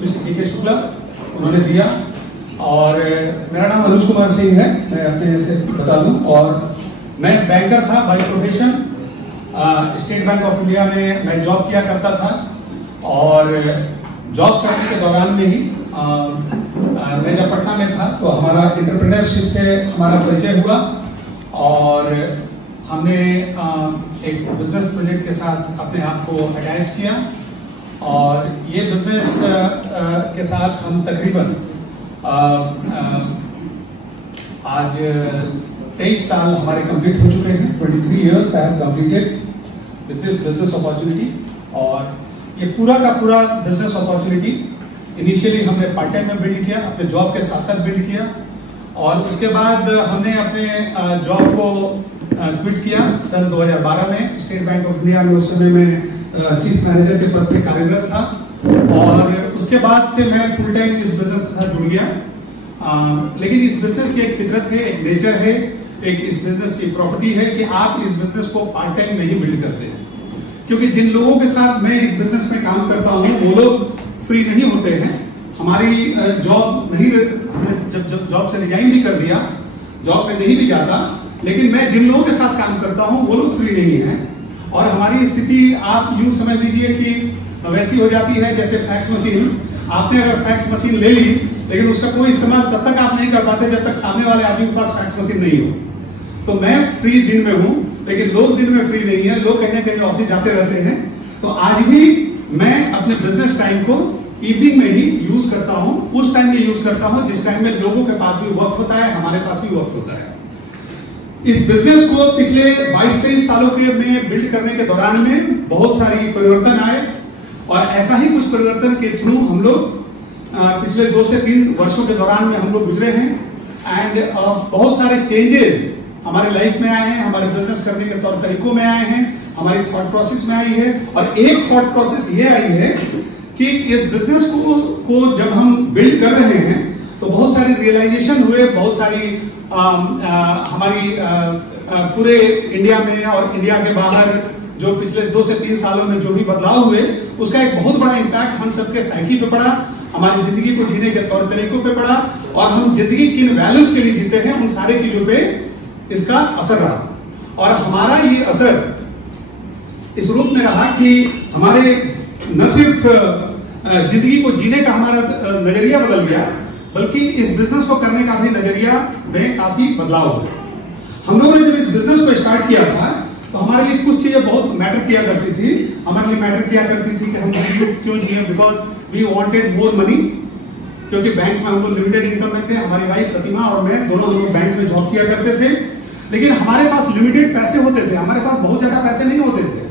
Mister के शुक्ला उन्होंने दिया। और मेरा नाम अनुज कुमार सिंह है, मैं अपने से बता दूं। और मैं बैंकर था by profession. State bank of India में मैं जॉब किया करता था। और जॉब करने के दौरान में ही मैं जब पटना में था तो हमारा एंटरप्रेन्योरशिप से हमारा परिचय हुआ और हमने एक बिजनेस प्रोजेक्ट के साथ अपने आप को अटैच किया। और ये बिजनेस के साथ हम तकरीबन आज 23 साल हमारे कंप्लीट हो चुके हैं। 23 years I have completed with this business opportunity। और ये पूरा का पूरा बिजनेस अपॉर्चुनिटी इनिशियली हमने पार्ट टाइम में बिल्ड किया, अपने जॉब के साथ साथ बिल्ड किया। और उसके बाद हमने अपने जॉब को क्विट किया सन 2012 में। स्टेट बैंक ऑफ इंडिया में उस समय मैं चीफ मैनेजर के पद पे कार्यरत था। और उसके बाद से मैं फुल टाइम इस बिजनेस के साथ जुड़ गया। लेकिन इस बिजनेस की एक फितरत है, एक नेचर है, एक इस बिजनेस की प्रॉपर्टी है कि आप इस बिजनेस को पार्ट टाइम नहीं बिल्ड करते हैं। क्योंकि जिन लोगों के साथ मैं इस बिजनेस में काम करता हूँ वो लोग फ्री नहीं होते हैं। हमारी जॉब नहीं, हमने जब जॉब से रिजाइन भी कर दिया, जॉब में नहीं भी जाता, लेकिन मैं जिन लोगों के साथ काम करता हूँ वो लोग फ्री नहीं है। और हमारी स्थिति आप यूं समझ लीजिए कि वैसी हो जाती है जैसे फैक्स मशीन। आपने अगर फैक्स मशीन ले ली लेकिन उसका कोई इस्तेमाल तब तक आप नहीं कर पाते जब तक सामने वाले आदमी के पास फैक्स मशीन नहीं हो। तो मैं फ्री दिन में हूं, लेकिन लोग दिन में फ्री नहीं है, लोग कहीं ना कहीं ऑफिस जाते रहते हैं। तो आज भी मैं अपने बिजनेस टाइम को इवनिंग में ही यूज करता हूं, उस टाइम में यूज करता हूं जिस टाइम में लोगों के पास भी वक्त होता है, हमारे पास भी वक्त होता है। इस बिजनेस को पिछले 22-23 सालों के में बिल्ड करने के दौरान में बहुत सारी परिवर्तन आए। और ऐसा ही कुछ परिवर्तन के थ्रू हम लोग पिछले 2 से 3 वर्षों के दौरान में हम लोग गुजरे हैं। एंड बहुत सारे चेंजेस हमारे लाइफ में आए हैं, हमारे बिजनेस करने के तौर तरीकों में आए हैं, हमारी थॉट प्रोसेस में आई है। और एक थॉट प्रोसेस ये आई है कि इस बिजनेस को जब हम बिल्ड कर रहे हैं तो बहुत सारी रियलाइजेशन हुए, बहुत सारी हमारी पूरे इंडिया में और इंडिया के बाहर जो पिछले 2 से 3 सालों में जो भी बदलाव हुए उसका एक बहुत बड़ा इम्पैक्ट हम सबके साइकी पे पड़ा, हमारी जिंदगी को जीने के तौर तरीकों पे पड़ा। और हम जिंदगी किन वैल्यूज के लिए जीते हैं उन सारी चीजों पे इसका असर रहा। और हमारा ये असर इस रूप में रहा कि हमारे न सिर्फ जिंदगी को जीने का हमारा नजरिया बदल गया, बल्कि इस बिजनेस को करने का भी नजरिया में काफी बदलाव हुआ। हम लोगों ने जब इस बिजनेस को स्टार्ट किया था तो हमारे लिए कुछ चीजें बहुत मैटर किया करती थी। हमारे लिए मैटर किया करती थी कि हम क्यों जिए, because we wanted more money. क्योंकि बैंक में हम लोग लिमिटेड इनकम में थे, हमारी वाइफ प्रतिमा और मैं दोनों हम लोग बैंक में जॉब किया करते थे। लेकिन हमारे पास लिमिटेड पैसे होते थे, हमारे पास बहुत ज्यादा पैसे नहीं होते थे।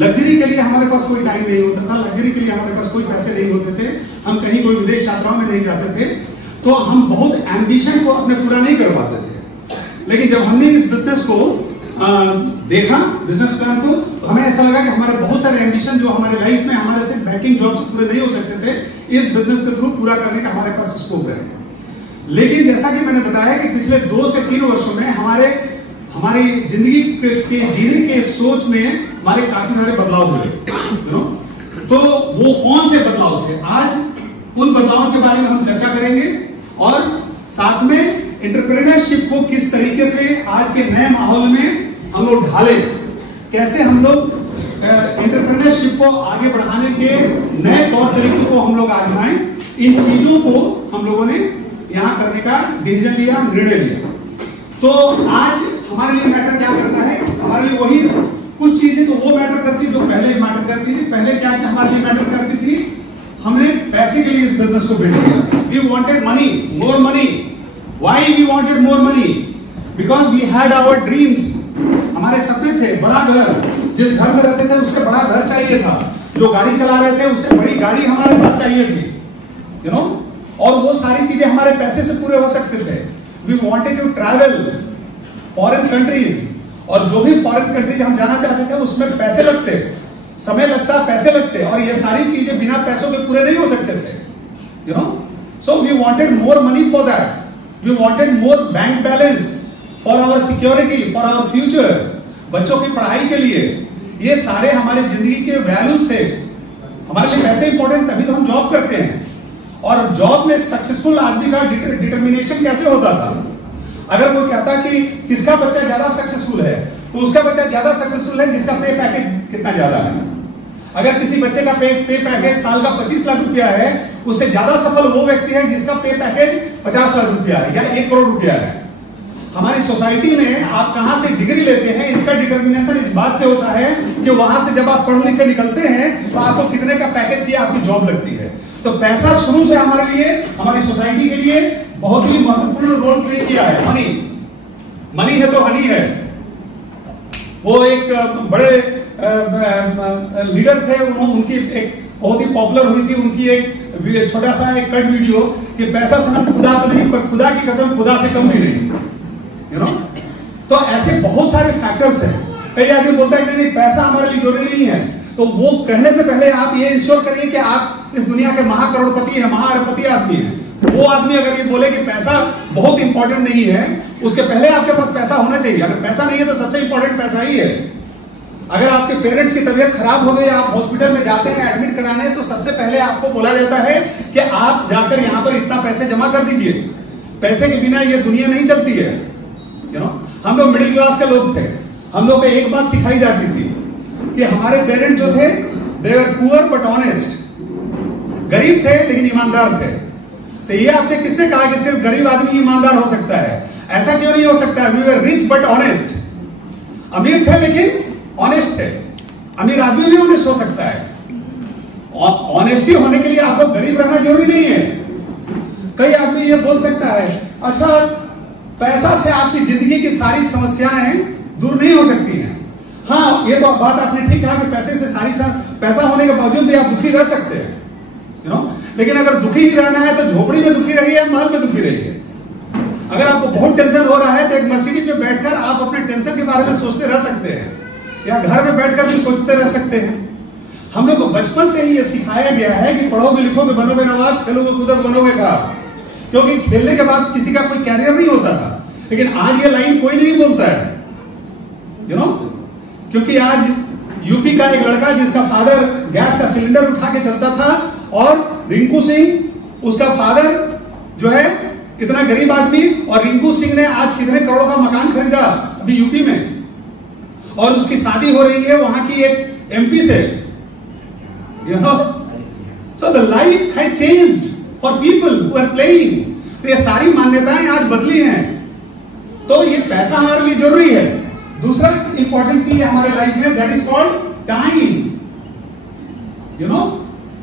लग्जरी के लिए हमारे पास कोई टाइम नहीं होता था, लग्जरी के लिए हमारे पास कोई पैसे नहीं होते थे, हम कहीं कोई विदेश यात्राओं में नहीं जाते थे। तो हम बहुत एम्बिशन को अपने पूरा नहीं कर पाते थे। लेकिन जब हमने इस बिजनेस को देखा, बिजनेस प्लान को, तो हमें ऐसा लगा कि हमारे बहुत सारे एम्बिशन जो हमारे लाइफ में हमारे सिर्फ बैंकिंग जॉब से पूरे नहीं हो सकते थे, इस बिजनेस के थ्रू पूरा करने का हमारे पास स्कोप है। लेकिन जैसा कि मैंने बताया कि पिछले 2 से 3 वर्षों में हमारी जिंदगी के जीने के सोच में हमारे काफी सारे बदलाव हुए। तो वो कौन से बदलाव थे, आज उन बदलावों के बारे में हम चर्चा करेंगे। और साथ में एंटरप्रेन्योरशिप को किस तरीके से आज के नए माहौल में हम लोग ढाले, कैसे हम लोग एंटरप्रेन्योरशिप को आगे बढ़ाने के नए तौर तरीकों को हम लोग आजमाएं, इन चीजों को हम लोगों ने यहां करने का डिसीजन लिया, निर्णय लिया। तो आज हमारे लिए मैटर क्या करता है, हमारे लिए वही कुछ चीजें तो वो मैटर करती जो पहले मैटर करती थी। पहले क्या हमारे लिए मैटर करती थी, हमने पैसे के लिए इस बिजनेस को बिल्ड किया। We wanted money, more money. Why we wanted more money? Because we had our dreams. हमारे सपने थे, बड़ा घर, जिस घर में रहते थे उससे बड़ा घर चाहिए था, जो गाड़ी चला रहे थे उससे बड़ी गाड़ी हमारे पास चाहिए थी, यू नो। और वो सारी चीजें हमारे पैसे से पूरे हो सकते थे। We wanted to travel foreign countries, और जो भी फॉरेन कंट्रीज हम जाना चाहते थे उसमें पैसे लगते, समय लगता, पैसे लगते, और ये सारी चीजें बिना पैसों के पूरे नहीं हो सकते थे, you know. So we wanted more money for that. We wanted more bank balance for our security, for our future, बच्चों की पढ़ाई के लिए। ये सारे हमारे जिंदगी के वैल्यूज थे। हमारे लिए पैसे इंपॉर्टेंट, तभी तो हम जॉब करते हैं। और जॉब में सक्सेसफुल आदमी का डिटर्मिनेशन कैसे होता था? अगर वो कहता कि किसका बच्चा ज्यादा सक्सेसफुल है, तो उसका बच्चा ज्यादा सक्सेसफुल है जिसका पे पैकेज कितना ज्यादा है। अगर किसी बच्चे का पे पैकेज साल का 25 लाख रुपया है, उससे ज्यादा सफल वो व्यक्ति है जिसका पे पैकेज 50 लाख रुपया है या 1 करोड़ रुपया है। हमारी सोसाइटी में आप कहां से डिग्री लेते हैं, इसका डिटर्मिनेशन इस बात से होता है कि वहां से जब आप पढ़ लिख के निकलते हैं तो आपको कितने का पैकेज की आपकी जॉब लगती है। तो पैसा शुरू से हमारे लिए, हमारी सोसाइटी के लिए बहुत ही महत्वपूर्ण रोल प्ले किया है। मनी है तो हनी है। वो एक बड़े लीडर थे, उनकी एक बहुत ही पॉपुलर हुई थी उनकी एक छोटा सा एक कट वीडियो कि पैसा सनम खुदा तो नहीं, पर खुदा की कसम खुदा से कम भी नहीं, यू नो। तो ऐसे बहुत सारे फैक्टर्स हैं। कई आदमी बोलता है कि नहीं पैसा हमारे लिए जरूरी नहीं है, तो वो कहने से पहले आप ये इंश्योर करिए कि आप इस दुनिया के महाकरोड़पति हैं, महाअरबपति आदमी हैं। वो आदमी अगर ये बोले कि पैसा बहुत इंपॉर्टेंट नहीं है, उसके पहले आपके पास पैसा होना चाहिए। अगर पैसा नहीं है तो सबसे इंपॉर्टेंट पैसा ही है। अगर आपके पेरेंट्स की तबीयत खराब हो गई, आप हॉस्पिटल में जाते हैं एडमिट कराने, तो सबसे पहले आपको बोला जाता है कि आप जाकर यहां पर इतना पैसे जमा कर दीजिए। पैसे के बिना ये दुनिया नहीं चलती है, यू नो। हम लोग मिडिल क्लास के लोग थे, हम लोग को एक बात सिखाई जाती थी कि हमारे पेरेंट्स जो थे दे वर पुअर बट ऑनेस्ट, गरीब थे लेकिन ईमानदार थे। तो ये आपसे किसने कहा कि सिर्फ गरीब आदमी ईमानदार हो सकता है? ऐसा क्यों नहीं हो सकता? We were rich but honest. अमीर थे लेकिन ऑनेस्ट थे। अमीर आदमी भी ऑनेस्ट हो सकता है। ऑनेस्टी होने के लिए आपको गरीब रहना जरूरी नहीं है। कई आदमी ये बोल सकता है, अच्छा पैसा से आपकी जिंदगी की सारी समस्याएं दूर नहीं हो सकती हैं। हाँ, ये तो बात आपने ठीक कहा कि पैसे से पैसा होने के बावजूद भी आप दुखी रह सकते हैं, यू नो। लेकिन अगर दुखी ही रहना है तो झोपड़ी में दुखी रहिए या महल में दुखी रहिए। अगर आपको बहुत टेंशन हो रहा है तो एक मस्जिद पे बैठकर आप अपने टेंशन के बारे में सोचते रह सकते हैं, या घर में बैठकर भी सोचते रह सकते हैं। हम लोग को बचपन से ही ये सिखाया गया है कि पढ़ोगे लिखोगे बनोगे नवाब, खेलोगे कूदोगे बनोगे का, क्योंकि खेलने के बाद किसी का कोई कैरियर नहीं होता था। लेकिन आज ये लाइन कोई नहीं बोलता है, यू नो। क्योंकि आज यूपी का एक लड़का जिसका फादर गैस का सिलेंडर उठा के चलता था, और रिंकू सिंह उसका फादर जो है इतना गरीब आदमी, और रिंकू सिंह ने आज कितने करोड़ों का मकान खरीदा अभी यूपी में, और उसकी शादी हो रही है वहां की एक एमपी से, you know. So the life has changed for people who are playing. तो ये सारी मान्यताएं आज बदली हैं। तो ये पैसा हमारे लिए जरूरी है। दूसरा इंपॉर्टेंट चीज हमारे लाइफ में, that is called time, you know.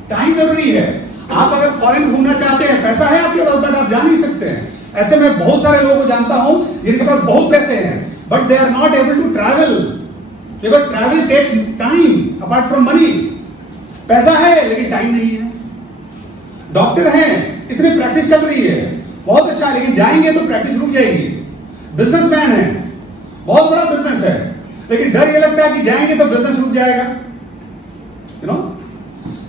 Time जरूरी है। आप अगर फॉरेन घूमना चाहते हैं, पैसा है आपके पास बट आप जा नहीं सकते हैं। ऐसे में बहुत सारे लोगों को जानता हूं जिनके पास बहुत पैसे हैं but they are not able to travel, because travel takes time apart from money. पैसा है लेकिन टाइम नहीं है। डॉक्टर हैं, इतनी प्रैक्टिस चल रही है, बहुत अच्छा, लेकिन जाएंगे तो प्रैक्टिस रुक जाएगी। बिजनेसमैन है, बहुत बड़ा बिजनेस है, लेकिन डर ये लगता है कि जाएंगे तो बिजनेस रुक जाएगा, यू नो।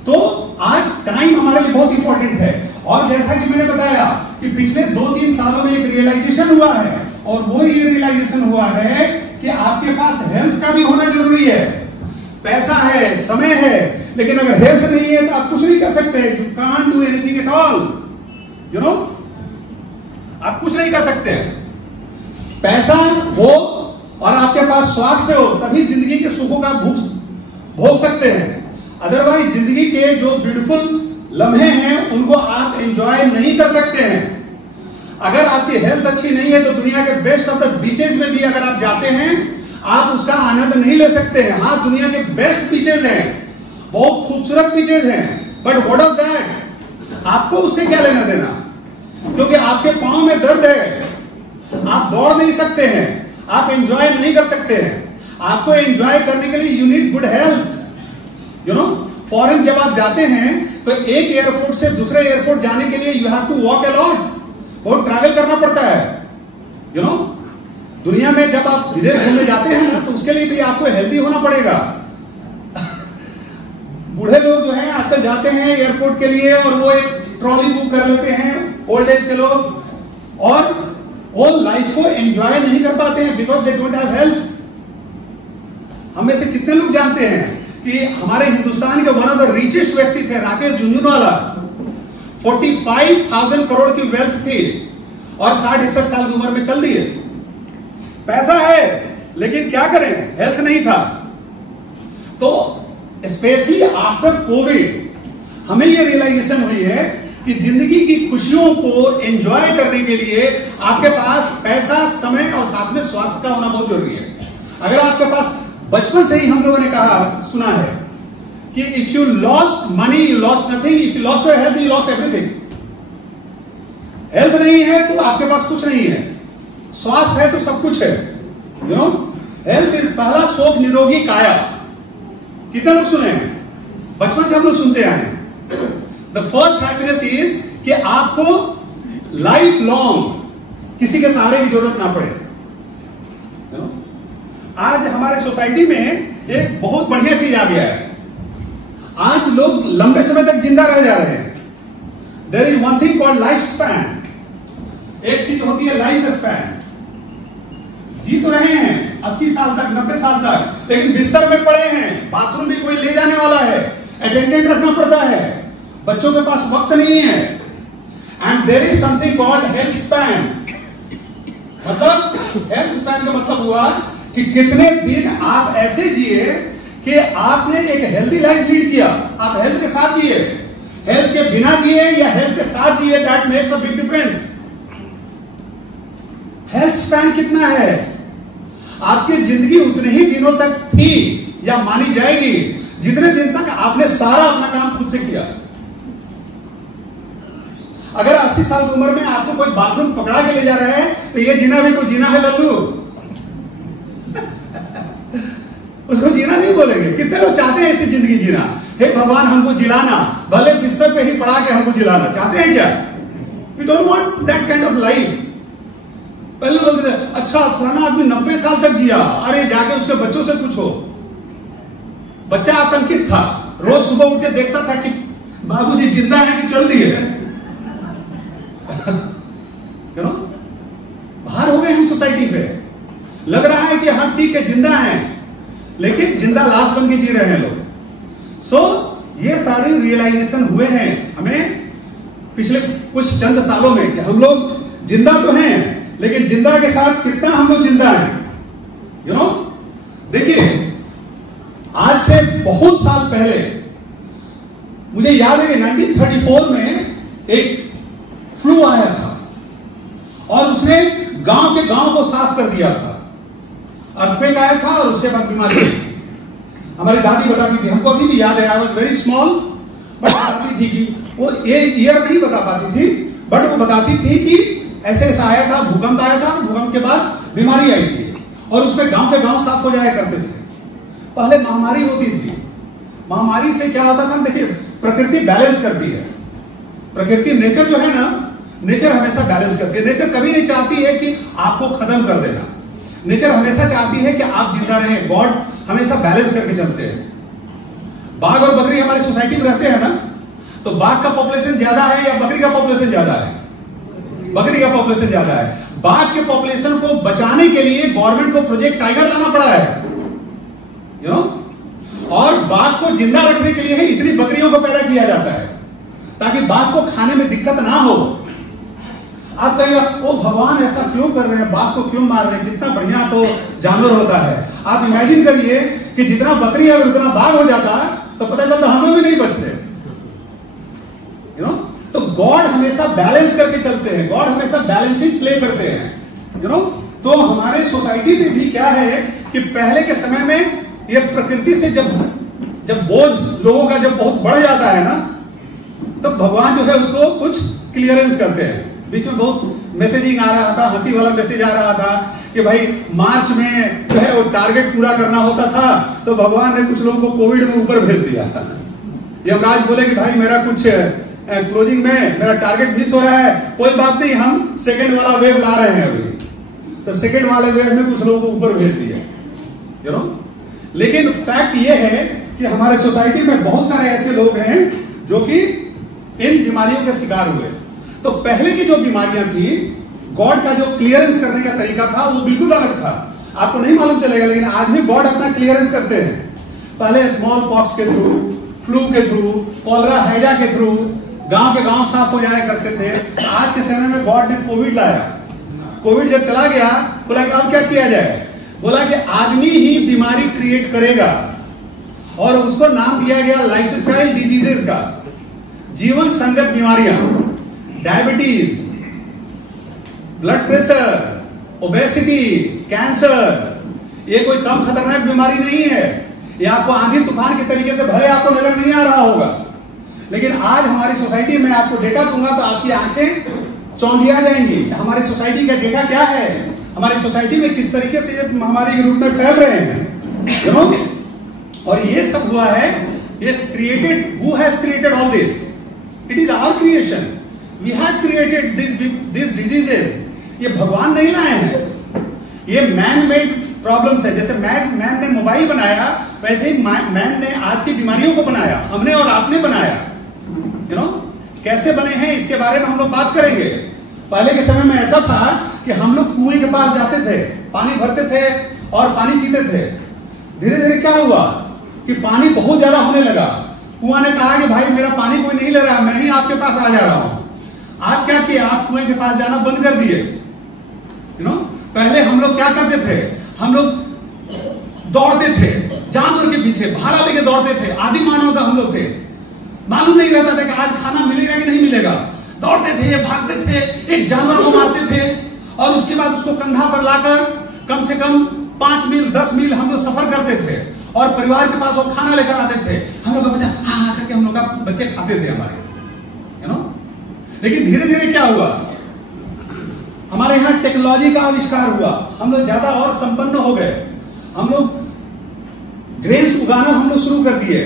तो आज टाइम हमारे लिए बहुत इंपॉर्टेंट है। और जैसा कि मैंने बताया कि पिछले 2-3 सालों में एक रियलाइजेशन हुआ है, और वो ये रियलाइजेशन हुआ है कि आपके पास हेल्थ का भी होना जरूरी है। पैसा है, समय है, लेकिन अगर हेल्थ नहीं है तो आप कुछ नहीं कर सकते। You can't do anything at all, you know. आप कुछ नहीं कर सकते। पैसा हो और आपके पास स्वास्थ्य हो, तभी जिंदगी के सुखों का भोग सकते हैं। अदरवाइज जिंदगी के जो ब्यूटीफुल लम्हे हैं उनको आप एंजॉय नहीं कर सकते हैं। अगर आपकी हेल्थ अच्छी नहीं है तो दुनिया के बेस्ट ऑफ द बीचेस में भी अगर आप जाते हैं आप उसका आनंद नहीं ले सकते हैं। हाँ, दुनिया के बेस्ट बीचेस हैं, बहुत खूबसूरत बीचेस हैं, बट व्हाट ऑफ दैट? आपको उससे क्या लेना देना? क्योंकि आपके पांव में दर्द है, आप दौड़ नहीं सकते हैं, आप एंजॉय नहीं कर सकते हैं। आपको एंजॉय करने के लिए you need good health, you no. Foreign जब आप जाते हैं तो एक एयरपोर्ट से दूसरे एयरपोर्ट जाने के लिए you have to walk a lot, बहुत ट्रैवल करना पड़ता है, यू नो। दुनिया में जब आप विदेश घूमने जाते हैं ना तो उसके लिए भी आपको हेल्दी होना पड़ेगा। बूढ़े लोग जो हैं आजकल जाते हैं एयरपोर्ट के लिए और वो एक ट्रॉली बुक कर लेते हैं, ओल्ड एज के लोग, और वो लाइफ को एंजॉय नहीं कर पाते हैं because they don't have health. हम में से कितने लोग जानते हैं कि हमारे हिंदुस्तान के वन ऑफ द रिचेस्ट व्यक्ति थे राकेश झुंझुनवाला। 45,000 करोड़ की वेल्थ थी और 60-61 साल की उम्र में चल दिए। पैसा है लेकिन क्या करें, हेल्थ नहीं था। तो स्पेशली आफ्टर कोविड हमें यह रियलाइजेशन हुई है कि जिंदगी की खुशियों को एंजॉय करने के लिए आपके पास पैसा, समय और साथ में स्वास्थ्य का होना बहुत जरूरी है। अगर आपके पास, बचपन से ही हम लोगों ने कहा सुना है कि if you lost money you lost nothing, if you lost your health you lost everything. Health नहीं है तो आपके पास कुछ नहीं है, स्वास्थ्य है तो सब कुछ है। यू नो, हेल्थ इज पहला शोक निरोगी काया। कितने लोग सुने हैं? बचपन से हम लोग सुनते आए हैं। द फर्स्ट हैप्पीनेस इज कि आपको लाइफ लॉन्ग किसी के सहारे की जरूरत ना पड़े। आज हमारे सोसाइटी में एक बहुत बढ़िया चीज आ गया है, आज लोग लंबे समय तक जिंदा रह जा रहे हैं। There is one thing called life span. एक चीज होती है लाइफ स्पैन। जी तो रहे हैं 80 साल तक, 90 साल तक, लेकिन बिस्तर में पड़े हैं, बाथरूम में कोई ले जाने वाला है, अटेंडेंट रखना पड़ता है, बच्चों के पास वक्त नहीं है। And there is something called health span. मतलब हेल्थ स्पैन का मतलब हुआ कि कितने दिन आप ऐसे जिए कि आपने एक हेल्दी लाइफ लीड किया। आप हेल्थ के साथ जिए, हेल्थ के बिना जिए या हेल्थ के साथ जिए, that makes a big difference. Health span कितना है? आपकी जिंदगी उतने ही दिनों तक थी या मानी जाएगी जितने दिन तक आपने सारा अपना काम खुद से किया। अगर 80 साल की उम्र में आपको कोई बाथरूम पकड़ा के ले जा रहा है तो ये जीना भी कोई जीना है लल्लू? उसको जीना नहीं बोलेंगे। कितने लोग चाहते हैं ऐसी जिंदगी जीना? हे भगवान हमको जिलाना, भले बिस्तर पे ही पड़ा के हमको जिलाना चाहते हैं क्या? We don't want that kind of life. पहले बोलते थे अच्छा फलाना आदमी 90 साल तक जिया, अरे जाके उसके बच्चों से पूछो। बच्चा आतंकित था, रोज सुबह उठ के देखता था कि बाबूजी जिंदा है कि चल दिए। बाहर हो गए हम सोसाइटी पे, लग रहा है कि हाँ ठीक है जिंदा है, लेकिन जिंदा लाश बन के जी रहे हैं लोग। सो ये सारे रियलाइजेशन हुए हैं हमें पिछले कुछ चंद सालों में कि हम लोग जिंदा तो हैं, लेकिन जिंदा के साथ कितना हम लोग जिंदा हैं। यू नो, देखिए आज से बहुत साल पहले मुझे याद है कि 1934 में एक फ्लू आया था और उसने गांव के गांव को साफ कर दिया था। अर्थक्वेक आया था और उसके बाद बीमारी आई थी। हमारी दादी बताती थी, हमको अभी भी याद है, I was very small, but बताती थी कि वो ये ईयर नहीं बता पाती थी, बट वो बताती थी कि ऐसे ऐसा आया था, भूकंप आया था, भूकंप के बाद बीमारी आई थी और उसमें गांव के गांव साफ हो जाया करते थे। पहले महामारी होती थी। महामारी से क्या होता था? देखिए प्रकृति बैलेंस करती है। प्रकृति, नेचर जो है ना, नेचर हमेशा बैलेंस करती है। नेचर कभी नहीं चाहती है कि आपको खत्म कर देना। नेचर हमेशा चाहती है कि आप जिंदा रहें। गॉड हमेशा बैलेंस करके चलते हैं। बाघ और बकरी हमारी सोसाइटी में रहते हैं ना, तो बाघ का पॉपुलेशन ज्यादा है या बकरी का पॉपुलेशन ज्यादा है? बकरी का पॉपुलेशन ज्यादा है। बाघ के पॉपुलेशन को बचाने के लिए गवर्नमेंट को प्रोजेक्ट टाइगर लाना पड़ा है, यू नो, और बाघ को जिंदा रखने के लिए ही इतनी बकरियों को पैदा किया जाता है ताकि बाघ को खाने में दिक्कत ना हो। आप कहेगा ओ भगवान ऐसा क्यों कर रहे हैं, बाघ को क्यों मार रहे हैं, कितना बढ़िया तो जानवर होता है। आप इमेजिन करिए कि जितना बकरी अगर उतना बाघ हो जाता तो पता चलता हमें भी नहीं बचते, यू नो। तो गॉड हमेशा बैलेंस करके चलते हैं, गॉड हमेशा बैलेंसिंग प्ले करते हैं, यू नो। तो हमारे सोसाइटी में भी क्या है कि पहले के समय में ये प्रकृति से जब बोझ लोगों का जब बहुत बढ़ जाता है ना, तब भगवान जो है उसको कुछ क्लियरेंस करते हैं। बीच में बहुत मैसेजिंग आ रहा था, हंसी वाला मैसेज आ रहा था कि भाई मार्च में जो है वो टारगेट पूरा करना होता था, तो भगवान ने कुछ लोगों को कोविड में ऊपर भेज दिया। यमराज बोले कि भाई मेरा कुछ क्लोजिंग में मेरा टारगेट मिस हो रहा है, कोई बात नहीं, हम सेकेंड वाला वेव ला रहे हैं अभी। तो सेकेंड वाले वेव में कुछ लोगों को ऊपर भेज दिया, यू नो। लेकिन फैक्ट ये है कि हमारे सोसाइटी में बहुत सारे ऐसे लोग हैं जो कि इन बीमारियों के शिकार हुए। तो पहले की जो बीमारियां थी, गॉड का जो क्लियरेंस करने का तरीका था वो बिल्कुल अलग था। आपको नहीं मालूम चलेगा, लेकिन आज भी गॉड अपना क्लियरेंस करते हैं। पहले स्मॉल पॉक्स के थ्रू, फ्लू के थ्रू, कॉलरा हैजा के थ्रू, गांव के गांव साफ हो जाया करते थे। आज के समय में गॉड ने कोविड लाया। कोविड जब चला गया, बोला कि अब क्या किया जाए, बोला कि आदमी ही बीमारी क्रिएट करेगा, और उसको नाम दिया गया लाइफस्टाइल डिजीजेस का, जीवन संगत बीमारियां, diabetes, blood pressure, obesity, cancer. ये कोई कम खतरनाक बीमारी नहीं है। ये आपको आंधी तूफान के तरीके से भले आपको नजर नहीं आ रहा होगा, लेकिन आज हमारी सोसाइटी में आपको डेटा दूंगा तो आपकी आंखें चौंधिया जाएंगी। हमारी सोसाइटी का डेटा क्या है, हमारी सोसाइटी में किस तरीके से महामारी के रूप में फैल रहे हैं, यू नो। और ये सब हुआ है, ये created, who has created all this? It is our creation. We have created this diseases. ये भगवान नहीं लाए हैं, ये मैन मेड प्रॉब्लम्स है। जैसे मैन ने मोबाइल बनाया, वैसे ही मैन ने आज की बीमारियों को बनाया, हमने और आपने बनाया, यू नो। कैसे बने हैं इसके बारे में हम लोग बात करेंगे। पहले के समय में ऐसा था कि हम लोग कुएं के पास जाते थे, पानी भरते थे और पानी पीते थे। धीरे धीरे क्या हुआ कि पानी बहुत ज्यादा होने लगा। कुआं ने कहा कि भाई मेरा पानी कोई नहीं ले रहा, मैं ही आपके पास आ जा रहा हूं। आप क्या किए, आप कुएं के पास जाना बंद कर दिए, यू नो। पहले हम लोग क्या करते थे, हम लोग दौड़ते थे जानवर के पीछे, भाला लेके दौड़ते थे। आदि मानव था हम लोग थे, मालूम नहीं रहता था कि आज खाना मिलेगा कि नहीं मिलेगा। दौड़ते थे, भागते थे, एक जानवर को मारते थे और उसके बाद उसको कंधा पर लाकर कम से कम 5 मील 10 मील हम लोग सफर करते थे और परिवार के पास वो खाना लेकर आते थे। हम लोग का बच्चा हाँ करके हम लोग का बच्चे खाते थे हमारे, यू नो। लेकिन धीरे धीरे क्या हुआ, हमारे यहाँ टेक्नोलॉजी का आविष्कार हुआ, हम लोग ज्यादा और संपन्न हो गए। हम लोग ग्रेन्स उगाना हम लोग शुरू कर दिए।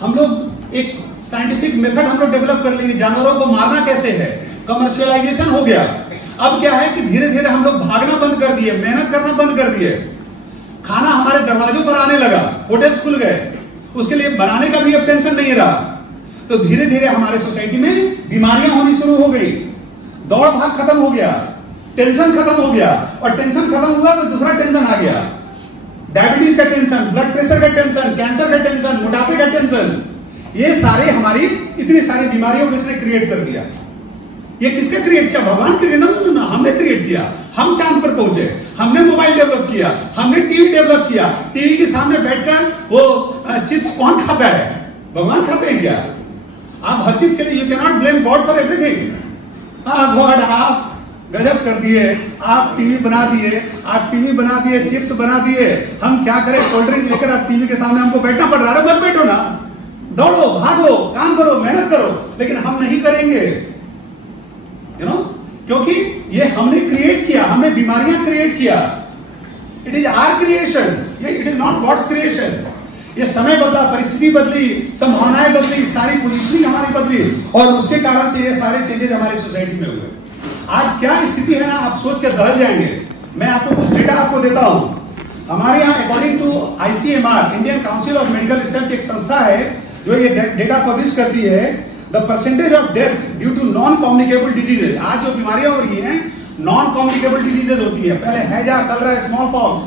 हम लोग एक साइंटिफिक मेथड हम लोग डेवलप कर लिए, जानवरों को मारना कैसे है, कमर्शियलाइजेशन हो गया। अब क्या है कि धीरे धीरे हम लोग भागना बंद कर दिए, मेहनत करना बंद कर दिए। खाना हमारे दरवाजों पर आने लगा, होटल्स खुल गए, उसके लिए बनाने का भी अब टेंशन नहीं रहा। तो धीरे धीरे हमारे सोसाइटी में बीमारियां होनी शुरू हो गई। दौड़ भाग खत्म हो गया, टेंशन खत्म हो गया, और टेंशन खत्म हुआ तो दूसरा टेंशन आ गया। डायबिटीज का टेंशन, ब्लड प्रेशर का टेंशन, कैंसर का टेंशन, मोटापे का टेंशन। ये सारे हमारी इतनी सारी बीमारियों को इसने क्रिएट कर दिया। ये किसने क्रिएट किया? भगवान क्रिएट ना, हमने क्रिएट किया। हम चांद पर पहुंचे, हमने मोबाइल डेवलप किया, हमने टीवी डेवलप किया। टीवी के सामने बैठकर वो चिप्स कौन खाता है? भगवान खाते हैं क्या? आप हर चीज के लिए you can not blame God for everything. God आप गजब कर दिए, आप टीवी बना दिए, आप टीवी बना दिए, चिप्स बना दिए, हम क्या करें? कोल्ड ड्रिंक लेकर आप टीवी के सामने हमको बैठना पड़ रहा है। मत बैठो ना, दौड़ो, भागो, काम करो, मेहनत करो, लेकिन हम नहीं करेंगे, यू नो, क्योंकि ये हमने क्रिएट किया, हमने बीमारियां क्रिएट किया। It is our creation, it is not God's creation. ये समय बदला, परिस्थिति बदली, संभावनाएं बदली, सारी पोजीशनिंग हमारी बदली, और उसके कारण से ये सारे चेंजेस हमारी सोसाइटी में हुए। आज क्या स्थिति है ना, आप सोच के दहल जाएंगे। मैं आपको कुछ डेटा आपको देता हूं। हमारे यहाँ according to ICMR, Indian Council of Medical Research, एक संस्था है जो ये डेटा पब्लिश करती है। The percentage of death due to non communicable diseases, आज जो बीमारियां हो रही हैं नॉन कम्युनिकेबल डिजीजेज होती है। पहले हैजा, कलरा, स्मॉल पॉक्स,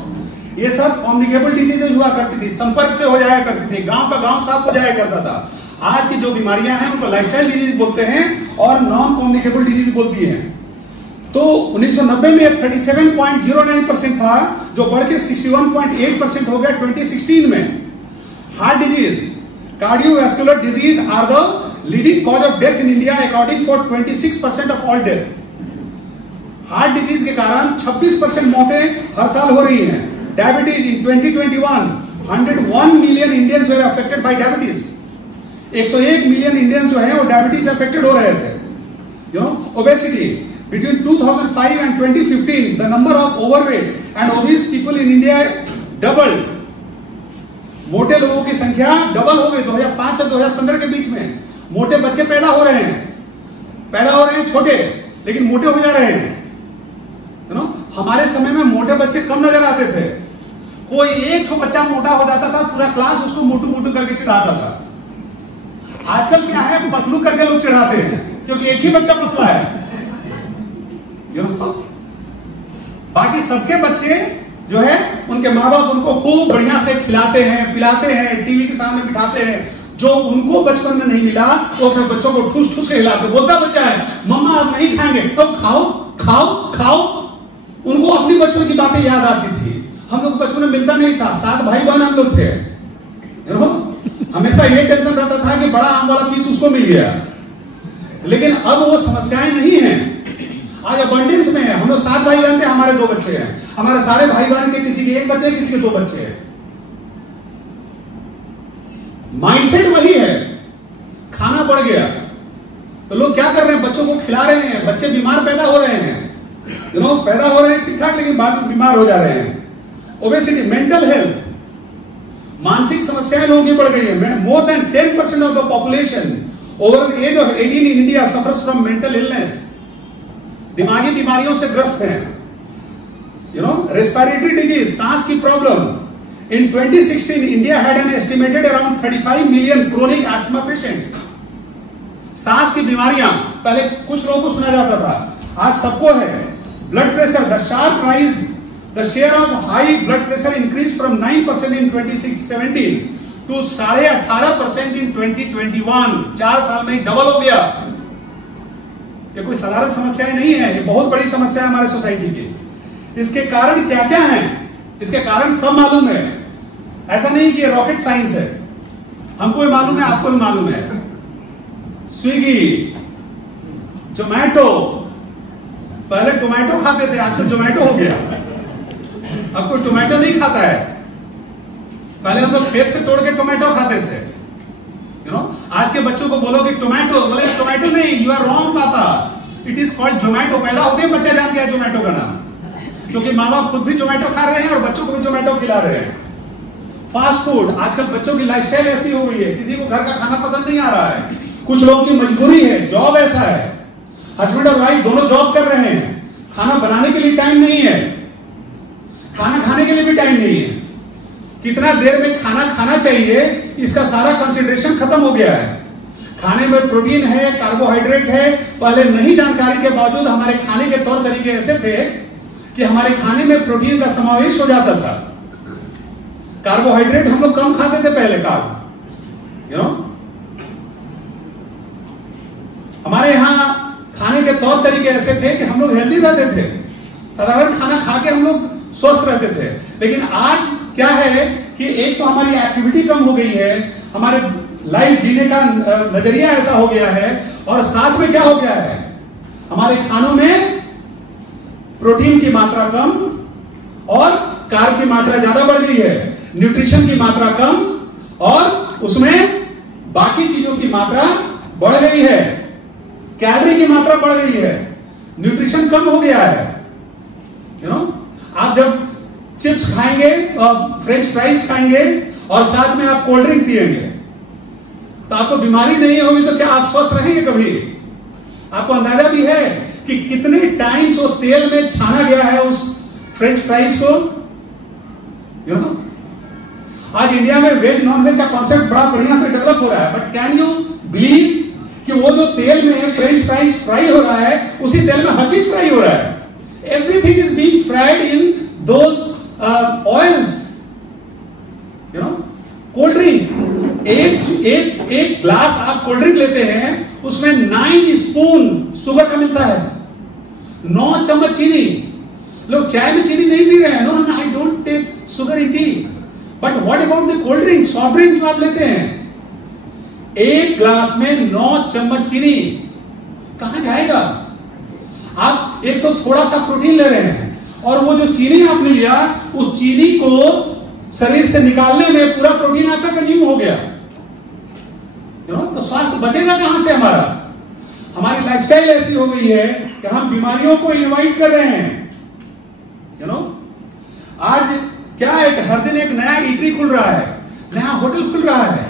ये सब कम्युनिकेबल डिजीजेज हुआ करती थी, संपर्क से हो जाया करती थी, गांव का गांव साफ हो जाया करता था। आज की जो बीमारियां हैं उनको लाइफस्टाइल डिजीज बोलते हैं और नॉन कम्युनिकेबल डिजीज बोलती है। तो 1990 में 37.09% था, जो बढ़ के 61.8% हो गया 2016 में। Heart disease, cardiovascular disease are the leading cause of death in India according for 26% of all death. Heart disease के कारण 26% मौतें हर साल हो रही हैं। Diabetes in 2021 101 million Indians were affected by diabetes. 101 million Indians जो हैं वो डायबिटीज से अफेक्टेड हो रहे थे, you know. Obesity, between 2005 and 2015 the number of overweight and obese people in India doubled. मोटे लोगों की संख्या डबल हो गई 2005 से 2015 के बीच में। मोटे बच्चे पैदा हो रहे हैं छोटे, लेकिन मोटे हो जा रहे हैं, यू नो। हमारे समय में मोटे बच्चे कम नजर आते थे। कोई एक तो बच्चा मोटा हो जाता था, पूरा क्लास उसको मोटू मोटू करके चिढ़ाता था। आजकल क्या है, पतलू करके लोग चिढ़ाते हैं क्योंकि एक ही बच्चा पतला है, यू नो। बाकी सबके बच्चे जो है उनके माँ बाप उनको खूब बढ़िया से खिलाते हैं, पिलाते हैं, टीवी के सामने बिठाते हैं, जो उनको बचपन में नहीं मिला वो अपने बच्चों को ठूस ठूस के हिलाते। बोलता बच्चा है मम्मा आप नहीं खाएंगे, तो खाओ खाओ खाओ। उनको अपनी बचपन की बातें याद आती थी। हम लोग बचपन में मिलता नहीं था, 7 भाई बहन हम लोग थे, हमेशा ये टेंशन रहता था कि बड़ा आम वाला पीस उसको मिल गया। लेकिन अब वो समस्याएं नहीं है, आज अबंडेंस में है। हम लोग 7 भाई बहन थे, हमारे 2 बच्चे हैं। हमारे सारे भाई बहन के किसी के 1 बच्चे, किसी के 2 बच्चे हैं। माइंडसेट वही है, खाना बढ़ गया तो लोग क्या कर रहे हैं, बच्चों को खिला रहे हैं, बच्चे बीमार पैदा हो रहे हैं, पैदा हो रहे हैं ठीक ठाक, लेकिन बाद में बीमार हो जा रहे हैं। ओबेसिटी, मेंटल हेल्थ, मानसिक समस्याएं लोगों की बढ़ गई है। More than 10% of the population over the age of 18 in India suffers from mental illness. दिमागी बीमारियों से ग्रस्त हैं। रेस्पिरेटरी डिजीज, सांस की problem. In 2016, India had an estimated around 35 million chronic asthma patients. सांस की बीमारियां पहले कुछ लोगों को सुना जाता था, आज सबको है। Blood pressure, the sharp rise, the share of high blood pressure increase from 9% in 2017 to 18.5% in 2021। 4 साल में डबल हो गया। ये कोई साधारण समस्याएं नहीं है, ये बहुत बड़ी समस्या है हमारे सोसाइटी की। इसके कारण क्या क्या है, इसके कारण सब मालूम है। ऐसा नहीं कि रॉकेट साइंस है, हमको भी मालूम है, आपको भी मालूम है। स्विगी, जोमैटो, पहले टोमेटो खाते थे, आजकल जोमैटो हो गया। अब कोई टोमेटो नहीं खाता है, पहले हम लोग खेत से तोड़ के टोमेटो खाते थे। आज के बच्चों को बोलो कि टोमेटो, बोले टोमेटो नहीं, यू आर रॉन्ग पापा, इट इज कॉल्ड जोमैटो। पैदा होते ही बच्चा जान गया जोमैटो का नाम, क्योंकि माँ बाप खुद भी जोमैटो खा रहे हैं और बच्चों को भी जोमैटो खिला रहे हैं। फास्ट फूड, आजकल बच्चों की लाइफस्टाइल ऐसी हो गई है, किसी को घर का खाना पसंद नहीं आ रहा है। कुछ लोगों की मजबूरी है, जॉब ऐसा है, हस्बैंड और वाइफ दोनों जॉब कर रहे हैं, खाना बनाने के लिए टाइम नहीं है, खाना खाने के लिए भी टाइम नहीं है। कितना देर में खाना खाना चाहिए, इसका सारा कंसिडरेशन खत्म हो गया है। खाने में प्रोटीन है, कार्बोहाइड्रेट है, पहले नहीं जानकारी के बावजूद हमारे खाने के तौर तरीके ऐसे थे कि हमारे खाने में प्रोटीन का समावेश हो जाता था। कार्बोहाइड्रेट हम लोग कम खाते थे पहले, हमारे यहां खाने के तौर तरीके ऐसे थे कि हम लोग हेल्दी रहते थे, साधारण खाना खा के हम लोग स्वस्थ रहते थे। लेकिन आज क्या है कि एक तो हमारी एक्टिविटी कम हो गई है, हमारे लाइफ जीने का नजरिया ऐसा हो गया है, और साथ में क्या हो गया है, हमारे खानों में प्रोटीन की मात्रा कम और कार्ब की मात्रा ज्यादा बढ़ गई है, न्यूट्रिशन की मात्रा कम और उसमें बाकी चीजों की मात्रा बढ़ गई है, कैलोरी की मात्रा बढ़ गई है, न्यूट्रिशन कम हो गया है। आप जब चिप्स खाएंगे, फ्रेंच फ्राइज खाएंगे और साथ में आप कोल्ड ड्रिंक पिएंगे तो आपको बीमारी नहीं होगी, तो क्या आप स्वस्थ रहेंगे कभी? आपको अंदाजा भी है कि कितने टाइम्स वो तेल में छाना गया है उस फ्रेंच फ्राइज को। आज इंडिया में वेज नॉन वेज का कॉन्सेप्ट बड़ा बढ़िया से डेवलप हो रहा है, बट कैन यू बिलीव कि वो जो तेल में फ्रेंच फ्राइज फ्राई हो रहा है, उसी तेल में हर चीज फ्राई हो रहा है। Everything is being fried in those oils. Cold drink, एक ग्लास आप कोल्ड ड्रिंक लेते हैं, उसमें 9 स्पून शुगर का मिलता है, 9 चम्मच चीनी। लोग चाय में चीनी नहीं पी रहे हैं, no I don't take sugar in tea, but what about the cold drink, soft drink जो आप लेते हैं, एक ग्लास में 9 चम्मच चीनी, कहां जाएगा? आप एक तो थोड़ा सा प्रोटीन ले रहे हैं, और वो जो चीनी आपने लिया, उस चीनी को शरीर से निकालने में पूरा प्रोटीन आपका कंज्यूम हो गया। तो स्वास्थ्य बचेगा कहां से हमारा? हमारी लाइफस्टाइल ऐसी हो गई है कि हम बीमारियों को इनवाइट कर रहे हैं। आज क्या है कि हर दिन एक नया ईटरी खुल रहा है, नया होटल खुल रहा है,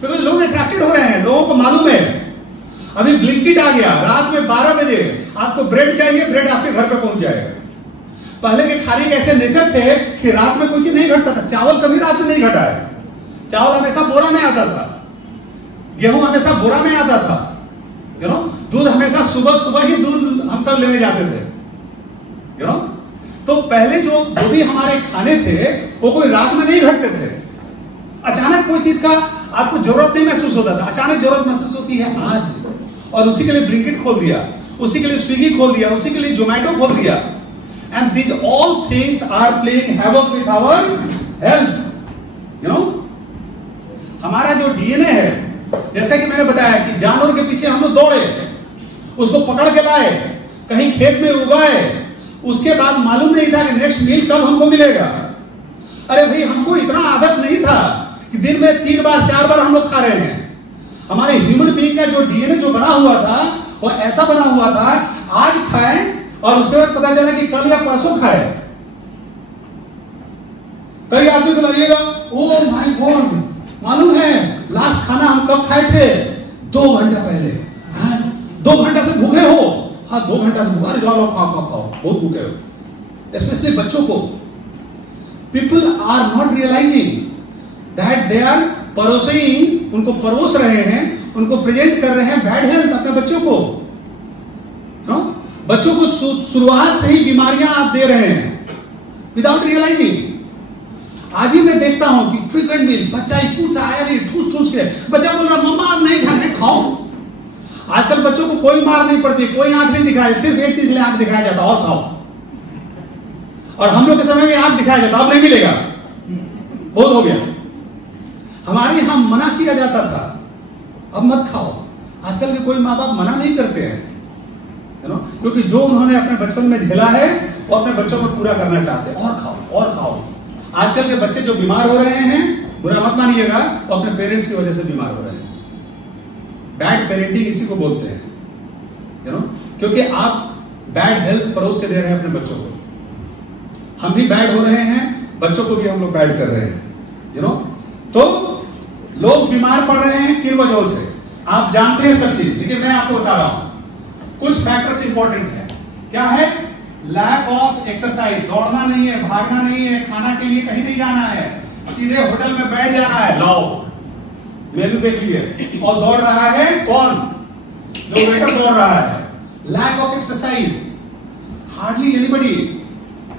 क्योंकि लोग अट्रैक्टेड हो रहे हैं। लोगों को मालूम है अभी ब्लिंकिट आ गया, रात में 12 बजे आपको ब्रेड चाहिए, ब्रेड आपके घर पे पहुंच जाएगा। पहले के खाने के ऐसे नेचर थे कि रात में कुछ नहीं घटता था। चावल कभी रात में नहीं घटा है, चावल हमेशा बोरा में आता था, गेहूं हमेशा बोरा में आता था, दूध हमेशा सुबह सुबह ही दूध हम सब लेने जाते थे। तो पहले जो भी हमारे खाने थे वो कोई रात में नहीं घटते थे। अचानक कोई चीज का आपको जरूरत नहीं महसूस होता था, अचानक जरूरत महसूस होती है आज। और उसी के लिए ब्लिंकिट खोल दिया, उसी के लिए स्विगी खोल दिया, उसी के लिए जोमेटो खोल दिया। And these all things are playing havoc with our health. You know, हमारा जो डीएनए है, जैसे कि मैंने बताया कि जानवर के पीछे हम लोग दौड़े, उसको पकड़ के लाए, कहीं खेत में उगाए, उसके बाद मालूम नहीं था कि नेक्स्ट मील कब हमको मिलेगा। अरे भाई, हमको इतना आदत नहीं था कि दिन में 3 बार 4 बार हम लोग खा रहे हैं। हमारे ह्यूमन बीइंग का जो डीएनए जो बना हुआ था वो ऐसा बना हुआ था, आज खाएं और उसके बाद पता चला कि कल या परसों खाए। कई आदमी को लगेगा, ओ माय गॉड, मालूम है लास्ट खाना हम कब खाए थे? 2 घंटा पहले। 2 घंटा से भूखे हो? हाँ, 2 घंटा से भूखे। अरे जाओ खाओ, बहुत भूखे हो। स्पेशली बच्चों को, people are not realising that they are परोसिंग, उनको परोस रहे हैं, उनको प्रेजेंट कर रहे हैं बैड हेल्थ अपने बच्चों को। बच्चों को शुरुआत से ही बीमारियां आप दे रहे हैं विदाउट रियलाइजिंग। आज ही मैं देखता हूं कि फ्रीक्वेंटली बच्चा स्कूल से आया नहीं, ठूस के बच्चा बोल रहा मम्मा आप नहीं खाने, खाओ। आजकल बच्चों को कोई मार नहीं पड़ती, कोई आंख नहीं दिखाए, सिर्फ एक चीज आंख दिखाया जाता, और खाओ। और हम लोग के समय में आंख दिखाया जाता, अब नहीं मिलेगा, बहुत हो गया। हमारे यहां मना किया जाता था, अब मत खाओ। आजकल के कोई माँ बाप मना नहीं करते हैं, क्योंकि जो उन्होंने अपने बचपन में झेला है वो अपने बच्चों को पूरा करना चाहते हैं। और खाओ और खाओ। आजकल के बच्चे जो बीमार हो रहे हैं, बुरा मत मानिएगा, वो अपने पेरेंट्स की वजह से बीमार हो रहे हैं। बैड पेरेंटिंग इसी को बोलते हैं, क्योंकि आप बैड हेल्थ परोस के दे रहे हैं अपने बच्चों को। हम भी बैड हो रहे हैं, बच्चों को भी हम लोग बैड कर रहे हैं। तो लोग बीमार पड़ रहे हैं किन वजहों से आप जानते हैं सब चीज, लेकिन मैं आपको बता रहा हूं कुछ फैक्टर्स इंपॉर्टेंट है। क्या है? लैक ऑफ एक्सरसाइज, दौड़ना नहीं है, भागना नहीं है, खाना के लिए कहीं नहीं जाना है, सीधे होटल में बैठ जाना है, लाओ मेनू देख लिए, और दौड़ रहा है कौन? जो वेटर दौड़ रहा है। Lack of exercise, hardly anybody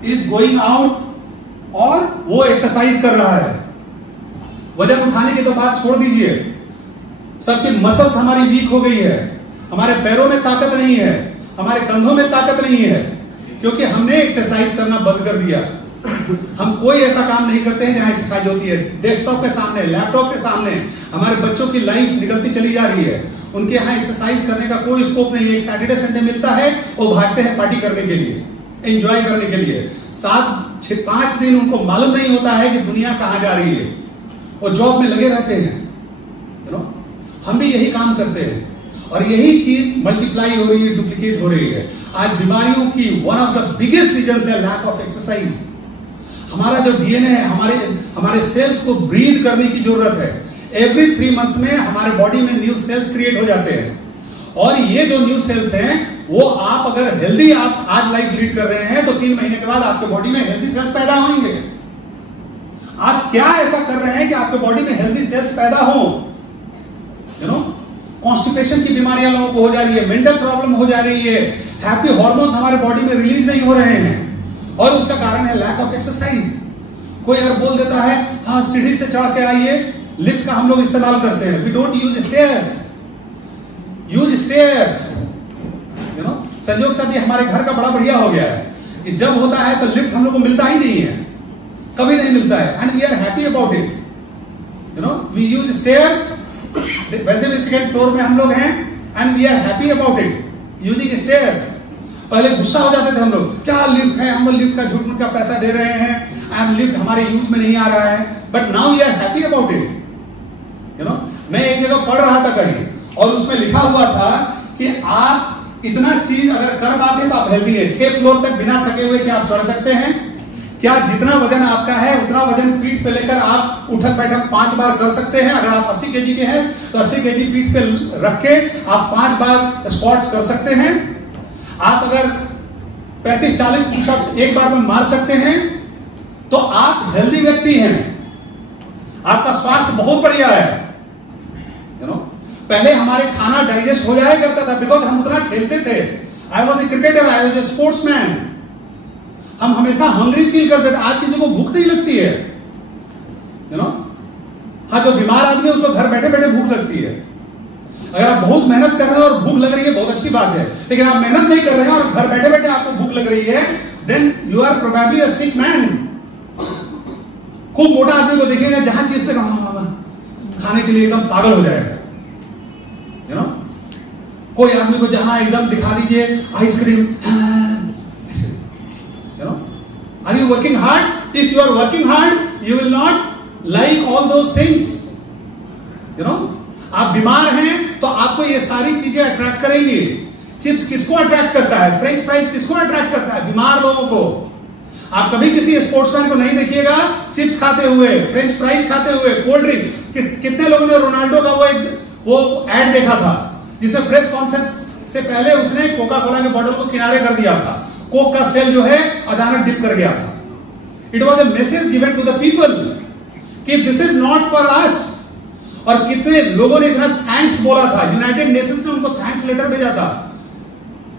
is going out और वो एक्सरसाइज कर रहा है। वजन उठाने की तो बात छोड़ दीजिए, सबकी मसल्स हमारी वीक हो गई है, हमारे पैरों में ताकत नहीं है, हमारे कंधों में ताकत नहीं है, क्योंकि हमने एक्सरसाइज करना बंद कर दिया। हम कोई ऐसा काम नहीं करते हैं जहां एक्सरसाइज होती है। डेस्कटॉप के सामने, लैपटॉप के सामने हमारे बच्चों की लाइफ निकलती चली जा रही है, उनके यहाँ एक्सरसाइज करने का कोई स्कोप नहीं है। एक सैटरडे संडे मिलता है, वो भागते हैं पार्टी करने के लिए, एंजॉय करने के लिए। 7-5 दिन उनको मालूम नहीं होता है कि दुनिया कहां जा रही है, वो जॉब में लगे रहते हैं। हम भी यही काम करते हैं और यही चीज मल्टीप्लाई हो रही है, डुप्लीकेट हो रही है। आज बीमारियों की one of the biggest reason है लैक ऑफ एक्सरसाइज। हमारा जो डीएनए है, हमारे सेल्स को ब्रीद करने की जरूरत है। एवरी 3 मंथ्स में हमारे बॉडी में न्यू सेल्स क्रिएट हो जाते हैं, और ये जो न्यू सेल्स हैं वो आप अगर हेल्दी आप आज लाइफ लीड कर रहे हैं तो 3 महीने के बाद आपके बॉडी में हेल्दी सेल्स पैदा होंगे। आप क्या ऐसा कर रहे हैं कि आपके बॉडी में हेल्दी सेल्स पैदा हो? कॉन्स्टिपेशन की बीमारियां लोगों को हो जा रही है, मेंटल प्रॉब्लम हो जा रही है, हैप्पी हार्मोन्स हमारे बॉडी में रिलीज नहीं हो रहे हैं, और उसका कारण है लैक ऑफ एक्सरसाइज। कोई अगर बोल देता है हाँ सीढ़ी से चढ़ के आइए, लिफ्ट का हम लोग इस्तेमाल करते हैं, we don't use stairs, use stairs. संजोग से अभी हमारे घर का बड़ा बढ़िया हो गया है कि जब होता है तो लिफ्ट हम लोग को मिलता ही नहीं है, कभी नहीं मिलता है, and we are happy about it. We use stairs, वैसे भी 2nd फ्लोर में हम लोग हैं, and we are happy about it using stairs. पहले गुस्सा हो जाते थे हम लोग, क्या लिफ्ट है, हम लिफ्ट का झूठ का पैसा दे रहे हैं, एंड लिफ्ट हमारे यूज में नहीं आ रहा है, but now we are happy about it. मैं एक जगह पढ़ रहा था कहीं, और उसमें लिखा हुआ था कि आप इतना चीज अगर कर पाते तो आप हेल्दी है। 6 फ्लोर तक बिना थके हुए क्या आप चढ़ सकते हैं? क्या जितना वजन आपका है उतना वजन पीठ पे लेकर आप उठक बैठक 5 बार कर सकते हैं? अगर आप 80 केजी के हैं तो 80 केजी पीठ पे रख के आप 5 बार स्क्वाट्स कर सकते हैं। आप अगर 35-40 पुशअप्स एक बार में मार सकते हैं तो आप हेल्दी व्यक्ति हैं, आपका स्वास्थ्य बहुत बढ़िया है। पहले हमारे खाना डाइजेस्ट हो जाया करता था बिकॉज हम उतना खेलते थे। I was a cricketer, I was a sportsman. हम हमेशा हंग्री फील करते थे। आज किसी को भूख नहीं लगती है, हाँ, जो बीमार आदमी है उसको घर बैठे बैठे भूख लगती है। अगर आप बहुत मेहनत कर रहे हो और भूख लग रही है, बहुत अच्छी बात है, लेकिन आप मेहनत नहीं कर रहे हैं और घर बैठे बैठे आपको भूख लग रही है, then you are probably a sick man. खूब मोटा आदमी को देखिएगा, जहां चीज तक खाने के लिए एकदम पागल हो जाएगा, यू नो। कोई आदमी को जहां एकदम दिखा दीजिए ice cream, you know. Are you working hard? If you are working hard you will not like all those things, you know. आप बीमार हैं तो आपको ये सारी चीजें अट्रैक्ट करेंगी। चिप्स किसको अट्रैक्ट करता है? फ्रेंच फ्राइज किसको अट्रैक्ट करता है? बीमार लोगों को। आप कभी किसी स्पोर्ट्समैन को नहीं देखिएगा चिप्स खाते हुए, फ्रेंच फ्राइज खाते हुए, कोल्ड ड्रिंक। कितने लोगों ने रोनाल्डो का वो एड देखा था जिसमें प्रेस कॉन्फ्रेंस से पहले उसने कोका कोला के बॉटल को किनारे कर दिया था, कोक का सेल जो है अचानक डिप कर गया था। It was a message given to the people कि this is not for us. और कितने लोगों ने इतना थैंक्स बोला था, यूनाइटेड नेशंस ने उनको थैंक्स लेटर भेजा था।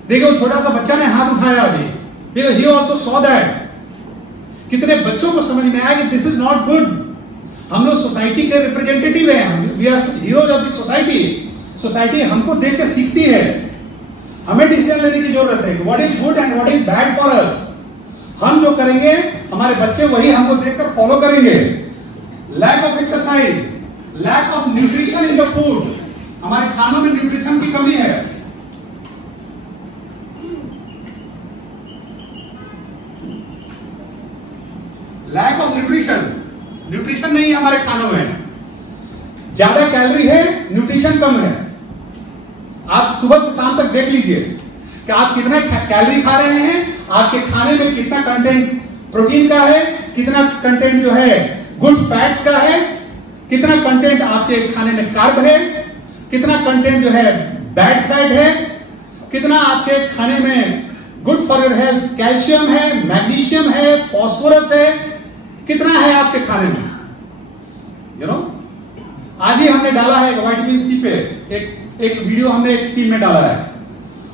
देखो छोटा सा बच्चा ने हाथ उठाया अभी, देखो ही आल्सो सॉ दैट। कितने बच्चों को समझ में आया कि दिस इज नॉट गुड। हम लोग सोसाइटी के रिप्रेजेंटेटिव हैं, we are heroes of the society. Society हमको देख के सीखती है, हमें डिसीजन लेने की जरूरत है what is good and what is bad for us. हम जो करेंगे हमारे बच्चे वही हमको देखकर फॉलो करेंगे। Lack of exercise, lack of nutrition in the food, हमारे खानों में न्यूट्रिशन की कमी है। लैक ऑफ न्यूट्रिशन, न्यूट्रिशन नहीं है हमारे खानों में, ज्यादा कैलोरी है, न्यूट्रिशन कम है। आप सुबह से शाम तक देख लीजिए कि आप कितना कैलोरी खा रहे हैं, आपके खाने में कितना कंटेंट प्रोटीन का है, कितना कंटेंट जो है गुड फैट्स का है, कितना कंटेंट आपके खाने में कार्ब है, कितना कंटेंट जो है बैड फैट है, कितना आपके खाने में good for your health calcium है, मैग्नीशियम है, फॉस्फोरस है, कितना है आपके खाने में, यू नो। आज ही हमने डाला है विटामिन सी पे एक वीडियो हमने एक टीम में डाला है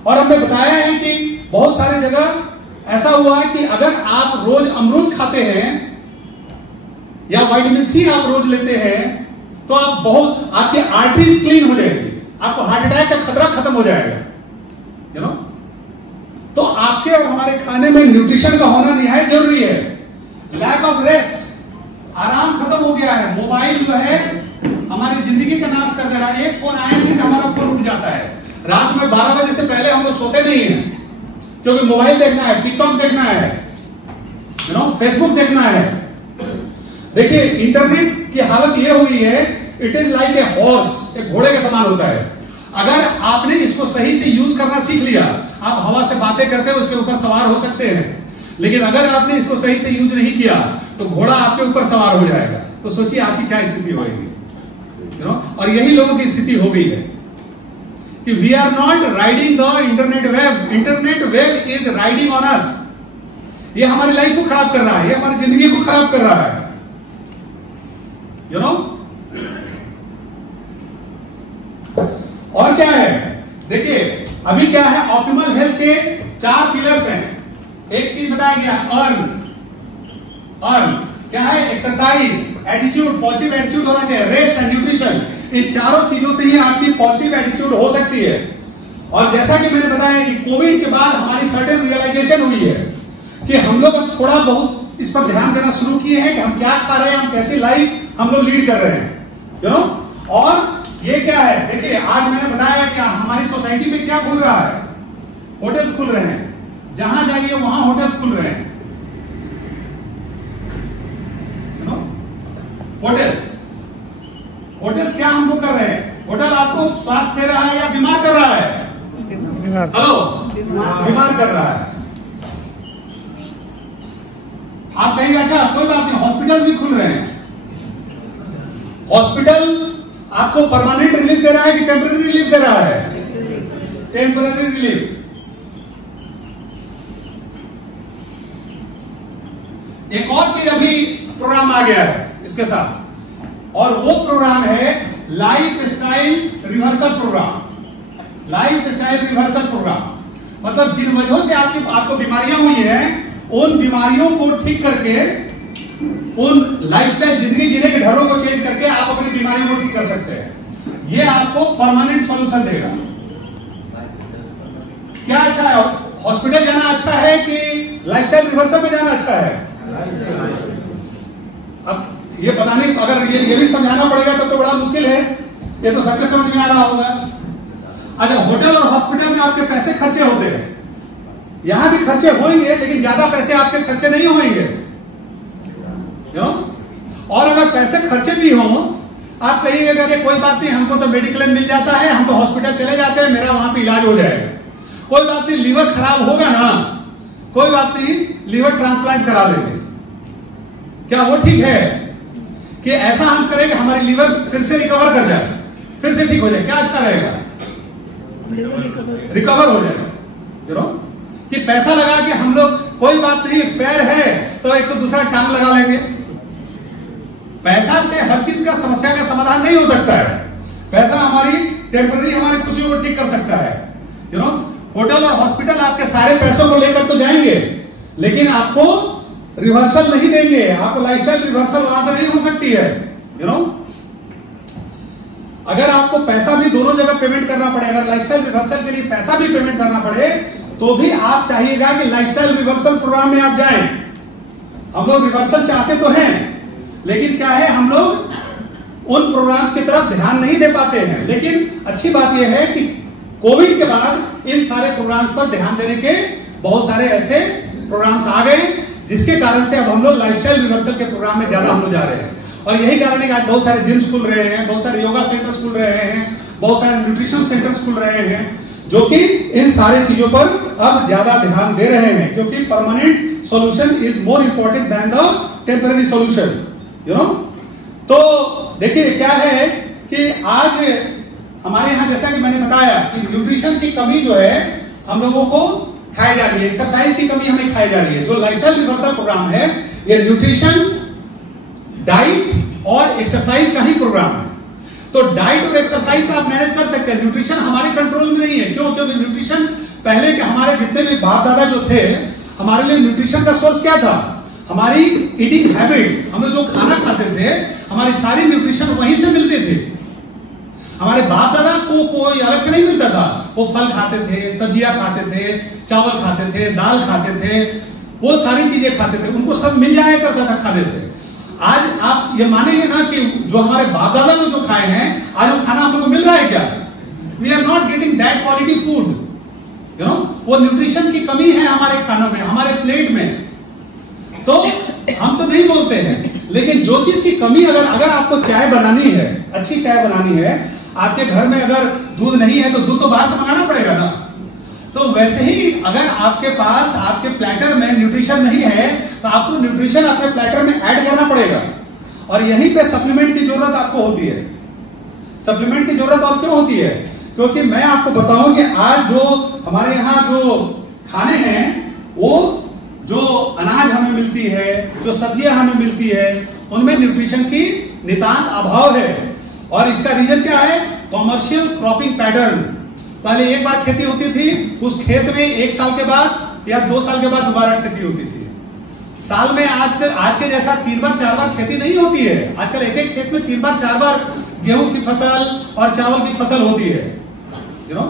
और हमने बताया है कि बहुत सारी जगह ऐसा हुआ है कि अगर आप रोज अमरूद खाते हैं या विटामिन सी आप रोज लेते हैं तो आप बहुत आपकी आर्टरीज क्लीन हो जाएगी, आपको हार्ट अटैक का खतरा खत्म हो जाएगा, यू नो। तो आपके और हमारे खाने में न्यूट्रिशन का होना निहायत जरूरी है। लैक ऑफ रेस्ट, आराम खत्म हो गया है। मोबाइल जो है हमारी जिंदगी का नाश कर दे रहा है। एक फोन आया नहीं हमारा फोन उठ जाता है। रात में 12 बजे से पहले हम लोग सोते नहीं हैं क्योंकि मोबाइल देखना है, टिकटॉक देखना है, यू नो, फेसबुक देखना है। देखिए इंटरनेट की हालत यह हुई है, it is like a horse, एक घोड़े के समान होता है। अगर आपने इसको सही से यूज करना सीख लिया, आप हवा से बातें करते हो उसके ऊपर सवार हो सकते हैं, लेकिन अगर आपने इसको सही से यूज नहीं किया तो घोड़ा आपके ऊपर सवार हो जाएगा। तो सोचिए आपकी क्या स्थिति होगी, यू नो। और यही लोगों की स्थिति हो गई है कि we are not riding the internet wave, internet wave is riding on us. ये हमारी लाइफ को खराब कर रहा है, ये हमारी जिंदगी को खराब कर रहा है, यू नो। और क्या है देखिए, अभी क्या है, ऑप्टिमल हेल्थ के 4 पिलर्स हैं। एक चीज बताया गया, अर्न क्या है, एक्सरसाइज, एटीट्यूड, पॉजिटिव एटीट्यूड होना चाहिए, रेस्ट एंड न्यूट्रिशन। इन चारों चीजों से ही आपकी पॉजिटिव एटीट्यूड हो सकती है। और जैसा कि मैंने बताया कि कोविड के बाद हमारी सर्टेन रियलाइजेशन हुई है कि हम लोग अब थोड़ा बहुत इस पर ध्यान देना शुरू किए हैं कि हम क्या खा रहे हैं, हम कैसी लाइफ हम लोग लीड कर रहे हैं, यू नो। और ये क्या है, देखिए आज मैंने बताया कि हमारी सोसाइटी में क्या खुल रहा है, होटल्स खुल रहे हैं, जहां जाइए वहां होटल्स खुल रहे हैं, यू नो। होटल्स क्या हमको कर रहे हैं, होटल आपको स्वास्थ्य दे रहा है या बीमार कर रहा है? हेलो, बीमार कर रहा है। आप कहेंगे अच्छा कोई बात नहीं, हॉस्पिटल भी खुल रहे हैं। हॉस्पिटल आपको परमानेंट रिलीफ दे रहा है कि टेम्पररी रिलीफ दे रहा है? Temporary relief. एक और चीज अभी प्रोग्राम आ गया है इसके साथ, और वो प्रोग्राम है lifestyle reversal program. Lifestyle reversal program मतलब जिन वजहों से आपको बीमारियां हुई हैं, उन बीमारियों को ठीक करके उन लाइफस्टाइल जिंदगी जीने के ढर्रों को चेंज करके आप अपनी बीमारी को ठीक कर सकते हैं। ये आपको परमानेंट सॉल्यूशन देगा। क्या अच्छा है, हॉस्पिटल जाना अच्छा है कि लाइफस्टाइल रिवर्सल में जाना अच्छा है? अब ये पता नहीं, अगर ये भी समझाना पड़ेगा तो बड़ा मुश्किल है, ये तो सबके समझ में आ रहा होगा। अच्छा, होटल और हॉस्पिटल में आपके पैसे खर्चे होते हैं, यहां भी खर्चे होंगे लेकिन ज्यादा पैसे आपके खर्चे नहीं होंगे, क्यों? और अगर पैसे खर्चे भी हों, आप कहिएगा कि कोई बात नहीं, हमको तो मेडिक्लेम मिल जाता है, हम तो हॉस्पिटल चले जाते हैं, मेरा वहां पे इलाज हो जाएगा। कोई बात नहीं, लीवर खराब होगा ना, कोई बात नहीं, लीवर ट्रांसप्लांट करा लेंगे। क्या वो ठीक है कि ऐसा हम करें कि हमारी लीवर फिर से रिकवर कर जाए, फिर से ठीक हो जाए? क्या अच्छा रहेगा? रिकवर हो जाएगा, यू नो, कि पैसा लगा के हम लोग, कोई बात नहीं, पैर है तो एक तो दूसरा टांग लगा लेंगे। पैसा से हर चीज का, समस्या का समाधान नहीं हो सकता है। पैसा हमारी टेम्पररी हमारी खुशियों को ठीक कर सकता है, यू नो। होटल और हॉस्पिटल आपके सारे पैसों को लेकर तो जाएंगे, लेकिन आपको रिवर्सल नहीं देंगे, आपको लाइफस्टाइल रिवर्सल वहां से नहीं हो सकती है, यू नो। अगर आपको पैसा भी दोनों जगह पेमेंट करना पड़ेगा, लाइफस्टाइल रिवर्सल के लिए पैसा भी पेमेंट करना पड़े, तो भी आप चाहिएगा कि लाइफस्टाइल रिवर्सल प्रोग्राम में आप जाएं। हम लोग रिवर्सल चाहते तो हैं, लेकिन क्या है, हम लोग उन प्रोग्राम्स की तरफ ध्यान नहीं दे पाते हैं। लेकिन अच्छी बात यह है कि कोविड के बाद इन सारे प्रोग्राम्स पर ध्यान देने के बहुत सारे ऐसे प्रोग्राम्स आ गए, जिसके कारण से अब हम लोग लाइफस्टाइल रिवर्सल के प्रोग्राम में ज्यादा हम लोग जा रहे हैं। और यही कारण है कि आज बहुत सारे जिम खुल रहे हैं, बहुत सारे योगा सेंटर्स खुल रहे हैं, बहुत सारे न्यूट्रिशन सेंटर्स खुल रहे हैं, जो कि इन सारी चीजों पर अब ज्यादा ध्यान दे रहे हैं, क्योंकि permanent solution is more important than the temporary solution, you know. तो देखिए क्या है कि आज हमारे यहाँ, जैसा कि मैंने बताया, कि न्यूट्रिशन की कमी जो है हम लोगों को खाई जा रही है, एक्सरसाइज की कमी हमें खाई जा रही है। जो लाइफस्टाइल रिवर्सल प्रोग्राम है, ये न्यूट्रिशन, डाइट और एक्सरसाइज का ही प्रोग्राम है। तो डाइट और एक्सरसाइज तो आप मैनेज कर सकते हैं, न्यूट्रिशन हमारे कंट्रोल में नहीं है। क्यों? क्योंकि न्यूट्रिशन पहले के हमारे जितने भी बाप दादा जो थे, हमारे लिए न्यूट्रिशन का सोर्स क्या था? हमारी ईटिंग हैबिट्स, हम लोग जो खाना खाते थे, हमारी सारी न्यूट्रिशन वहीं से मिलते थे। हमारे बाप दादा को कोई अलग से नहीं मिलता था, वो फल खाते थे, सब्जियां खाते थे, चावल खाते थे, दाल खाते थे, वो सारी चीजें खाते थे, उनको सब मिल जाया करता था खाने से। आज आप ये मानेंगे ना कि जो हमारे बाप दादा ने जो खाए हैं, आज वो खाना हम लोग को मिल रहा है क्या? We are not getting that quality food, you know. वो न्यूट्रिशन की कमी है हमारे खानों में, हमारे प्लेट में। तो हम तो नहीं बोलते हैं, लेकिन जो चीज की कमी, अगर आपको चाय बनानी है, अच्छी चाय बनानी है, आपके घर में अगर दूध नहीं है तो दूध तो बाहर से मंगाना पड़ेगा ना। तो वैसे ही अगर आपके पास आपके प्लेटर में न्यूट्रिशन नहीं है, तो आपको न्यूट्रिशन अपने प्लेटर में ऐड करना पड़ेगा। और यहीं पे सप्लीमेंट की जरूरत आपको होती है। सप्लीमेंट की जरूरत और क्यों होती है? क्योंकि मैं आपको बताऊं कि आज जो हमारे यहाँ जो खाने हैं, वो जो अनाज हमें मिलती है, जो सब्जियां हमें मिलती है, उनमें न्यूट्रिशन की नितांत अभाव है। और इसका रीजन क्या है? Commercial cropping pattern. पहले एक बार खेती होती थी, उस खेत में 1 साल के बाद या 2 साल के बाद दोबारा खेती होती थी। साल में आज के जैसा 3 बार 4 बार खेती नहीं होती है। आजकल एक एक खेत में 3 बार 4 बार गेहूं की फसल और चावल की फसल होती है, यू नो।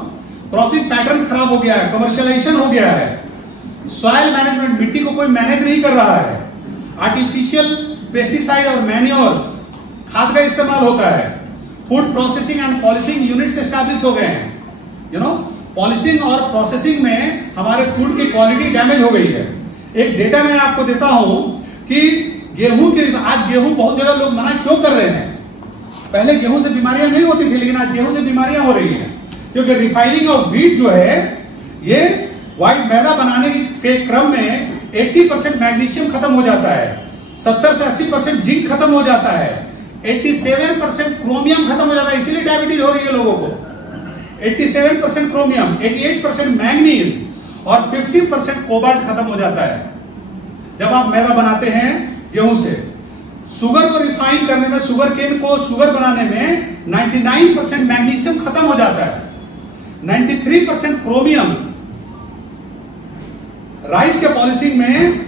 क्रॉपिंग पैटर्न खराब हो गया है, कमर्शियलाइजेशन हो गया है। सॉइल मैनेजमेंट, मिट्टी को कोई मैनेज नहीं कर रहा है। आर्टिफिशियल पेस्टिसाइड और मैन्योर्स, खाद का इस्तेमाल होता है। Food processing and polishing units establish हो गए हैं, यू नो। पॉलिशिंग और प्रोसेसिंग में हमारे फूड की क्वालिटी डैमेज हो गई है। एक डेटा मैं आपको देता हूं कि गेहूं की, आज गेहूं बहुत जगह लोग मना क्यों कर रहे हैं? पहले गेहूं से बीमारियां नहीं होती थी, लेकिन आज गेहूं से बीमारियां हो रही हैं, क्योंकि रिफाइनिंग ऑफ व्हीट जो है, ये व्हाइट मैदा बनाने के क्रम में 80% मैग्नीशियम खत्म हो जाता है, 70 से 80% जिंक खत्म हो जाता है, 87% क्रोमियम खत्म हो जाता है, इसीलिए डायबिटीज हो रही है लोगों को। 87% क्रोमियम, 88% मैंगनीज और 50% कोबाल्ट खत्म हो जाता है जब आप मैदा बनाते हैं गेहूं से। शुगर को रिफाइन करने में, शुगर केन को शुगर बनाने में 99% मैग्नीशियम खत्म हो जाता है, 93% क्रोमियम। राइस के पॉलिशिंग में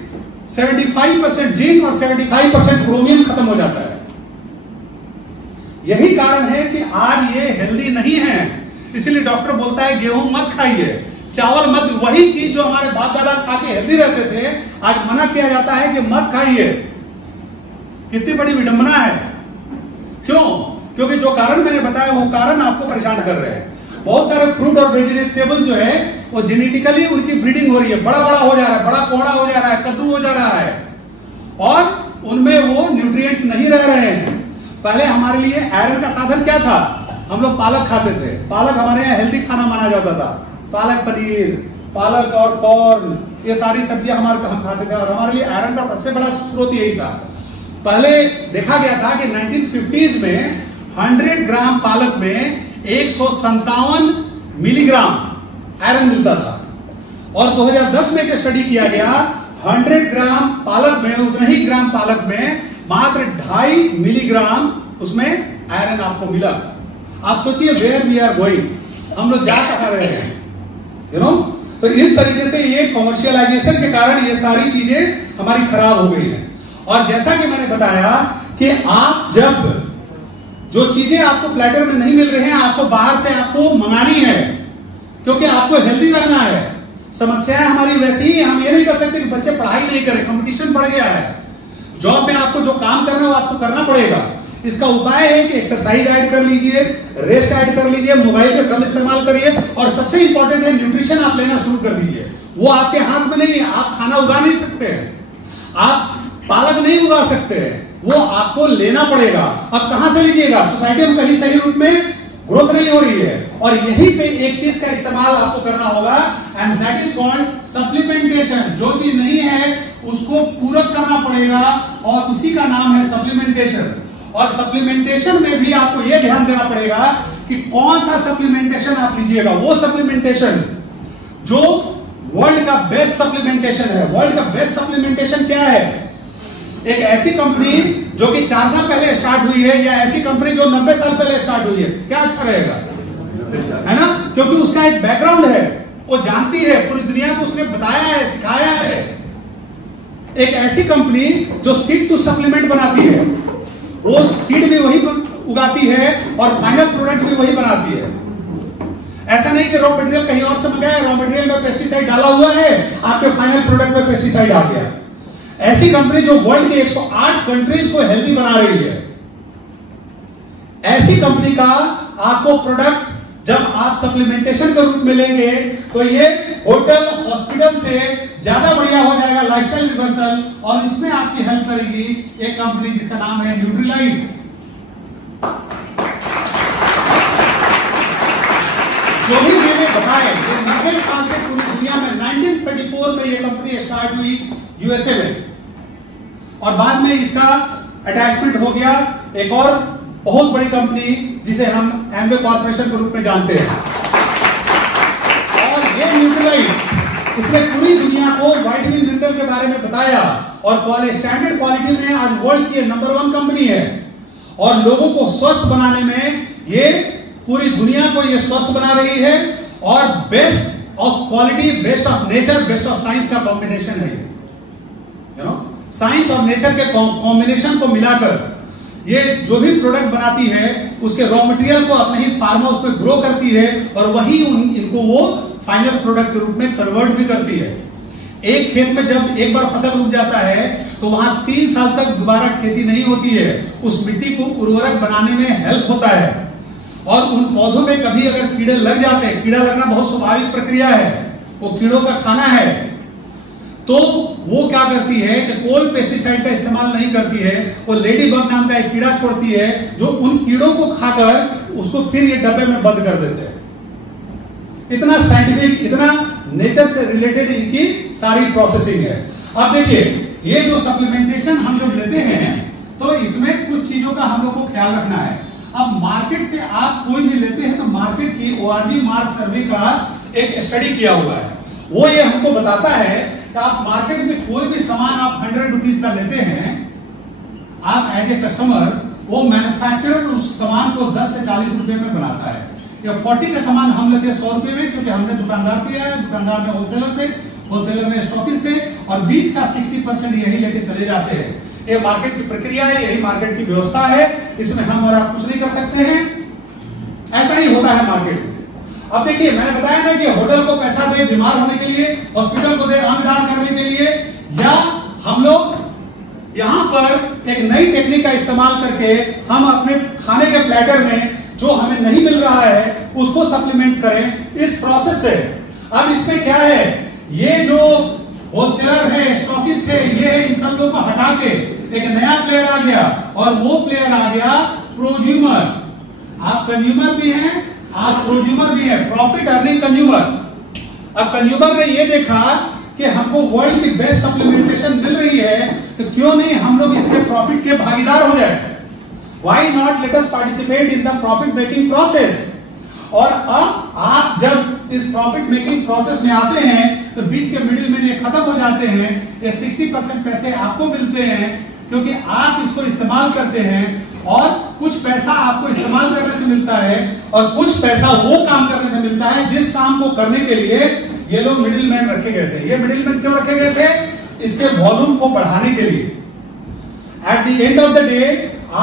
75% जिंक और 75% क्रोमियम खत्म हो जाता है। यही कारण है कि आज ये हेल्दी नहीं है। इसीलिए डॉक्टर बोलता है गेहूं मत खाइए, चावल मत, वही चीज जो हमारे बाप दादा खा के हेल्दी रहते थे आज मना किया जाता है कि मत खाइए। कितनी बड़ी विडंबना है। क्यों? क्योंकि जो कारण मैंने बताया वो कारण आपको परेशान कर रहे हैं। बहुत सारे फ्रूट और वेजिटेबल जो है वो जेनेटिकली उनकी ब्रीडिंग हो रही है, बड़ा बड़ा हो जा रहा है, बड़ा कोड़ा हो जा रहा है, कद्दू हो जा रहा है, और उनमें वो न्यूट्रिएंट्स नहीं रह रहे हैं। पहले हमारे लिए आयरन का साधन क्या था? हम लोग पालक खाते थे। पालक हमारे यहाँ हेल्दी खाना माना जाता था। पालक पनीर, पालक और कॉर्न, ये सारी सब्जियां हम खाते थे और हमारे लिए आयरन का सबसे बड़ा स्रोत यही था। पहले देखा गया था कि 1950s में 100 ग्राम पालक में 157 मिलीग्राम आयरन मिलता था, और 2010 में एक स्टडी किया गया 100 ग्राम पालक में, उतना ही ग्राम पालक में मात्र 2.5 मिलीग्राम उसमें आयरन आपको मिला। आप सोचिए वेयर वी आर गोइंग, हम लोग जा कहां रहे हैं, यू नो। तो इस तरीके से ये कॉमर्शियलाइजेशन के कारण ये सारी चीजें हमारी खराब हो गई हैं। और जैसा कि मैंने बताया कि आप जब जो चीजें आपको प्लेटर में नहीं मिल रही हैं, आपको बाहर से आपको मंगानी है, क्योंकि आपको हेल्दी रहना है। समस्याएं हमारी वैसी ही, हम ये नहीं कर सकते कि बच्चे पढ़ाई नहीं करें, कंपटीशन बढ़ गया है। जॉब में आपको जो काम करना है वो आपको करना पड़ेगा। इसका उपाय है कि एक्सरसाइज ऐड कर लीजिए, रेस्ट ऐड कर लीजिए, मोबाइल का कम इस्तेमाल करिए, और सबसे इंपॉर्टेंट है न्यूट्रिशन आप लेना शुरू कर दीजिए। वो आपके हाथ में नहीं है, आप खाना उगा नहीं सकते हैं, आप पालक नहीं उगा सकते हैं, वो आपको लेना पड़ेगा। अब कहां से लीजिएगा? सोसाइटी में कहीं सही रूप में ग्रोथ नहीं हो रही है, और यहीं पे एक चीज का इस्तेमाल आपको करना होगा, and that is called supplementation. जो चीज नहीं है उसको पूरक करना पड़ेगा, और उसी का नाम है सप्लीमेंटेशन। और सप्लीमेंटेशन में भी आपको यह ध्यान देना पड़ेगा कि कौन सा सप्लीमेंटेशन आप लीजिएगा। वो सप्लीमेंटेशन जो वर्ल्ड का बेस्ट सप्लीमेंटेशन है। वर्ल्ड का बेस्ट सप्लीमेंटेशन क्या है? एक ऐसी कंपनी जो कि 4 साल पहले स्टार्ट हुई है, या ऐसी कंपनी जो 90 साल पहले स्टार्ट हुई है, क्या अच्छा रहेगा? है ना? क्योंकि उसका एक बैकग्राउंड है, वो जानती है, पूरी दुनिया को उसने बताया है, सिखाया है। एक ऐसी कंपनी जो सीड टू सप्लीमेंट बनाती है, वो सीड भी वही उगाती है और फाइनल प्रोडक्ट भी वही बनाती है। ऐसा नहीं कि रॉ मटेरियल कहीं और से मंगाया, रॉ मटेरियल में पेस्टिसाइड डाला हुआ है, आपके फाइनल प्रोडक्ट में पेस्टिसाइड आ गया। ऐसी कंपनी जो वर्ल्ड के 108 कंट्रीज को हेल्दी बना रही है, ऐसी कंपनी का आपको प्रोडक्ट जब आप सप्लीमेंटेशन के रूप में लेंगे तो ये होटल हॉस्पिटल से ज्यादा बढ़िया हो जाएगा लाइफस्टाइल रिवर्सल, और इसमें आपकी हेल्प करेगी एक कंपनी जिसका नाम है न्यूट्रीलाइट। जो भी मैंने बताया, 90 साल से पूरी दुनिया में 1934 में ये कंपनी स्टार्ट हुई यूएसए में, और बाद में इसका अटैचमेंट हो गया एक और बहुत बड़ी कंपनी जिसे हम एमवे कॉर्पोरेशन के रूप में जानते हैं। और ये न्यूट्रीलाइट, इसने पूरी दुनिया को वाइटामिन मिनरल के बारे में बताया, और स्टैंडर्ड क्वालिटी में आज वर्ल्ड की नंबर 1 कंपनी है। और लोगों को स्वस्थ बनाने में ये पूरी दुनिया को ये स्वस्थ बना रही है, और best of quality, best of nature, best of science का कॉम्बिनेशन है। यू नो, साइंस और नेचर के कॉम्बिनेशन को मिलाकर ये जो भी प्रोडक्ट बनाती है उसके रॉ मटेरियल को अपने ही फार्म हाउस में ग्रो करती है, और वही इनको वो फाइनल प्रोडक्ट के रूप में कन्वर्ट भी करती है। एक खेत में जब एक बार फसल उग जाता है तो वहां 3 साल तक दोबारा खेती नहीं होती है। उस मिट्टी को उर्वरक बनाने में हेल्प होता है, और उन पौधों में कभी अगर कीड़े लग जाते हैं, कीड़ा लगना बहुत स्वाभाविक प्रक्रिया है, वो कीड़ों का खाना है, तो वो क्या करती है कि कोई पेस्टिसाइड का इस्तेमाल नहीं करती है, वो लेडी बग नाम का एक कीड़ा छोड़ती है जो उन कीड़ों को खाकर उसको फिर ये डब्बे में बंद कर देते हैं। इतना साइंटिफिक, इतना नेचर से रिलेटेड इनकी सारी प्रोसेसिंग है। अब देखिए, ये जो सप्लीमेंटेशन हम लोग लेते हैं तो इसमें कुछ चीजों का हम लोग को ख्याल रखना है। अब मार्केट से आप कोई भी लेते हैं तो मार्केट की ORG मार्क सर्वे का एक स्टडी किया हुआ है, वो ये हमको बताता है कि आप मार्केट में कोई भी सामान आप 100 रुपीज का लेते हैं, आप एज ए कस्टमर, वो मैन्युफैक्चरर उस सामान को 10 से 40 रुपए में बनाता है, या 40 का सामान हम लेते हैं 100 रुपए में, क्योंकि हमने दुकानदार से लिया है, दुकानदार ने होलसेलर से, होलसेलर में स्टॉकिस्ट से, और बीच का 60% यही लेके चले जाते हैं। ये मार्केट की प्रक्रिया है, यही मार्केट की व्यवस्था है, इसमें हम और आप कुछ नहीं कर सकते हैं, ऐसा ही होता है मार्केट में। अब देखिए, मैंने बताया ना कि होटल को पैसा दे बीमार होने के लिए, हॉस्पिटल को दे अंगदान करने के लिए, या हम लोग यहां पर एक नई टेक्निक का इस्तेमाल करके हम अपने खाने के प्लेटर में जो हमें नहीं मिल रहा है उसको सप्लीमेंट करें इस प्रोसेस से। अब इसमें क्या है, ये जो होलसेलर है, स्टॉकिस्ट है, ये इन सब लोगों को हटा के एक नया प्लेयर आ गया, और वो प्लेयर आ गया प्रोज्यूमर। आप कंज्यूमर भी हैं, आप प्रोज्यूमर भी हैं, प्रॉफिट अर्निंग कंज्यूमर। अब कंज्यूमर ने ये देखा कि हमको वर्ल्ड की बेस्ट सप्लीमेंटेशन मिल रही है, तो क्यों नहीं हम लोग इसके प्रॉफिट के भागीदार हो जाए। Why not let us participate in the profit making process? और अब आप जब इस प्रॉफिट मेकिंग प्रोसेस में आते हैं तो बीच के मिडिल में ये खत्म हो जाते हैं। ये 60% पैसे आपको मिलते हैं क्योंकि आप इसको इस्तेमाल करते हैं, और कुछ पैसा आपको इस्तेमाल करने से मिलता है, और कुछ पैसा वो काम करने से मिलता है जिस काम को करने के लिए ये लोग मिडिल मैन रखे गए थे। ये मिडिल मैन क्यों रखे गए थे? इसके वॉल्यूम को बढ़ाने के लिए। At the end of the day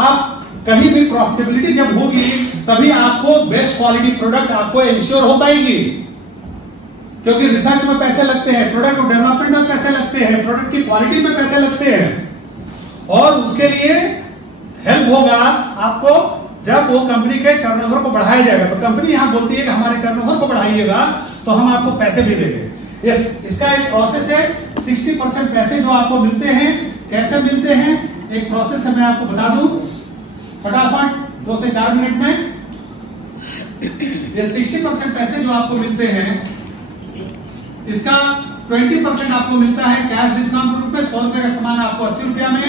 आप कहीं भी प्रॉफिटेबिलिटी जब होगी तभी आपको बेस्ट क्वालिटी प्रोडक्ट आपको इंश्योर हो पाएगी, क्योंकि रिसर्च में पैसे लगते हैं, प्रोडक्ट डेवलपमेंट में पैसे लगते हैं, प्रोडक्ट की क्वालिटी में पैसे लगते हैं, और उसके लिए हेल्प होगा आपको जब वो कंपनी के टर्नओवर को बढ़ाया जाएगा। तो कंपनी यहां बोलती है कि हमारे टर्नओवर को बढ़ाइएगा तो हम आपको पैसे भी देंगे। इसका एक प्रोसेस है। 60% पैसे जो आपको मिलते हैं, कैसे मिलते हैं एक प्रोसेस है, मैं आपको बता दूं फटाफट 2 से 4 मिनट में। ये 60% पैसे जो आपको मिलते हैं, इसका 20% आपको मिलता है कैश डिस्काउंट के रूप में। 100 रुपए का सामान आपको 80 रुपया में।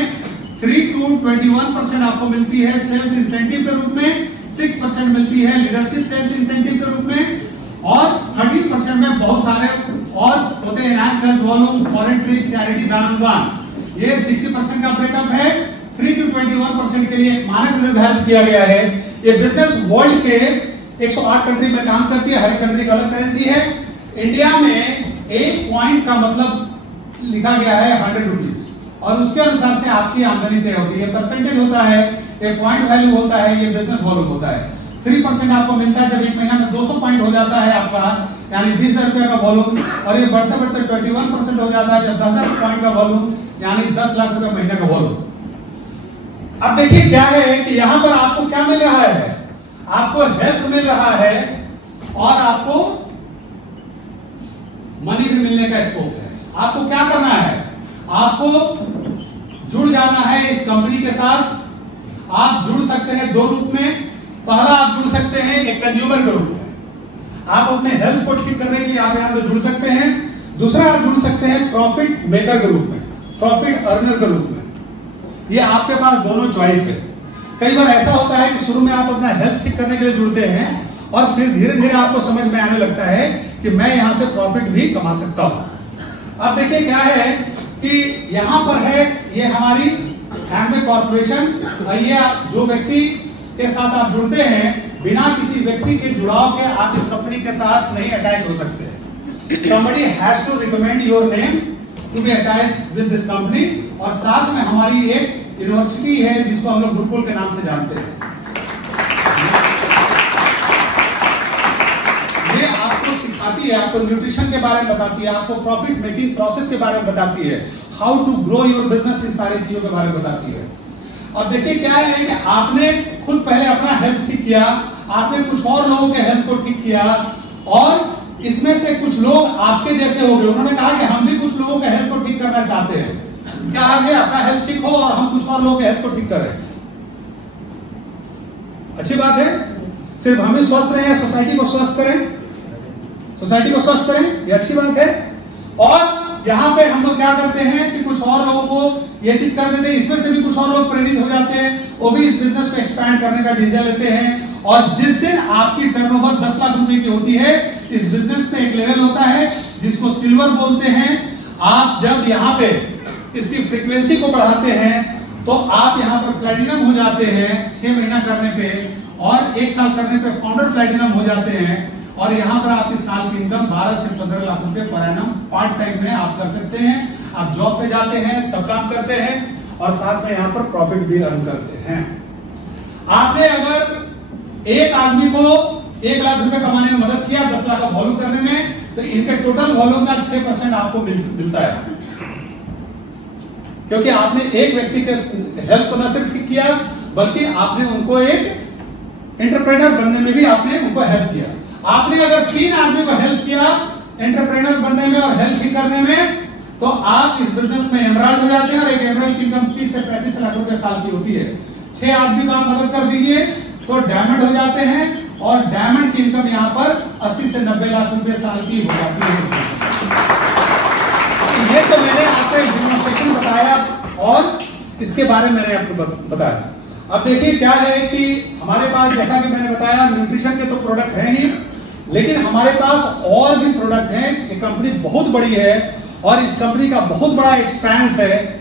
3 to 21% आपको मिलती है सेल्स इंसेंटिव के रूप में। 6% मिलती है लीडरशिप सेल्स इंसेंटिव के रूप में, और 13% में बहुत सारे और होते हैं enhance sales volume, foreign trip, charity, दान अनुदान। ये 60% का ब्रेकअप है। 3 to 21% के लिए मानक निर्धारित किया गया है। ये बिजनेस वर्ल्ड के 108 कंट्री में काम करती है, हर कंट्री का अलग करेंसी है। इंडिया में 1 पॉइंट का मतलब लिखा गया है 100 रुपीज, और उसके अनुसार से आपकी आमदनी तय होती है। परसेंटेज होता है, ये पॉइंट वैल्यू होता है, ये बिजनेस वॉल्यूम होता है। 3% आपको मिलता है जब एक महीना में 200 पॉइंट हो जाता है आपका, यानी 20,000 रुपए का वॉल्यूम, और ये बढ़ते बढ़ते 21% हो जाता है जब 10,000 पॉइंट का वॉल्यूम, यानी 10 लाख रुपए महीने का वॉल्यूम। अब देखिए क्या है कि यहां पर आपको क्या मिल रहा है, आपको हेल्थ मिल रहा है, और आपको मनी भी मिलने का स्कोप है। आपको क्या करना है, आपको जुड़ जाना है इस कंपनी के साथ। आप जुड़ सकते हैं 2 रूप में। पहला आप जुड़ सकते हैं एक कंज्यूमर के रूप में, आप अपने हेल्थ को ठीक करने के लिए आप यहां से जुड़ सकते हैं। दूसरा आप जुड़ सकते हैं प्रॉफिट मेकर के रूप में, प्रॉफिट अर्नर के रूप में। ये आपके पास दोनों चॉइस है। कई बार ऐसा होता है कि शुरू में आप अपना हेल्थ ठीक करने के लिए जुड़ते हैं, और फिर धीरे धीरे आपको समझ में आने लगता है कि मैं यहां से प्रॉफिट भी कमा सकता हूं। अब देखिए क्या है कि यहां पर है ये हमारी हैंडमे कॉर्पोरेशन, और ये जो व्यक्ति के साथ आप जुड़ते हैं, बिना किसी व्यक्ति के जुड़ाव के आप इस कंपनी के साथ नहीं अटैच हो सकते। Somebody has to recommend your name to be attached with this company। और साथ में हमारी एक यूनिवर्सिटी है जिसको हम लोग गुरुकुल के नाम से जानते हैं। ये आपको सिखाती है, आपको न्यूट्रिशन के बारे में बताती है, आपको प्रॉफिट मेकिंग प्रोसेस के बारे में बताती है, how to grow your business, इन सारी चीजों के बारे में बताती है। और देखिए क्या है कि आपने खुद पहले अपना हेल्थ ठीक किया, आपने कुछ और लोगों के हेल्थ को ठीक किया, और इसमें से कुछ लोग आपके जैसे हो गए। उन्होंने कहा कि हम भी कुछ लोगों के हेल्थ को ठीक करना चाहते हैं। क्या आगे अपना हेल्थ ठीक हो और हम कुछ और लोगों के हेल्थ को ठीक करें। अच्छी बात है। सिर्फ हम ही स्वस्थ रहे, सोसाइटी को स्वस्थ करें, सोसाइटी को स्वस्थ करें, ये अच्छी बात है। और यहाँ पे हम लोग क्या करते हैं कि कुछ और लोगों को ये चीज कर देते हैं, इसमें से भी कुछ और लोग प्रेरित हो जाते हैं, वो भी इस बिजनेस को एक्सपैंड करने का डिसीजन लेते हैं। और जिस दिन आपकी टर्नओवर 10 लाख रुपए की होती है, इस बिजनेस में एक लेवल होता है जिसको सिल्वर बोलते हैं। आप जब यहाँ पे इसकी फ्रीक्वेंसी को बढ़ाते हैं तो आप यहाँ पर प्लैटिनम हो जाते हैं 6 महीना करने पे, और 1 साल करने पे फाउंडर प्लैटिनम हो जाते हैं। और यहाँ पर आपकी साल की इनकम 12 से 15 लाख रुपए पर एनम पार्ट टाइम में आप कर सकते हैं। आप जॉब पे जाते हैं, सब काम करते हैं और साथ में यहाँ पर प्रॉफिट भी अर्न करते हैं। आपने अगर एक आदमी को 1 लाख रुपए कमाने में मदद किया 10 लाख का वॉल्यूम करने में, तो इनके टोटल वॉल्यूम का 6% आपको मिलता है, क्योंकि आपने एक व्यक्ति के हेल्प को न सिर्फ किया बल्कि आपने उनको एक एंटरप्रेन्योर बनने में भी आपने उनको हेल्प किया। आपने अगर 3 आदमी को हेल्प किया एंटरप्रेन्योर बनने में और हेल्प भी करने में, तो आप इस बिजनेस में एमराल्ड हो जाते हैं और एक एमराल्ड की इनकम 30 से 35 लाख रुपए साल की होती है। 6 आदमी को आप मदद कर दीजिए तो डायमंड हो जाते हैं और डायमंड की इनकम यहाँ पर 80 से 90 लाख रुपए साल की हो जाती है। ये तो मैंने आपको एक डेमोंस्ट्रेशन बताया और इसके बारे में मैंने आपको बताया। अब देखिए क्या है कि हमारे पास, जैसा कि मैंने बताया, न्यूट्रिशन के तो प्रोडक्ट हैं ही, लेकिन हमारे पास और भी प्रोडक्ट हैं। ये कंपनी बहुत बड़ी है और इस कंपनी का बहुत बड़ा एक्सपेंस है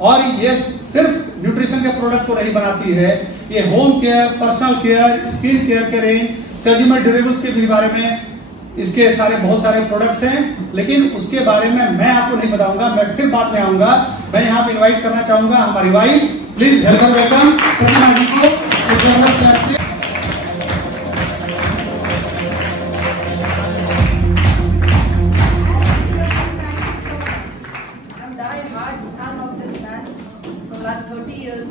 और ये सिर्फ न्यूट्रिशन के प्रोडक्ट को नहीं बनाती है, ये home care, personal care, skin care के रेंज, कंज्यूमर ड्यूरेबल्स के भी बारे में इसके बहुत सारे प्रोडक्ट्स हैं, लेकिन उसके बारे में मैं आपको नहीं बताऊंगा, मैं फिर बाद में आऊंगा। मैं यहाँ पे इनवाइट करना चाहूंगा हमारी वाइफ, प्लीज वेलकम प्रतिमा जी को। Last 30 years,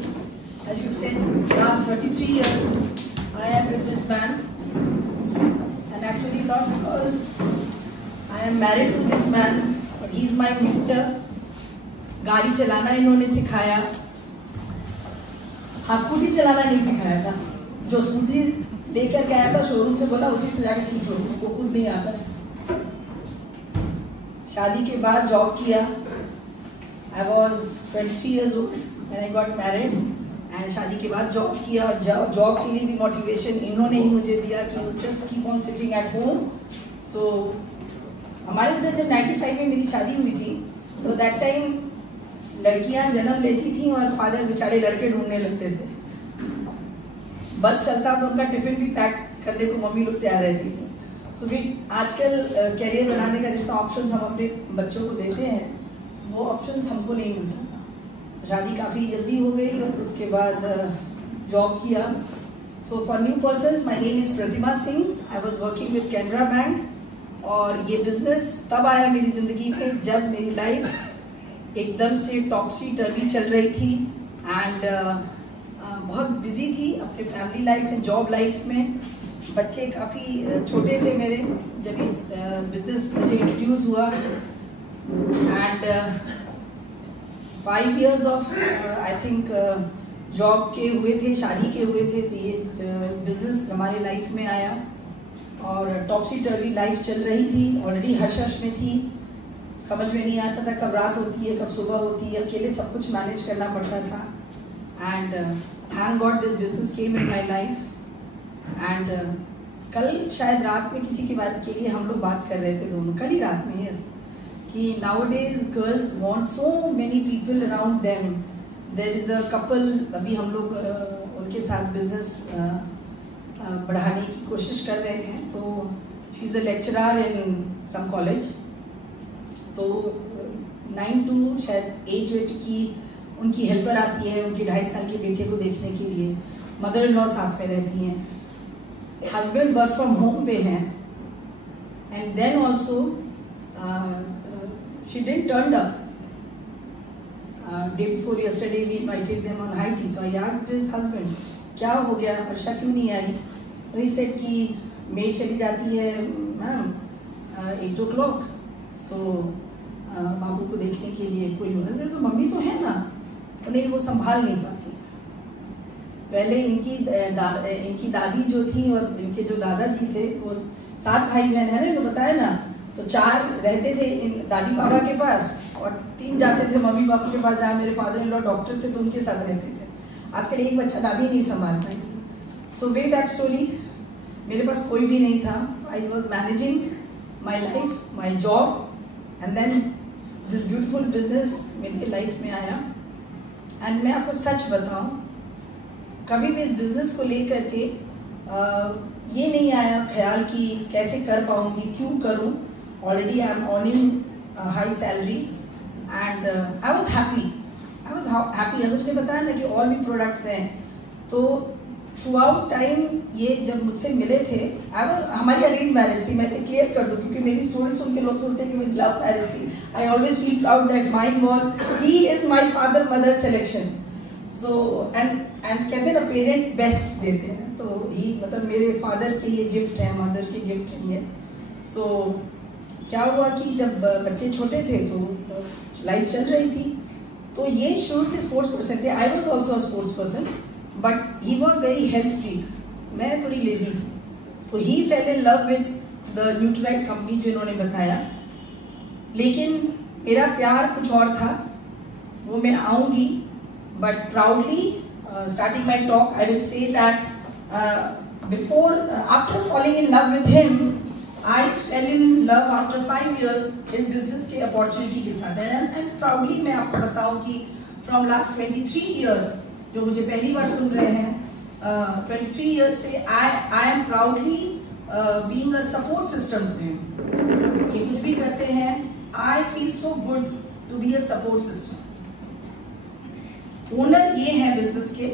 I should say last 33 years, I am with this man, and actually not because I am married to this man, but he is my mentor. गाड़ी चलाना इन्होंने सिखाया, हाँ scooty चलाना नहीं सिखाया था। जो स्कूटी लेकर के आया था शोरूम से, बोला उसी से जाके सीख लो, वो खुद नहीं आता। शादी के बाद जॉब किया। I was 23 years old when I got married, and शादी के बाद जॉब किया और जॉब के लिए भी मोटिवेशन इन्होंने ही मुझे दिया कि just keep on sitting at home। तो हमारे इधर जब 95 में मेरी शादी हुई थी, तो that time लड़कियां जन्म लेती थी और फादर बेचारे लड़के ढूंढने लगते थे। बस चलता तो उनका टिफिन भी पैक करने को मम्मी लोग तैयार रहती थी। सो फिर आजकल कैरियर बनाने का जितना ऑप्शन हम अपने बच्चों को देते हैं, वो ऑप्शंस हमको नहीं मिलता। शादी काफ़ी जल्दी हो गई और उसके बाद जॉब किया। So for new person, my name is Pratima Singh. I was working with Canara bank और ये बिजनेस तब आया मेरी ज़िंदगी में जब मेरी लाइफ एकदम से टॉपसी टर्वी चल रही थी एंड बहुत बिजी थी अपने family life and job life में। बच्चे काफ़ी छोटे थे मेरे जब ये बिजनेस मुझे इंट्रोड्यूस हुआ and 5 years of I think job के हुए थे, शादी के हुए थे, तो ये बिजनेस हमारे लाइफ में आया और टॉपसी टर्वी लाइफ चल रही थी। ऑलरेडी हश हश में थी, समझ में नहीं आता था कब रात होती है कब सुबह होती है, अकेले सब कुछ मैनेज करना पड़ता था। And thank God this business came in my life. And कल शायद रात में किसी की बात के लिए हम लोग बात कर रहे थे दोनों, कल ही रात में, यस, कि nowadays girls want so many people around them. There is a couple, अभी हम लोग उनके साथ बिजनेस बढ़ाने की कोशिश कर रहे हैं। तो she is a lecturer in some college, तो 9 to शायद 8 की उनकी हेल्पर आती है उनके 2.5 साल के बेटे को देखने के लिए। मदर इन लॉ साथ में रहती हैं, हस्बैंड वर्क फ्रॉम होम पे हैं and then also she didn't turn up. Day before yesterday we invited them on high tea. So I asked his husband, क्या हो गया, वर्षा क्यों नहीं आई? तो he said कि मेड चली जाती है मैम 8 o'clock, so बाबू को देखने के लिए कोई होना, तो मम्मी तो है ना, उन्हें वो संभाल नहीं पाती। पहले इनकी दादी जो थी और इनके जो दादाजी थे वो 7 भाई बहन है ना, बताया ना, तो 4 रहते थे इन दादी बाबा के पास और 3 जाते थे मम्मी पापा के पास, जहाँ मेरे फादर इन लॉ डॉक्टर थे तो उनके साथ रहते थे। आजकल एक बच्चा दादी नहीं संभाल पाएगी। सो वे बैक स्टोरी, मेरे पास कोई भी नहीं था, I was managing my life, my job and then this beautiful business मेरी लाइफ में आया। एंड मैं आपको सच बताऊं, कभी भी इस बिजनेस को लेकर के ये नहीं आया ख्याल कि कैसे कर पाऊंगी, क्यों करूं। Already I am earning high salary and I was happy. अगर उसने बताया ना कि और भी प्रोडक्ट्स हैं, तो थ्रू आउट टाइम ये जब मुझसे मिले थे, हमारी अरेंज मैरिज थी, मैं क्लियर कर दूं क्योंकि मेरी स्टोरी सुन के लोग सोचते हैं कि मेरी लव मैरिज थी। I always feel proud that mine was, he is my father mother selection. So and कहते हैं ना पेरेंट्स बेस्ट देते हैं, तो ही मतलब मेरे फादर के ये गिफ्ट है, मदर के गिफ्ट है ये। सो क्या हुआ कि जब बच्चे छोटे थे तो लाइफ चल रही थी, तो ये शुरू से स्पोर्ट्स पर्सन थे। I was also sports person but he was very health freak, मैं थोड़ी लेजी थी। तो he fell in love with the Nutrilite company जो इन्होंने बताया, लेकिन मेरा प्यार कुछ और था, वो मैं आऊंगी। But proudly starting my talk I will say that before after falling in love with him I fail in love after 5 years इस बिजनेस के अपॉर्चुनिटी के साथ। एंड प्राउडली मैं आपको बताऊं कि फ्रॉम लास्ट 23 years, जो मुझे पहली बार सुन रहे हैं, 23 years से I am proudly being a support system to him. ये कुछ भी करते हैं, I feel so good to be a support system. Owner ये है बिजनेस के,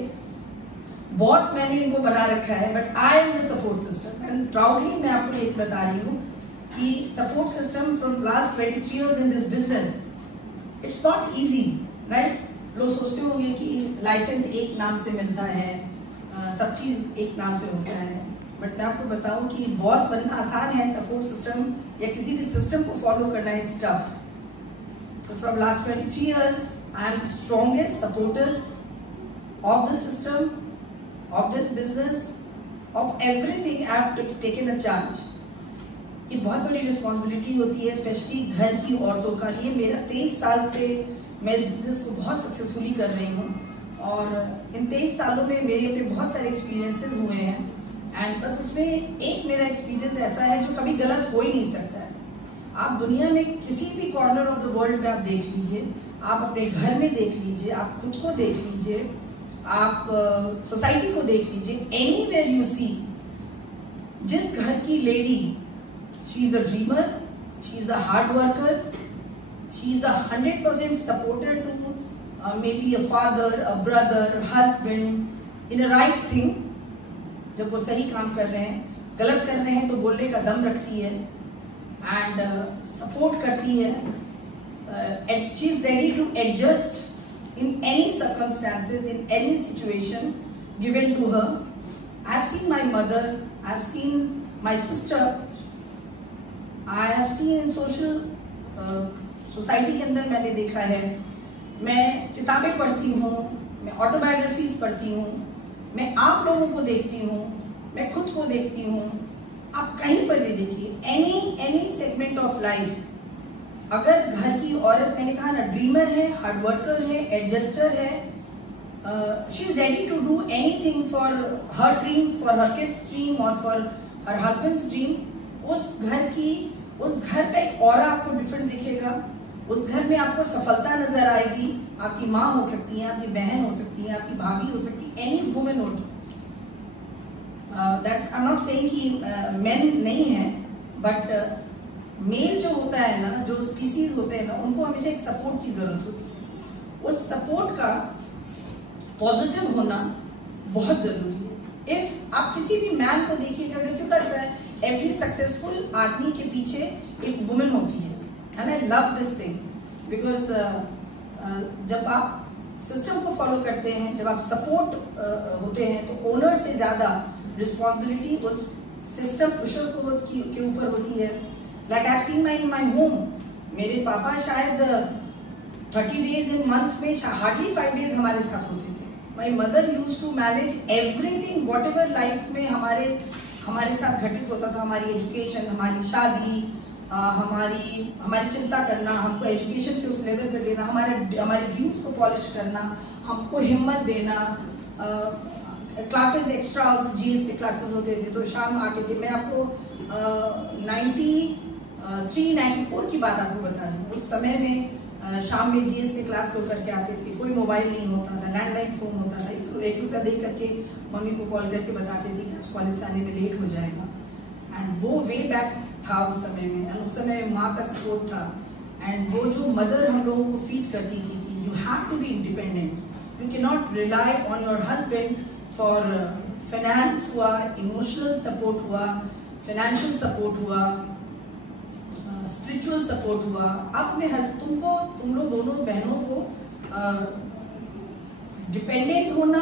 बॉस मैंने इनको बना रखा है, but I am the support system. And proudly मैं आपको एक बता रही हूँ कि support system from last 23 years in this business, it's not easy, right. लोग सोचते होंगे कि लाइसेंस एक नाम से मिलता है, सब चीज एक नाम से होता है, बट मैं आपको बताऊं कि बॉस बनना आसान है, सपोर्ट सिस्टम या किसी भी सिस्टम को फॉलो करना है tough. So from last 23 years I am the strongest supporter of the system, of this business, of everything I have taken a charge। ये बहुत बड़ी रिस्पॉन्सिबिलिटी होती है, स्पेशली घर की औरतों का। ये मेरा 23 साल से मैं इस बिजनेस को बहुत सक्सेसफुली कर रही हूँ, और इन 23 सालों में मेरे अपने बहुत सारे एक्सपीरियंसेस हुए हैं। एंड बस उसमें एक मेरा एक्सपीरियंस ऐसा है जो कभी गलत हो ही नहीं सकता है। आप दुनिया में किसी भी कॉर्नर ऑफ द वर्ल्ड में आप देख लीजिए, आप अपने घर में देख लीजिए, आप खुद को देख लीजिए, आप सोसाइटी को देख लीजिए, एनीवेयर यू सी, जिस घर की lady, she is a dreamer, she is a hard worker, she is a 100% supporter to may be a father, a brother, husband in a right thing. जब वो सही काम कर रहे हैं, गलत कर रहे हैं तो बोलने का दम रखती है एंड सपोर्ट करती है। And she is ready to adjust in any circumstances, in any situation given to her. I have seen my mother, I have seen my sister, I have seen in social society के अंदर मैंने देखा है। मैं किताबें पढ़ती हूँ, मैं ऑटोबायोग्राफीज पढ़ती हूँ, मैं आप लोगों को देखती हूँ, मैं खुद को देखती हूँ। आप कहीं पर भी देखिए, एनी सेगमेंट ऑफ लाइफ, अगर घर की औरत, मैंने कहा ना, ड्रीमर है, हार्ड वर्कर है, एडजस्टर है, she is ready to do anything for her dreams, for her kid's dream और फॉर हर हस्बैंड्स ड्रीम। उस घर का एक ऑरा आपको डिफरेंट दिखेगा, उस घर में आपको सफलता नजर आएगी। आपकी माँ हो सकती है, आपकी बहन हो सकती है, आपकी भाभी हो सकती है, any womanhood. That I am not saying कि मेन नहीं है, बट मेल जो होता है ना, जो स्पीसीज होते हैं ना, उनको हमेशा एक सपोर्ट की जरूरत होती है। उस सपोर्ट का पॉजिटिव होना बहुत जरूरी है। इफ आप किसी भी मैन को देखिएगा, अगर क्यों करता है, एवरी सक्सेसफुल आदमी के पीछे एक वुमेन होती है। And I love this thing because जब आप सिस्टम को फॉलो करते हैं, जब आप सपोर्ट होते हैं, तो ओनर से ज्यादा रिस्पॉन्सिबिलिटी उस सिस्टम पुशर के ऊपर होती है। Like I've seen in my home, मेरे पापा शायद 30 days in month में hardly 5 days हमारे साथ होते थे। My mother used to manage everything, whatever life में हमारे साथ घटित होता था। हमारी एजुकेशन, हमारी शादी, हमारी चिंता करना, हमको एजुकेशन के उस लेवल पे देना, हमारे व्यूज को पॉलिश करना, हमको हिम्मत देना। क्लासेस एक्स्ट्रा जीएस के क्लासेस होते थे, तो शाम आके थे। मैं आपको 93-94 की बात आपको बता रही हूँ। उस समय में शाम में जीएस के क्लास हो करके आते थे, कोई मोबाइल नहीं होता था, लैंडलाइन फोन होता था, तो 1 रुपया दे करके मम्मी को कॉल करके बताते थे कि आज कॉलेज से आने में लेट हो जाएगा। एंड वो वे बैक था उस समय में, एंड उस समय माँ का सपोर्ट था। एंड वो जो मदर हम लोगों को फीड करती थी कि you have to be independent, you can not rely on your husband for finance हुआ, इमोशनल सपोर्ट हुआ, फाइनेंशियल सपोर्ट हुआ, स्पिरिचुअल सपोर्ट हुआ। अब मैं तुम लोग दोनों बहनों को डिपेंडेंट होना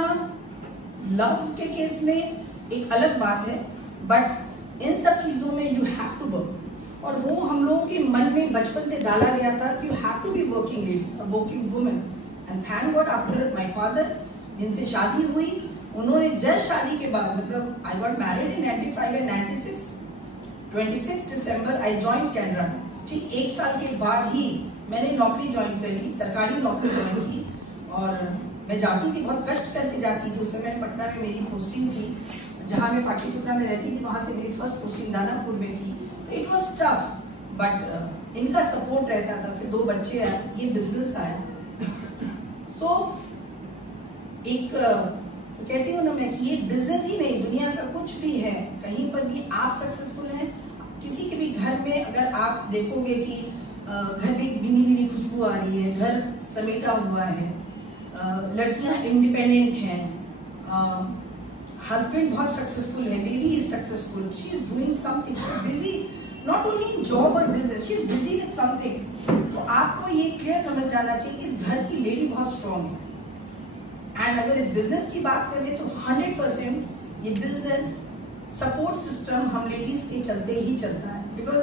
लव के केस में एक अलग बात है, बट इन सब चीजों में यू हैव टू वर्क। और वो हम लोगों के मन में बचपन से डाला गया था कि you have to be working lady, working women. And thank God after my father, जिनसे शादी हुई, उन्होंने जस्ट शादी के बाद, मतलब I got married in 95 and 96, 26 December I join Canara. ठीक 1 साल के बाद ही मैंने नौकरी ज्वाइन कर ली, सरकारी नौकरी ज्वाइन की। और मैं जाती थी, बहुत कष्ट करके जाती थी। उस समय पटना में मेरी पोस्टिंग थी, जहाँ मैं पाटलिपुत्रा में रहती थी, वहां से मेरी फर्स्ट पोस्टिंग दानापुर में थी। तो इट वाज टफ, बट इनका सपोर्ट रहता था। फिर 2 बच्चे आए, ये बिजनेस आया। सो एक कहती हूँ ना मैं कि ये बिजनेस ही नहीं, दुनिया का कुछ भी है, कहीं पर भी आप सक्सेसफुल हैं। किसी के भी घर में अगर आप देखोगे कि घर में भीनी भीनी खुशबू आ रही है, घर समेटा हुआ है, लड़कियां इंडिपेंडेंट हैं, हस्बैंड बहुत सक्सेसफुल है, lady is successful, she is doing something, she is busy not only in job और business, she is busy with something. तो आपको ये क्लियर समझ जाना चाहिए इस घर की लेडी बहुत स्ट्रांग है। एंड अगर इस बिजनेस की बात करें तो 100% ये बिजनेस सपोर्ट सिस्टम हम लेडीज के चलते ही चलता है। बिकॉज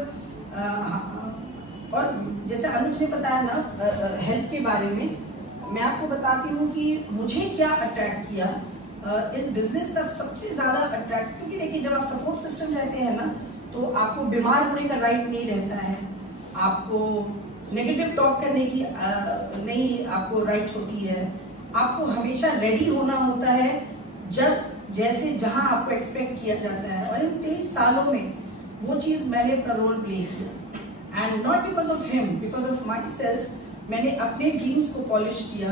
और जैसे अनुज ने बताया ना हेल्थ के बारे में, मैं आपको बताती हूँ कि मुझे क्या अट्रैक्ट किया इस बिजनेस का सबसे ज्यादा अट्रैक्ट, क्योंकि देखिए जब आप सपोर्ट सिस्टम रहते हैं ना, तो आपको बीमार होने का राइट नहीं रहता है, आपको नेगेटिव टॉक करने की नहीं आपको राइट होती है, आपको हमेशा रेडी होना होता है जब जैसे जहां आपको एक्सपेक्ट किया जाता है। और इन 23 सालों में वो चीज मैंने अपना रोल प्ले किया। And not because of him, because of my self, मैंने अपने ड्रीम्स को पॉलिश किया।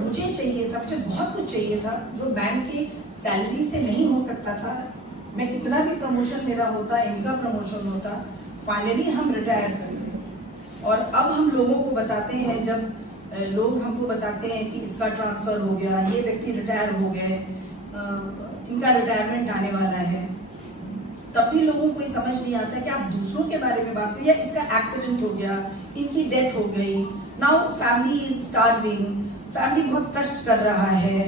मुझे चाहिए था, मुझे बहुत कुछ चाहिए था जो बैंक की सैलरी से नहीं हो सकता था। मैं कितना भी प्रमोशन मेरा होता, इनका प्रमोशन होता, फाइनली हम रिटायर कर गए। और अब हम लोगों को बताते हैं, जब लोग हमको बताते हैं कि इसका ट्रांसफर हो गया, ये व्यक्ति रिटायर हो गए, इनका रिटायरमेंट आने वाला है, तब भी लोगों को ये समझ नहीं आता कि आप दूसरों के बारे में बात करें, या इसका एक्सीडेंट हो गया, इनकी डेथ हो गई, now family is starving, family बहुत कष्ट कर रहा है।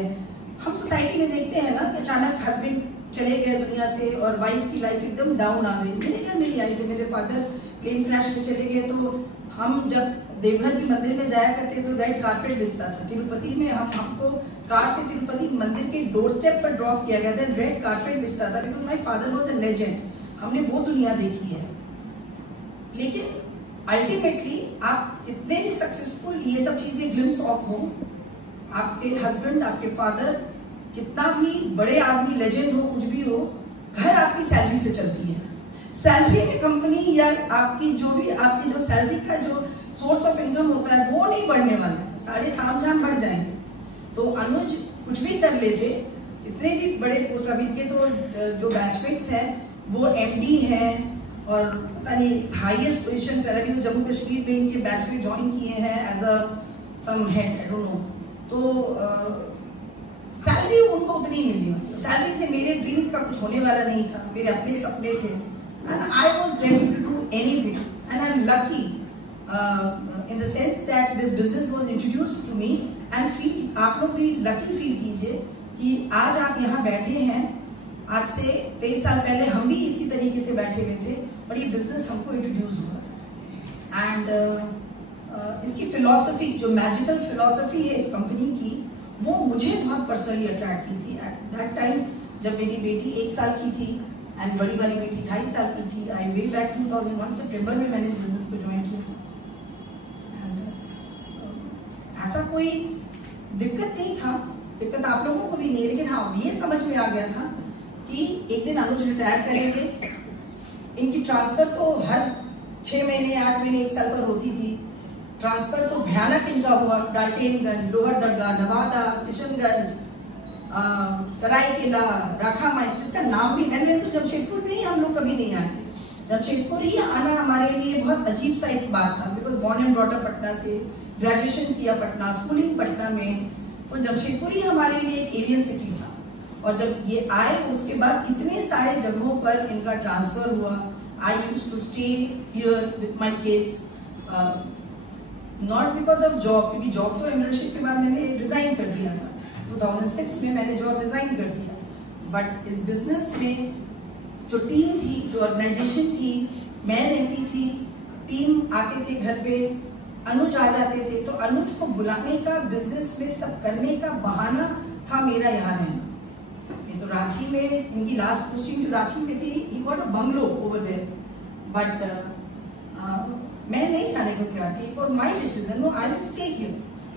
हम सोसाइटी में देखते हैं ना कि अचानक हस्बैंड चले गए दुनिया से और वाइफ की लाइफ एकदम डाउन आ गई। मेरे घर में नहीं आई, जब मेरे फादर प्लेन क्रैश में चले गए तो हम जब देवघर के मंदिर में जाया करते तो रेड कारपेट बिछता था। तिरुपति में हमको कार से तिरुपति मंदिर के डोर स्टेप पर ड्रॉप किया गया था, रेड कारपेट बिछता था, because my father was a legend. हमने वो दुनिया देखी है। लेकिन अल्टीमेटली आप कितने भी सक्सेसफुल, ये सब चीजें ग्लिम्स ऑफ हो, आपके हस्बैंड, आपके फादर, कितना भी बड़े आदमी, लेजेंड हो, कुछ भी हो, घर आपकी सैलरी से चलती है। सैलरी में कंपनी या आपकी जो सैलरी का जो सोर्स ऑफ इनकम होता है वो नहीं बढ़ने वाला है, सारे ताम झाम बढ़ जाएंगे। तो अनुज कुछ भी कर लेते, इतने भी बड़े पोस्ट, अभी के तो जो बैचमेट्स हैं वो एमडी हैं और पता नहीं हाईएस्ट पोजीशन पर, अभी तो जम्मू कश्मीर में इनके बैचमेट ज्वाइन किए हैं as a some head, I don't know. तो सैलरी उनको उतनी मिली, सैलरी से मेरे ड्रीम्स का कुछ होने वाला नहीं था, मेरे अपने सपने थे। And I was ready to do anything, and I am lucky in the sense that this business was introduced to me, and feel, आप लोग भी लकी फील कीजिए कि आज आप यहाँ बैठे हैं। आज से 23 साल पहले हम भी इसी तरीके से बैठे हुए थे और ये बिजनेस हमको इंट्रोड्यूस हुआ था। एंड इसकी फिलॉसफी, जो मैजिकल फिलॉसफी है इस कंपनी की, वो मुझे बहुत पर्सनली अट्रैक्ट की थी। एट दैट टाइम जब मेरी बेटी 1 साल की थी एंड बड़ी वाली बेटी 2.5 साल की थी, आई वे बैक 2001 सितंबर में मैंने इस बिजनेस को ज्वाइन किया था। ऐसा कोई दिक्कत नहीं था, दिक्कत आप लोगों को भी नहीं, लेकिन हाँ ये समझ में आ गया था कि एक दिन अनुज रिटायर करेंगे। इनकी ट्रांसफर तो हर 6 महीने, 8 महीने, 1 साल पर होती थी। ट्रांसफर तो भयानक इनका हुआ, डाल्टेनगंज, लोहरदगा, नवादा, किशनगंज, सरायकेला, राखामाई, जिसका नाम भी मैंने तो जमशेदपुर में ही हम लोग कभी नहीं आए। जमशेदपुर ही आना हमारे लिए बहुत अजीब सा एक बात था, because born and brought up Patna से, ग्रेजुएशन किया पटना, स्कूलिंग पटना में, तो जमशेदपुर ही हमारे लिए एक एलियन सिटी था। और जब ये आए उसके बाद इतने सारे जगहों पर इनका ट्रांसफर हुआ। I used to stay here with my kids, not because of job, क्योंकि जॉब तो एमएलशिप के बाद मैंने रिजाइन कर दिया था। 2006 में मैंने जॉब रिजाइन कर दिया, बट इस बिजनेस में जो टीम थी, जो ऑर्गेनाइजेशन थी, मैं रहती थी, टीम आते थे घर पे, अनुज आ जाते थे, तो अनुज को बुलाने का, बिजनेस में सब करने का बहाना था मेरा यहाँ रहना। ये तो रांची में इनकी लास्ट पोस्टिंग जो रांची में थी, he got a bungalow over there, but मैं नहीं जाने को तैयार थी। It was my decision, no I will stay here,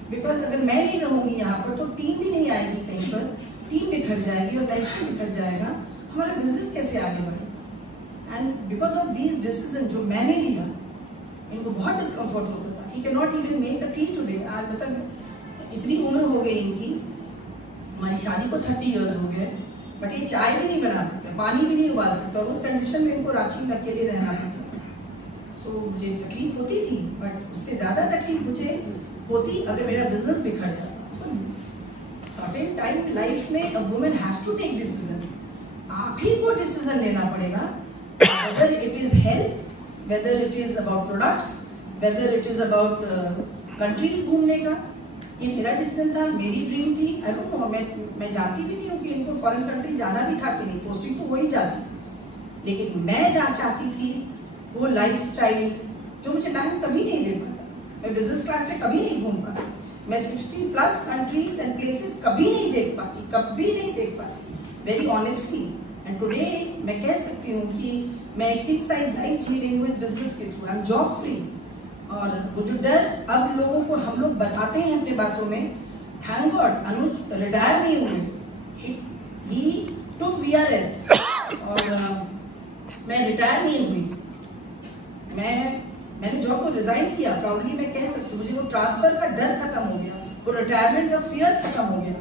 because अगर मैं नहीं रहूंगी यहाँ पर तो टीम भी नहीं आएगी कहीं पर, टीम बिखर जाएगी, ऑर्गेनाइजेशन बिखर जाएगा, हमारा बिजनेस कैसे आगे बढ़ेगा। And because of these decision जो मैंने लिया, इनको बहुत डिस्कम्फर्ट होता था। He can not even make a T today. आज मतलब इतनी उम्र हो गई इनकी, हमारी शादी को 30 इयर्स हो गए, बट ये चाय भी नहीं बना सकते, पानी भी नहीं उबाल सकते, और उस कंडीशन में इनको रांची में अकेले रहना पड़ता था। सो मुझे तकलीफ होती थी, बट उससे ज्यादा तकलीफ मुझे होती अगर मेरा बिजनेस बिखर जाता। सर्टेन टाइम लाइफ में a woman has to take decision. आप ही को डिसीजन लेना पड़ेगा, whether it is health, whether it is about products, whether it is about countries घूमने का। ये मेरा डिसीजन था, मेरी ड्रीम थी। आई डोंट नो, मैं जानती भी नहीं हूँ कि इनको फॉरेन कंट्री जाना भी था कि नहीं, पोस्टिंग तो वही जाती, लेकिन मैं जहाँ चाहती थी वो लाइफस्टाइल जो मुझे टाइम कभी नहीं दे पाता। मैं बिजनेस क्लास में कभी नहीं घूम पाती, मैं 60+ कंट्रीज एंड प्लेसेस कभी नहीं देख पाती, कभी नहीं देख पाती, वेरी ऑनेस्टली। एंड टुडे मैं कह सकती हूँ कि मैं किड साइज लाइफ जी रही हूँ इस बिजनेस के through. I am job free. और वो जो डर अब लोगों को हम लोग बताते हैं अपने बातों में, थैंक गॉड अनुज रिटायर नहीं हुए, ही टुक VRS, और मैं रिटायर नहीं हुई। मैंने जॉब को रिजाइन किया, प्राउडली मैं कह सकती हूँ। मुझे वो ट्रांसफर का डर खत्म हो गया, वो रिटायरमेंट का फियर खत्म हो गया।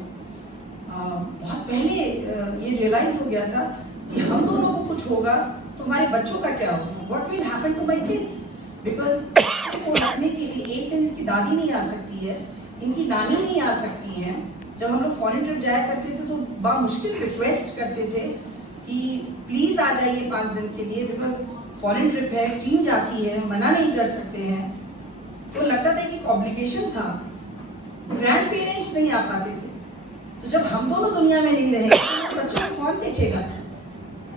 बहुत पहले ये रियलाइज हो गया था कि हम दोनों को कुछ होगा तो हमारे बच्चों का क्या होगा, what will happen to my kids, because को रखने के लिए एक दिन इसकी दादी नहीं आ सकती है, इनकी नानी नहीं आ सकती है। जब हम लोग फॉरेन ट्रिप जाया करते थे तो बड़ा मुश्किल रिक्वेस्ट करते थे कि प्लीज आ जाइए 5 दिन के लिए, बिकॉज फॉरेन ट्रिप है, टीम जाती है, मना नहीं कर सकते हैं। तो लगता था कि ऑब्लिगेशन था। ग्रैंड पेरेंट्स नहीं आ पाते थे, तो जब हम दोनों दुनिया में नहीं रहेंगे तो बच्चों को कौन देखेगा।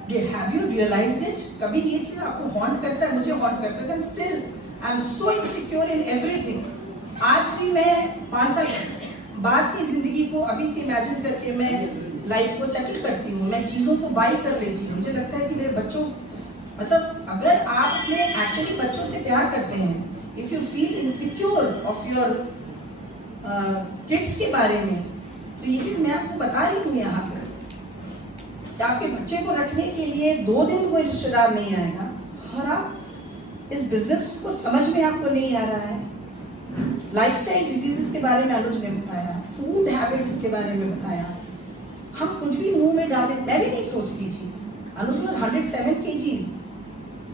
Have you realized it? कभी ये चीज आपको हॉन्ट करता है, मुझे हॉन्ट करता है, still I am so insecure in everything. आज भी मैं 5 साल बाद की जिंदगी को अभी से इमेजिन करके मैं लाइफ को सेटल करती हूँ, मैं चीजों को बाई कर लेती हूँ। मुझे लगता है कि मेरे बच्चों, मतलब अगर आप अपने एक्चुअली बच्चों से प्यार करते हैं, if you feel insecure of your kids के बारे में, तो ये चीज मैं आपको बता रही हूँ यहाँ से कि आपके बच्चे को रखने के लिए 2 दिन कोई रिश्तेदार नहीं आएगा, और आप इस बिजनेस को समझ में आपको नहीं आ रहा है। लाइफस्टाइल डिजीजेस के बारे में अनुज ने बताया, फूड हैबिट्स के बारे में बताया, हम कुछ भी मुंह में डाले, मैं भी नहीं सोचती थी। अनुज was 107 kgs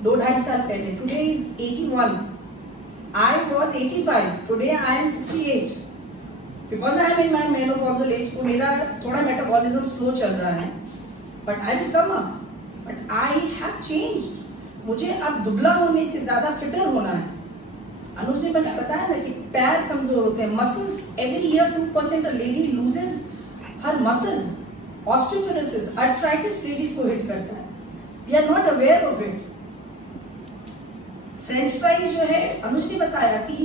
2-2.5 साल पहले, today is 81, I was 85, today I am 68, because I am in my menopausal as. तो मेरा थोड़ा मेटाबॉलिज्म स्लो चल रहा है, but I will come up, but I have changed. मुझे अब दुबला होने से ज्यादा फिटर होना है। अनुज ने मुझे बताया ना कि पैर कमजोर होते हैं, muscles, every year 2% a lady loses her muscle. Osteoporosis, arthritis ladies को हिट करता है, we are not aware of it. French fries जो है, अनुज ने बताया कि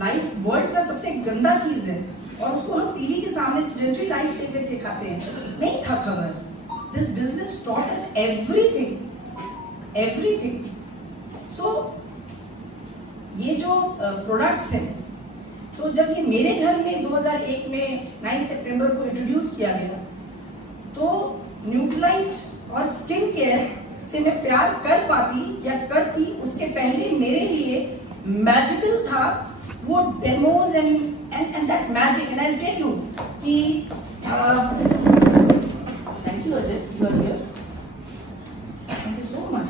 लाइफ वर्ल्ड का सबसे गंदा चीज है, और उसको हम टीवी के सामने सेडेंटरी लाइफ लेकर के खाते हैं। नहीं था खबर। This business taught us everything, everything. So ये जो प्रोडक्ट्स हैं, तो जब ये मेरे घर में 2001 में 9 सितंबर को इंट्रोड्यूस किया गया, तो न्यूट्रालाइट और स्किन केयर से मैं प्यार कर पाती या करती, उसके पहले मेरे लिए मैजिकल था वो demos and that magic, and I tell you कि thank you Ajay, you are here, thank you so much.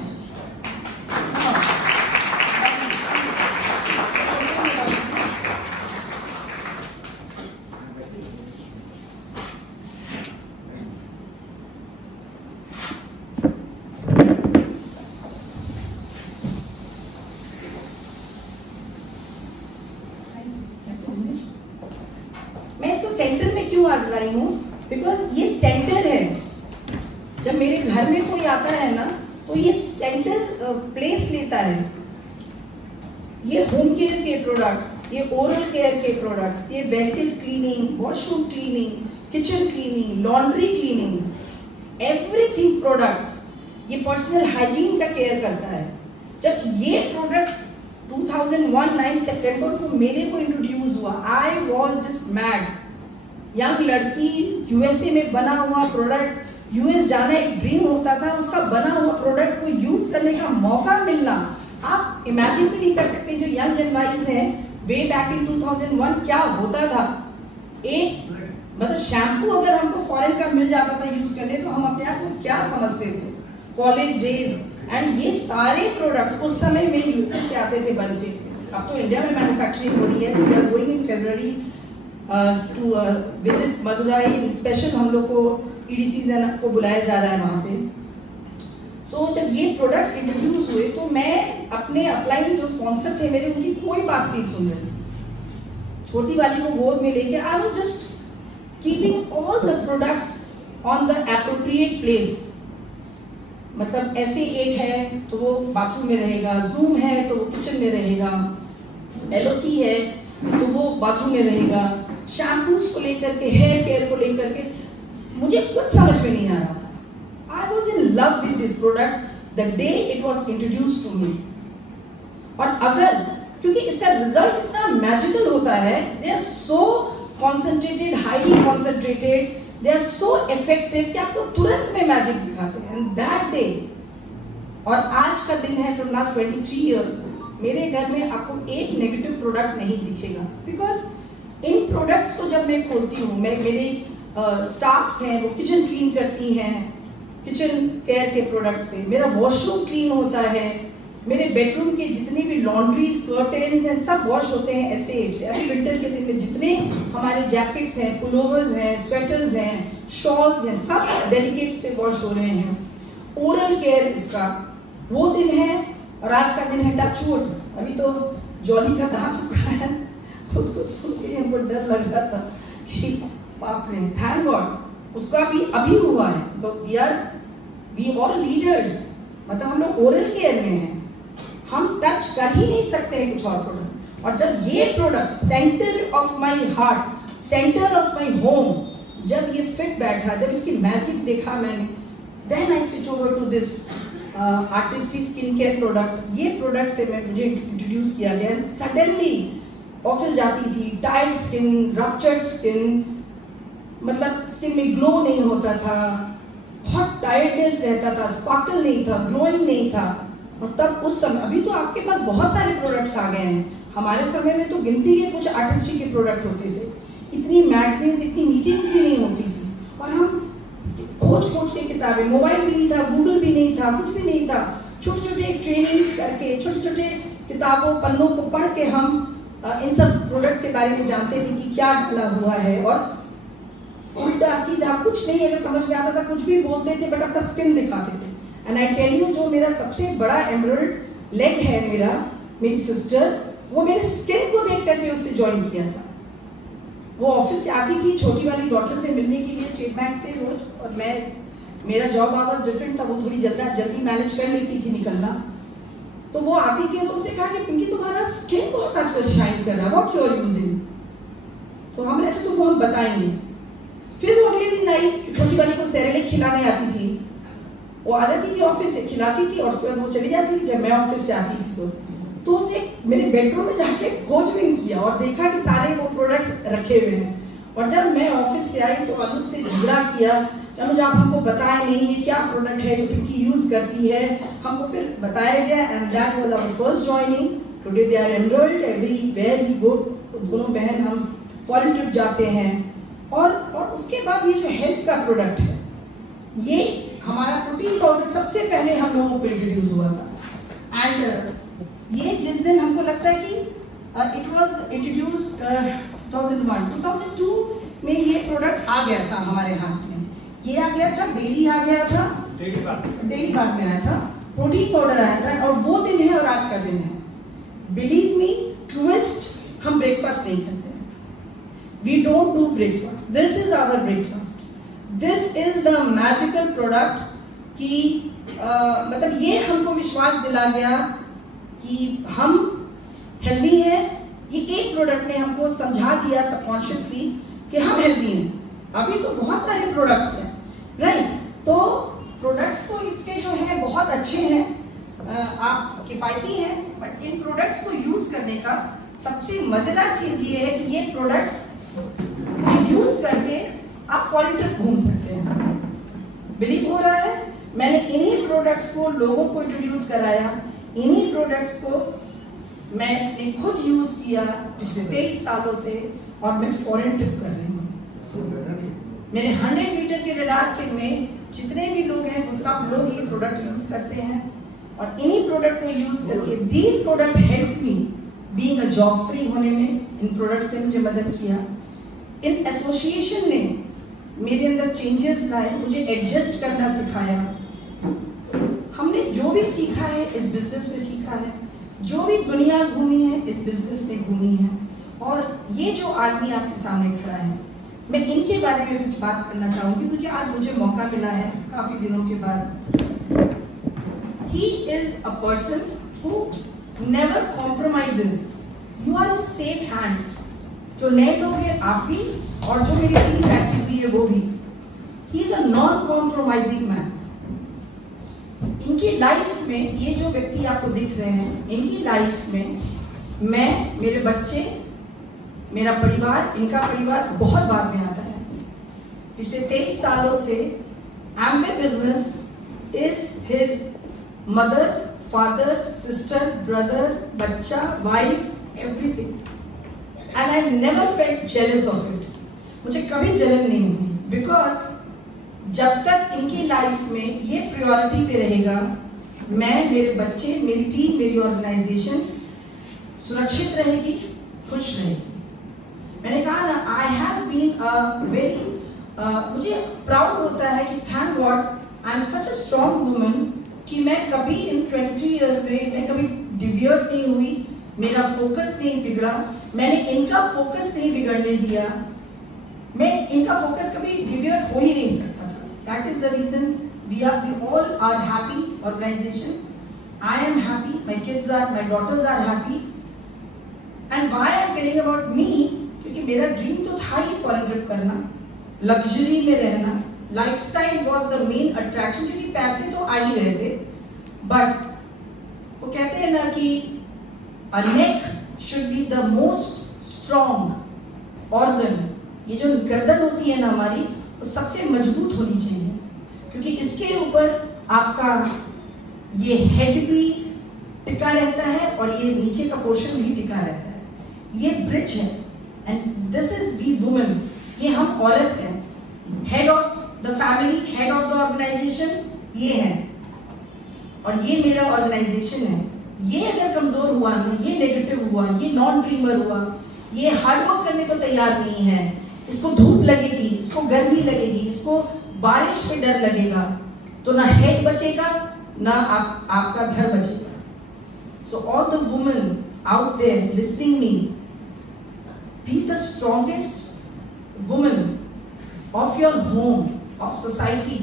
मैं इसको सेंटर में क्यों आज लाई हूँ? बिकॉज ये सेंटर है। जब मेरे घर में कोई आता है ना, तो ये सेंटर प्लेस लेता है। ये होम केयर के प्रोडक्ट्स, ये ओरल केयर के प्रोडक्ट्स, ये vehicle cleaning, washroom cleaning, kitchen cleaning, laundry cleaning, everything products, ये पर्सनल हाइजीन का केयर करता है। जब ये प्रोडक्ट्स 2001 सितंबर को मेरे को इंट्रोड्यूस हुआ, I was just mad. Young लड़की, यूएसए में बना हुआ प्रोडक्ट, यूएस जाना एक ड्रीम होता था, उसका बना हुआ प्रोडक्ट को यूज करने का मौका मिलना, आप इमेजिन भी नहीं कर सकते। जो यंग जनवाइज हैं, वे बैक इन 2001 क्या होता था। एक मतलब शैम्पू अगर हमको फॉरेन का मिल जाता था यूज करने, तो हम अपने आप को क्या समझते थे, कॉलेज डेज। एंड ये सारे प्रोडक्ट उस समय में यूएसए से आते थे बन के। अब तो इंडिया में मैन्युफैक्चरिंग हो रही है। We are going in February to visit Madurai special, हम लोग को ईडीसी को बुलाया जा रहा है वहाँ पे। सो जब ये प्रोडक्ट इंट्रोड्यूस हुए, तो मैं अपने अपलाइन जो स्पॉन्सर थे मेरे, उनकी कोई बात नहीं सुन रही। छोटी वाली को गोद में लेके I was just keeping all the products on the appropriate place. मतलब ऐसे एक है तो वो बाथरूम में रहेगा, जूम है तो वो किचन में रहेगा, एलओसी है तो वो बाथरूम में रहेगा, शैम्पूस को लेकर के, हेयर केयर को लेकर के मुझे कुछ समझ में नहीं आ रहा था। I was in love with this product the day it was introduce to me. और अगर क्योंकि इसका रिजल्ट इतना मैजिकल होता है, they are so concentrated, highly concentrated, they are so effective कि आपको तुरंत में मैजिक दिखाते हैं। एंड दैट डे, और आज का दिन है फ्रॉम लास्ट 23 इयर्स, मेरे घर में आपको एक नेगेटिव प्रोडक्ट नहीं दिखेगा। बिकॉज इन प्रोडक्ट्स को जब मैं खोलती हूँ, मेरे स्टाफ्स हैं वो किचन क्लीन करती हैं, किचन केयर के प्रोडक्ट से मेरा वॉशरूम क्लीन होता है, मेरे बेडरूम के जितने भी लॉन्ड्री कर्टेन्स हैं सब वॉश होते हैं ऐसे एक से। अभी विंटर के दिन में जितने हमारे जैकेट्स हैं, पुलोवर्स हैं, स्वेटर्स हैं, शॉल्स हैं, सब डेलिकेट से वॉश हो रहे हैं। ओरल केयर इसका वो दिन है, और आज का दिन है टचवुड। अभी तो जॉली का दांत टुकड़ा है, उसको सुन के हमको डर लग रहा था कि बाप रे, थैंक गॉड उसका भी अभी हुआ है। तो वी ऑल लीडर्स, मतलब हम लोग ओरल केयर में हैं, हम टच कर ही नहीं सकते हैं कुछ और प्रोडक्ट। और जब ये product centre of my heart, centre of my home, जब ये फिट बैठा, जब इसकी मैजिक देखा मैंने, then I switch over to this Artistry skin care product. ये प्रोडक्ट से मुझे इंट्रोड्यूस किया गया। सडनली ऑफिस जाती थी, टाइट स्किन, रप्चर्ड स्किन, मतलब स्किन में ग्लो नहीं होता था, बहुत टायर्डनेस रहता था, स्पार्कल नहीं था, ग्लोइंग नहीं था। और तब उस समय, अभी तो आपके पास बहुत सारे प्रोडक्ट्स आ गए हैं, हमारे समय में तो गिनती के कुछ आर्टिस्ट्री के प्रोडक्ट होते थे। इतनी मैगजीन्स, इतनी मीटिंग्स भी नहीं होती थी, और हम खोज के किताबें, मोबाइल भी नहीं था, गूगल भी नहीं था, कुछ भी नहीं था, छोटे छोटे ट्रेनिंग्स करके, छोटे छोटे किताबों पन्नों को पढ़ के हम इन सब प्रोडक्ट्स के बारे में जानते थे कि क्या डाला हुआ है। और उल्टा सीधा कुछ नहीं अगर समझ में आता था, कुछ भी बोलते थे, बट अपना स्किन दिखाते थे। एंड आई टेल यू, जो मेरा सबसे बड़ा एमरल्ड लेग है, मेरी सिस्टर, वो मेरे स्किन को देख करके उसने ज्वाइन किया था। वो ऑफिस से आती थी छोटी वाली डॉटर से मिलने के लिए, स्टेट बैंक से रोज, और मेरा जॉब आवर्स डिफरेंट था, वो थोड़ी जल्दी मैनेज कर लेती थी निकलना। तो वो आती थी, तो उसने कहा कि पिंकी तुम्हारा स्किन बहुत आजकल शाइन कर रहा है, व्हाट यू आर यूजिंग। तो हमने ऐसे तुमको हम बताएंगे। फिर वो अगले दिन आई, छोटी वाली को सेरेलेक खिलाने आती थी, वो आ जाती थी ऑफिस से, खिलाती थी, और उसके बाद वो चली जाती थी। जब मैं ऑफिस से आती थी तो उसने मेरे बेडरूम में जाके खोजबीन किया और देखा कि सारे वो प्रोडक्ट्स रखे हुए हैं। और जब मैं ऑफिस से आई तो अनुज से झगड़ा किया, अनुज आप हमको बताए नहीं ये क्या प्रोडक्ट है जो पिंकी यूज करती है। हमको फिर बताया गया, and that was our first joining today they are enrolled everywhere we go. दोनों बहन हम फॉरेन ट्रिप जाते हैं। और उसके बाद ये जो हेल्थ का प्रोडक्ट है, ये हमारा प्रोटीन पाउडर सबसे पहले हम लोगों को इंट्रोड्यूस हुआ था। एंड ये जिस दिन हमको लगता है कि इट वाज इंट्रोड्यूस्ड 2002 में ये प्रोडक्ट आ गया था हमारे हाथ में। ये आ गया था, डेली आ गया था, डेली बाग में आया था, प्रोटीन पाउडर आया था। और वो दिन है और आज का दिन है। बिलीव मी, ट्विस्ट, हम ब्रेकफास्ट नहीं करते। We don't do breakfast. This is our breakfast. This is the magical product कि मतलब ये हमको विश्वास दिला गया कि हम हेल्दी हैं। ये एक प्रोडक्ट ने हमको समझा दिया सबकॉन्शियसली कि हम हेल्दी हैं। अभी तो बहुत सारे प्रोडक्ट्स हैं, राइट? तो प्रोडक्ट्स तो इसके जो है बहुत अच्छे हैं, आप किफायती हैं, बट इन प्रोडक्ट्स को यूज करने का सबसे मजेदार चीज ये है कि ये प्रोडक्ट्स यूज करके आप फॉरेन ट्रिप घूम सकते हैं। बिलीव हो रहा है? मैंने इन्हीं प्रोडक्ट्स को लोगों को इंट्रोड्यूस कराया, इन्हीं प्रोडक्ट्स को मैंने खुद यूज किया पिछले 23 सालों से, और मैं फॉरेन ट्रिप कर रही हूँ। मेरे 100 मीटर के रडार किट में जितने भी लोग हैं वो सब लोग ये प्रोडक्ट यूज करते हैं। और इन्हीं प्रोडक्ट को यूज करके these product help me being a job free होने में। इन प्रोडक्ट्स ने मुझे मदद किया। इन एसोसिएशन ने मेरे अंदर चेंजेस लाए, मुझे एडजस्ट करना सिखाया। हमने जो भी सीखा है इस बिजनेस में सीखा है, जो भी दुनिया घूमी है इस बिजनेस ने घूमी है। और ये जो आदमी आपके सामने खड़ा है, मैं इनके बारे में कुछ बात करना चाहूंगी क्योंकि आज मुझे मौका मिला है काफी दिनों के बाद। He is a person who never compromises. You are in safe hands. जो नए लोग हैं आप भी, और जो मेरी टीम बैठी हुई है वो भी। He is a non-compromising man. इनकी लाइफ में ये जो व्यक्ति आपको दिख रहे हैं, इनकी लाइफ में मैं, मेरे बच्चे, मेरा परिवार, इनका परिवार बहुत बाद में आता है। पिछले 23 सालों से Amway business is his mother, father, sister, brother, बच्चा, wife, everything. And I never felt jealous of it. मुझे कभी जलन नहीं हुई, बिकॉज जब तक इनकी लाइफ में ये प्रायोरिटी पे रहेगा, मैं, मेरे बच्चे, मेरी टीम, मेरी ऑर्गेनाइजेशन सुरक्षित रहेगी, खुश रहेगी। मैंने कहा ना, I have been a very, मुझे प्राउड होता है कि thank God I am such a strong woman कि मैं कभी इन 23 इयर्स में मैं कभी डिविएट नहीं हुई, मेरा फोकस नहीं बिगड़ा, मैंने इनका फोकस नहीं बिगड़ने दिया। मैं इनका फोकस कभी डिविएट हो ही नहीं सकता था। That is the reason we all are happy organization. I am happy, my kids are, my daughters are happy. And why I am telling about me, क्योंकि मेरा ड्रीम तो था ही फॉरेन ट्रिप करना, लग्जरी में रहना। Lifestyle was the main attraction, क्योंकि पैसे तो आ ही रहे थे। बट वो कहते हैं ना कि a neck should be the most strong organ। ये जो गर्दन होती है ना हमारी, वो सबसे मजबूत होनी चाहिए, क्योंकि इसके ऊपर आपका ये हेड भी टिका रहता है और ये नीचे का पोर्शन भी टिका रहता है। ये ब्रिज है, and this is we women. ये हम औरत हैं, head of the family, head of the organization ये है, और ये मेरा ऑर्गेनाइजेशन है। ये अगर कमजोर हुआ ना, ये नेगेटिव हुआ, ये नॉन ड्रीमर हुआ, ये हार्ड वर्क करने को तैयार नहीं है, इसको धूप लगेगी, इसको गर्मी लगेगी, इसको बारिश में डर लगेगा, तो ना हेड बचेगा ना आपका घर बचेगा। So all the women out there listening me, be the strongest women of your home, of society.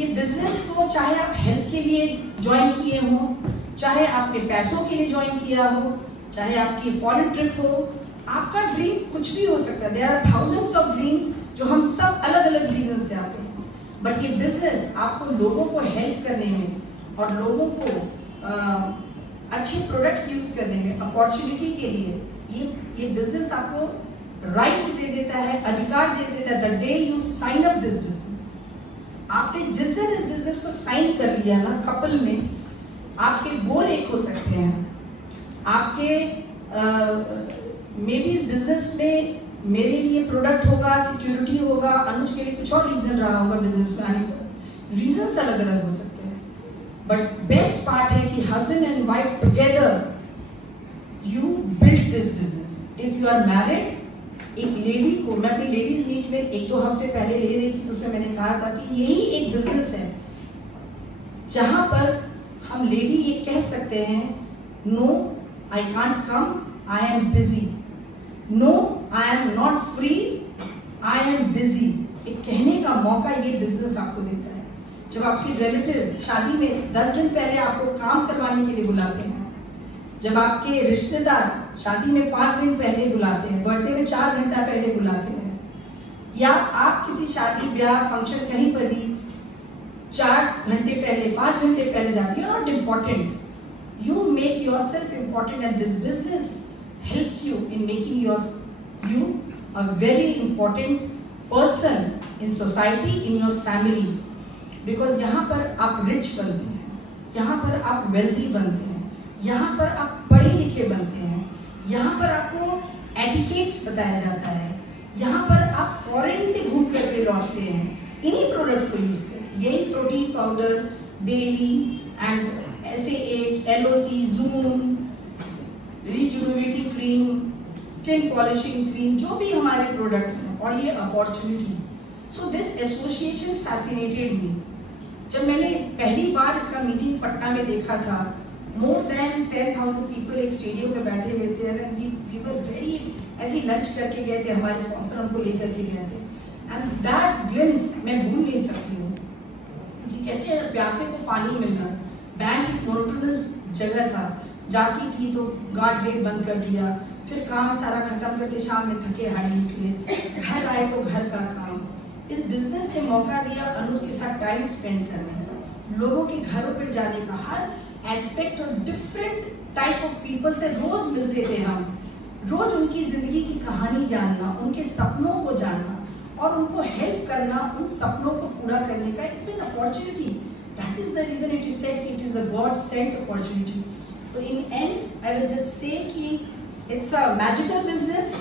ये बिजनेस को चाहे आप हेल्थ के लिए ज्वाइन किए हो, चाहे आपने पैसों के लिए ज्वाइन किया हो, चाहे आपकी फॉरेन ट्रिप हो, आपका ड्रीम कुछ भी हो सकता है। There are thousands of dreams जो हम सब अलग अलग रीजन से आते हैं। बट ये बिजनेस आपको लोगों को हेल्प करने में और लोगों को अच्छे प्रोडक्ट्स यूज करने में, अपॉर्चुनिटी के लिए ये बिजनेस आपको राइट दे देता है, अधिकार दे देता है। The day you sign up this business, आपने जिस दिन इस बिजनेस को साइन कर लिया ना, कपल में आपके गोल एक हो सकते हैं। आपके मे बी इस बिजनेस में मेरे लिए प्रोडक्ट होगा, सिक्योरिटी होगा, अनुज के लिए कुछ और रीजन रहा होगा बिजनेस में आने का। रीजन अलग अलग हो सकते हैं, बट बेस्ट पार्ट है कि husband and wife together you build this business. If you are married, एक लेडी को, मैं अपनी लेडीज मीट में 1-2 हफ्ते पहले ले रही थी, तो उसमें मैंने कहा था कि यही एक बिजनेस है जहां पर हम लेडी ये कह सकते हैं, no I can't come, I am busy, no I am not free, I am busy. एक कहने का मौका ये बिजनेस आपको देता है। जब आपकी रिलेटिव्स शादी में 10 दिन पहले आपको काम करवाने के लिए बुलाते हैं, जब आपके रिश्तेदार शादी में 5 दिन पहले बुलाते हैं, बर्थडे में 4 घंटा पहले बुलाते हैं, या आप किसी शादी ब्याह फंक्शन कहीं पर भी 4 घंटे पहले 5 घंटे पहले जाते हैं, not important, you make yourself important and this business helps you in making you a very important person in society, in your family, because यहाँ पर आप rich बनते हैं, यहाँ पर आप wealthy बनते हैं, यहाँ पर आप पढ़े लिखे बनते हैं, यहाँ पर आपको etiquettes बताया जाता है, यहाँ पर आप फॉरेन से घूम करके लौटते हैं इन्हीं प्रोडक्ट्स को यूज करके। यही protein powder, daily and SA8, LOC, Zoom, rejuvenative cream, skin polishing cream, जो भी हमारे प्रोडक्ट्स हैं, और ये opportunity. So this association fascinated me. जब मैंने पहली बार इसका मीटिंग पटना में देखा था, मोर देन 10,000 पीपल एक स्टेडियम में बैठे हुए थे, एंड वी वर वेरी, ऐसे लंच करके गए थे, हमारे स्पॉन्सर हमको लेकर के गए थे, एंड दैट ग्लिम्स मैं भूल नहीं सकती हूँ। क्योंकि कहते हैं प्यासे को पानी मिलना, बैंक एक मोनोटोनस जगह था, जाती थी तो गार्ड गेट बंद कर दिया, फिर काम सारा खत्म करके शाम में थके हारे निकले, घर आए तो घर का काम। इस बिजनेस ने मौका दिया अनुज के साथ टाइम स्पेंड करने का, लोगों के घरों पर जाने का, हर एस्पेक्ट और डिफरेंट टाइप ऑफ पीपल से रोज मिलते थे हम, रोज उनकी जिंदगी की कहानी जानना, उनके सपनों को जानना और उनको हेल्प करना उन सपनों को पूरा करने का। It's an opportunity, that is the reason it is said it is a God sent opportunity. So in end, I will just say कि it's a magical business.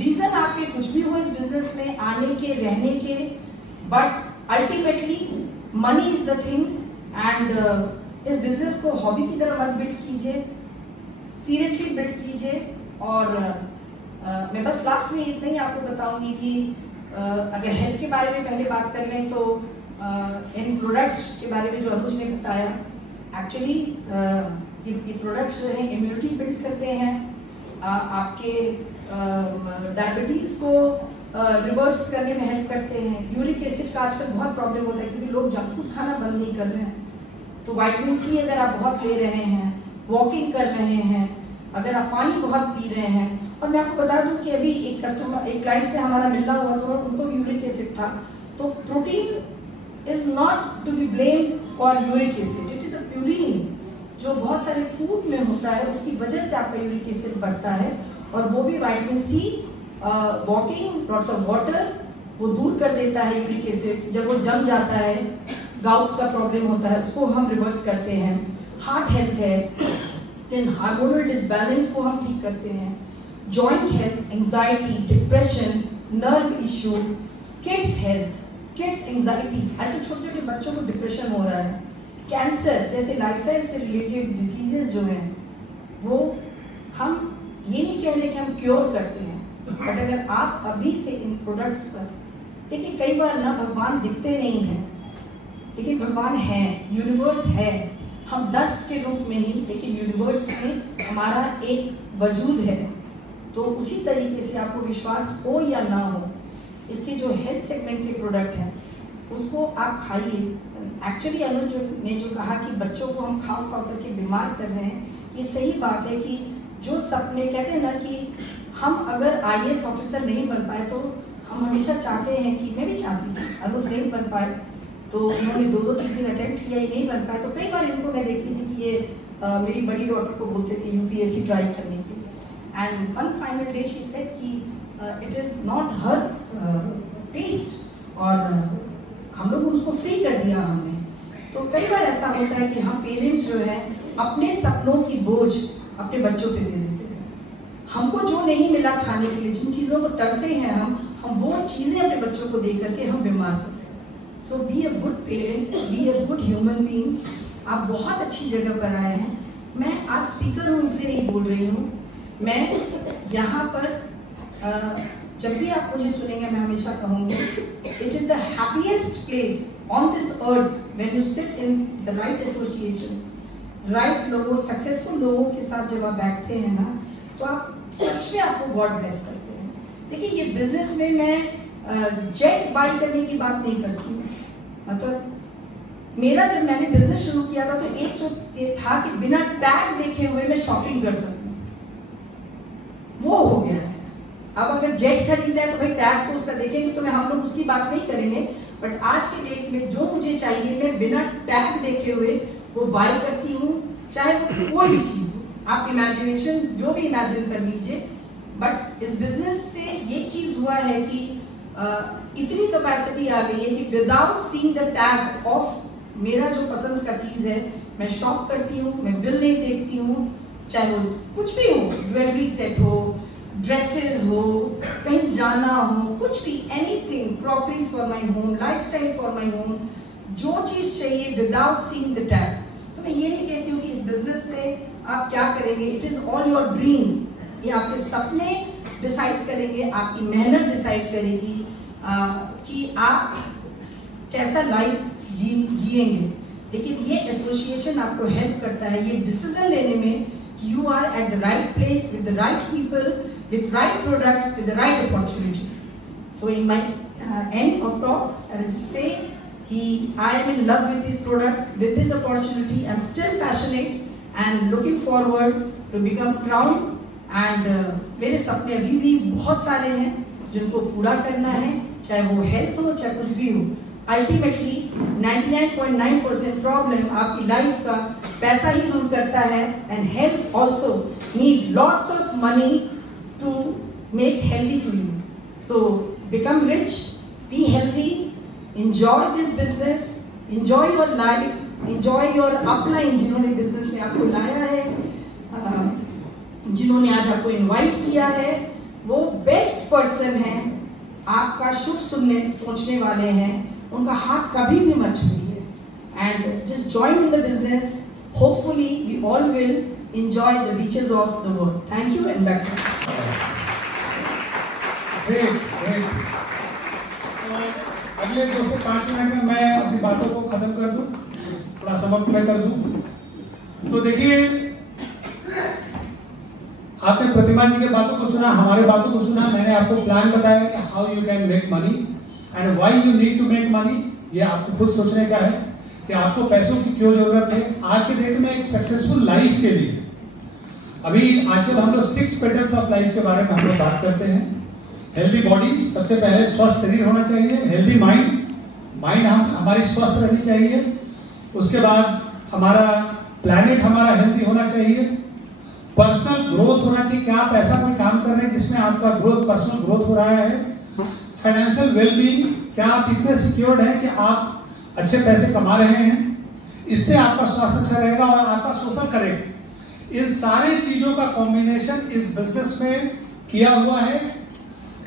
Reason आपके कुछ भी हो इस business में आने के, रहने के, but ultimately money is the thing, and इस business को hobby की तरह मत build कीजिए, seriously build कीजिए। और मैं बस लास्ट में इतना ही आपको बताऊंगी कि अगर हेल्थ के बारे में पहले बात कर लें तो इन प्रोडक्ट्स के बारे में जो अनुज ने बताया, एक्चुअली ये प्रोडक्ट्स जो हैं इम्यूनिटी बिल्ड करते हैं, आपके डायबिटीज़ को रिवर्स करने में हेल्प करते हैं। यूरिक एसिड का आजकल बहुत प्रॉब्लम होता है क्योंकि लोग जंक फूड खाना बंद नहीं कर रहे हैं, तो विटामिन C अगर आप बहुत ले रहे हैं, वॉकिंग कर रहे हैं, अगर आप पानी बहुत पी रहे हैं। और मैं आपको बता दूं कि अभी एक क्लाइंट से हमारा मिलना हुआ, तो उनको यूरिक एसिड था। तो protein is not to be blamed for uric acid, it is a purine जो बहुत सारे फूड में होता है, उसकी वजह से आपका यूरिक एसिड बढ़ता है, और वो भी vitamin C, walking, lots of water, वो दूर कर देता है यूरिक एसिड। जब वो जम जाता है, गाउट का प्रॉब्लम होता है, उसको हम रिवर्स करते हैं। हार्ट हेल्थ है, देन हार्मोनल डिसबैलेंस को हम ठीक करते हैं, joint health, anxiety, depression, nerve issue, kids health, kids anxiety, आज छोटे छोटे बच्चों को डिप्रेशन हो रहा है, कैंसर जैसे लाइफस्टाइल से रिलेटेड डिजीजेस जो हैं, वो हम ये नहीं कह रहे कि हम क्योर करते हैं, बट अगर आप अभी से इन प्रोडक्ट्स पर देखिए, कई बार ना भगवान दिखते नहीं हैं, लेकिन भगवान है, यूनिवर्स है, हम डस्ट के रूप में ही, लेकिन यूनिवर्स में हमारा एक वजूद है। तो उसी तरीके से आपको विश्वास हो या ना हो, इसके जो हेल्थ सेगमेंट के प्रोडक्ट हैं उसको आप खाइए। एक्चुअली अनुज ने जो कहा कि बच्चों को हम खाओ खाओ करके बीमार कर रहे हैं, ये सही बात है कि जो सपने कहते हैं ना कि हम अगर IAS ऑफिसर नहीं बन पाए, तो हम हमेशा चाहते हैं कि, मैं भी चाहती थी, अनुज नहीं बन पाए तो उन्होंने 2-3 अटेम्प्ट किया, ये नहीं बन पाए, तो कई बार इनको मैं देखती थी कि ये मेरी बड़ी डॉटर को बोलते थे UPSC ट्राई करने के लिए, and one final day she said कि it is not her taste, और हम लोग उसको फ्री कर दिया हमने। तो कई बार ऐसा होता है कि हम पेरेंट्स जो है अपने सपनों की बोझ अपने बच्चों पे दे देते हैं। हमको जो नहीं मिला खाने के लिए, जिन चीज़ों को तरसे हैं हम वो चीज़ें अपने बच्चों को दे करके हम बीमार होते हैं। So be a good parent, be a good human being. आप बहुत अच्छी जगह पर आए हैं। मैं आज स्पीकर हूँ इसलिए नहीं बोल रही हूँ। मैं यहाँ पर जब भी आप मुझे सुनेंगे मैं हमेशा कहूँगी, it is the happiest place on this earth when you sit in the right association, right लोगों, सक्सेसफुल लोगों के साथ जब आप बैठते हैं ना, तो आप सच में आपको गॉड ब्लेस करते हैं। देखिए, ये बिजनेस में मैं जेट बाई करने की बात नहीं करती हूँ। मतलब मेरा जब मैंने बिजनेस शुरू किया था तो एक जो था कि बिना टैग देखे हुए मैं शॉपिंग कर सकूं, वो हो गया है। अब अगर जेट खरीदना है तो भाई टैग तो उसका देखेंगे, तो हम लोग उसकी बात नहीं करेंगे। बट आज के डेट में जो मुझे चाहिए मैं बिना टैग देखे हुए वो बाय करती हूँ, चाहे वो कोई भी चीज हो। आप इमेजिनेशन जो भी इमेजिन कर लीजिए। बट इस बिजनेस से ये चीज हुआ है कि इतनी कैपेसिटी आ गई है कि without seeing the tag of मेरा जो पसंद का चीज है, मैं शॉप करती हूँ, मैं बिल नहीं देखती हूँ। चाहे वो कुछ भी हो, ज्वेलरी सेट हो, ड्रेसेस हो, कहीं जाना हो, कुछ भी, anything, crockeries for my home, lifestyle for my home, जो चीज चाहिए विदाउट सीइंग द टैग। तो मैं ये नहीं कहती हूँ कि इस बिजनेस से आप क्या करेंगे, it is all your dreams. ये आपके सपने डिसाइड करेंगे, आपकी मेहनत डिसाइड करेगी कि आप कैसा लाइफ जिएंगे। लेकिन ये एसोसिएशन आपको हेल्प करता है ये डिसीजन लेने में, you are at the right place with the right people, with right products, with the right opportunity. So in my end of talk, I will just say I am in love with these products, with this opportunity. I'm still passionate and looking forward to become crown. And मेरे सपने अभी भी बहुत सारे हैं जिनको पूरा करना है, चाहे वो हेल्थ हो, चाहे कुछ भी हो। Ultimately 99.9% प्रॉब्लम आपकी लाइफ का पैसा ही दूर करता है, and health also need lots of money to make healthy to you. So become rich, be healthy, enjoy this business, enjoy your life, enjoy your upline जिन्होंने business में आपको लाया है, जिन्होंने आज आपको invite किया है, वो best person हैं, आपका शुभ सोचने वाले हैं, उनका हाथ कभी भी मत छोड़िए। And just join in the business. Hopefully we all will enjoy the beaches of the world. Thank you and back to you. Great, great. अगले 2 से 5 मिनट में मैं अपनी बातों को खत्म कर दूं, थोड़ा समझ कर दूं। तो देखिए, आपने प्रतिमा जी के बातों को सुना, हमारे बातों को सुना। मैंने आपको प्लान बताया कि how you can make money and why you need to make money. ये आपको खुद सोचने का है कि आपको पैसों की क्यों जरूरत है आज के डेट में एक सक्सेसफुल लाइफ के लिए। अभी आजकल हम लोग 6 पेटर्न्स ऑफ लाइफ के बारे में हम लोग बात करते हैं। हेल्दी बॉडी, सबसे पहले स्वस्थ शरीर होना चाहिए। हेल्दी माइंड हमारी स्वस्थ रहनी चाहिए। उसके बाद हमारा प्लैनेट हमारा हेल्दी होना चाहिए। पर्सनल ग्रोथ होना चाहिए कि आप ऐसा कोई काम कर रहे हैं जिसमें आपका पर्सनल ग्रोथ हो रहा है। फाइनेंशियल वेलबींग, क्या आप इतने सिक्योर्ड हैं कि आप अच्छे पैसे कमा रहे हैं, इससे आपका स्वास्थ्य अच्छा रहेगा। और आपका सोशल करेक्ट, इन सारी चीजों का कॉम्बिनेशन इस बिजनेस में किया हुआ है।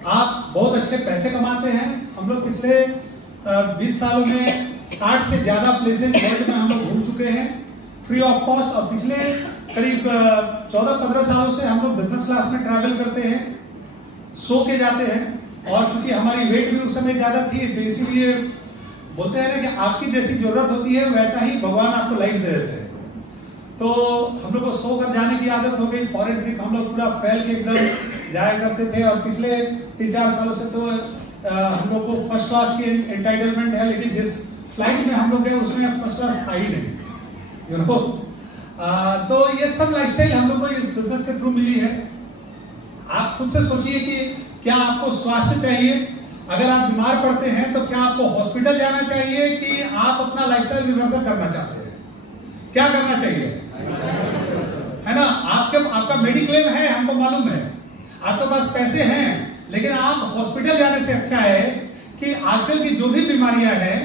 आप बहुत अच्छे पैसे कमाते हैं। हम लोग पिछले 20 सालों में 60 से ज्यादा प्लेसेस वर्ल्ड में हम लोग घूम चुके हैं फ्री ऑफ कॉस्ट। और पिछले करीब 14-15 सालों से हम लोग बिजनेस क्लास में ट्रैवल करते हैं, सो के जाते हैं। और क्योंकि हमारी वेट भी उस समय ज्यादा थी, तो इसीलिए बोलते हैं ना कि आपकी जैसी जरूरत होती है वैसा ही भगवान आपको लाइफ दे देते हैं। तो हम लोग को सो कर जाने की आदत हो गई। फॉरेन ट्रिप हम लोग पूरा फैल के एकदम जाया करते थे। और पिछले 3-4 सालों से तो हम लोग को फर्स्ट क्लास की एंटाइटलमेंट है, लेकिन जिस फ्लाइट में हम लोग गए उसमें फर्स्ट क्लास था ही नहीं, यू नो। तो ये सब लाइफस्टाइल हम लोग को इस बिजनेस के थ्रू मिली है। आप खुद से सोचिए कि क्या आपको स्वास्थ्य चाहिए? अगर आप बीमार पड़ते हैं तो क्या आपको हॉस्पिटल जाना चाहिए कि आप अपना लाइफस्टाइल रिवर्सल करना चाहते हैं? क्या करना चाहिए, है ना? आपका मेडिक्लेम है, हमको मालूम है, आपके पास पैसे हैं, लेकिन आप हॉस्पिटल जाने से अच्छा है कि आजकल की जो भी बीमारियां हैं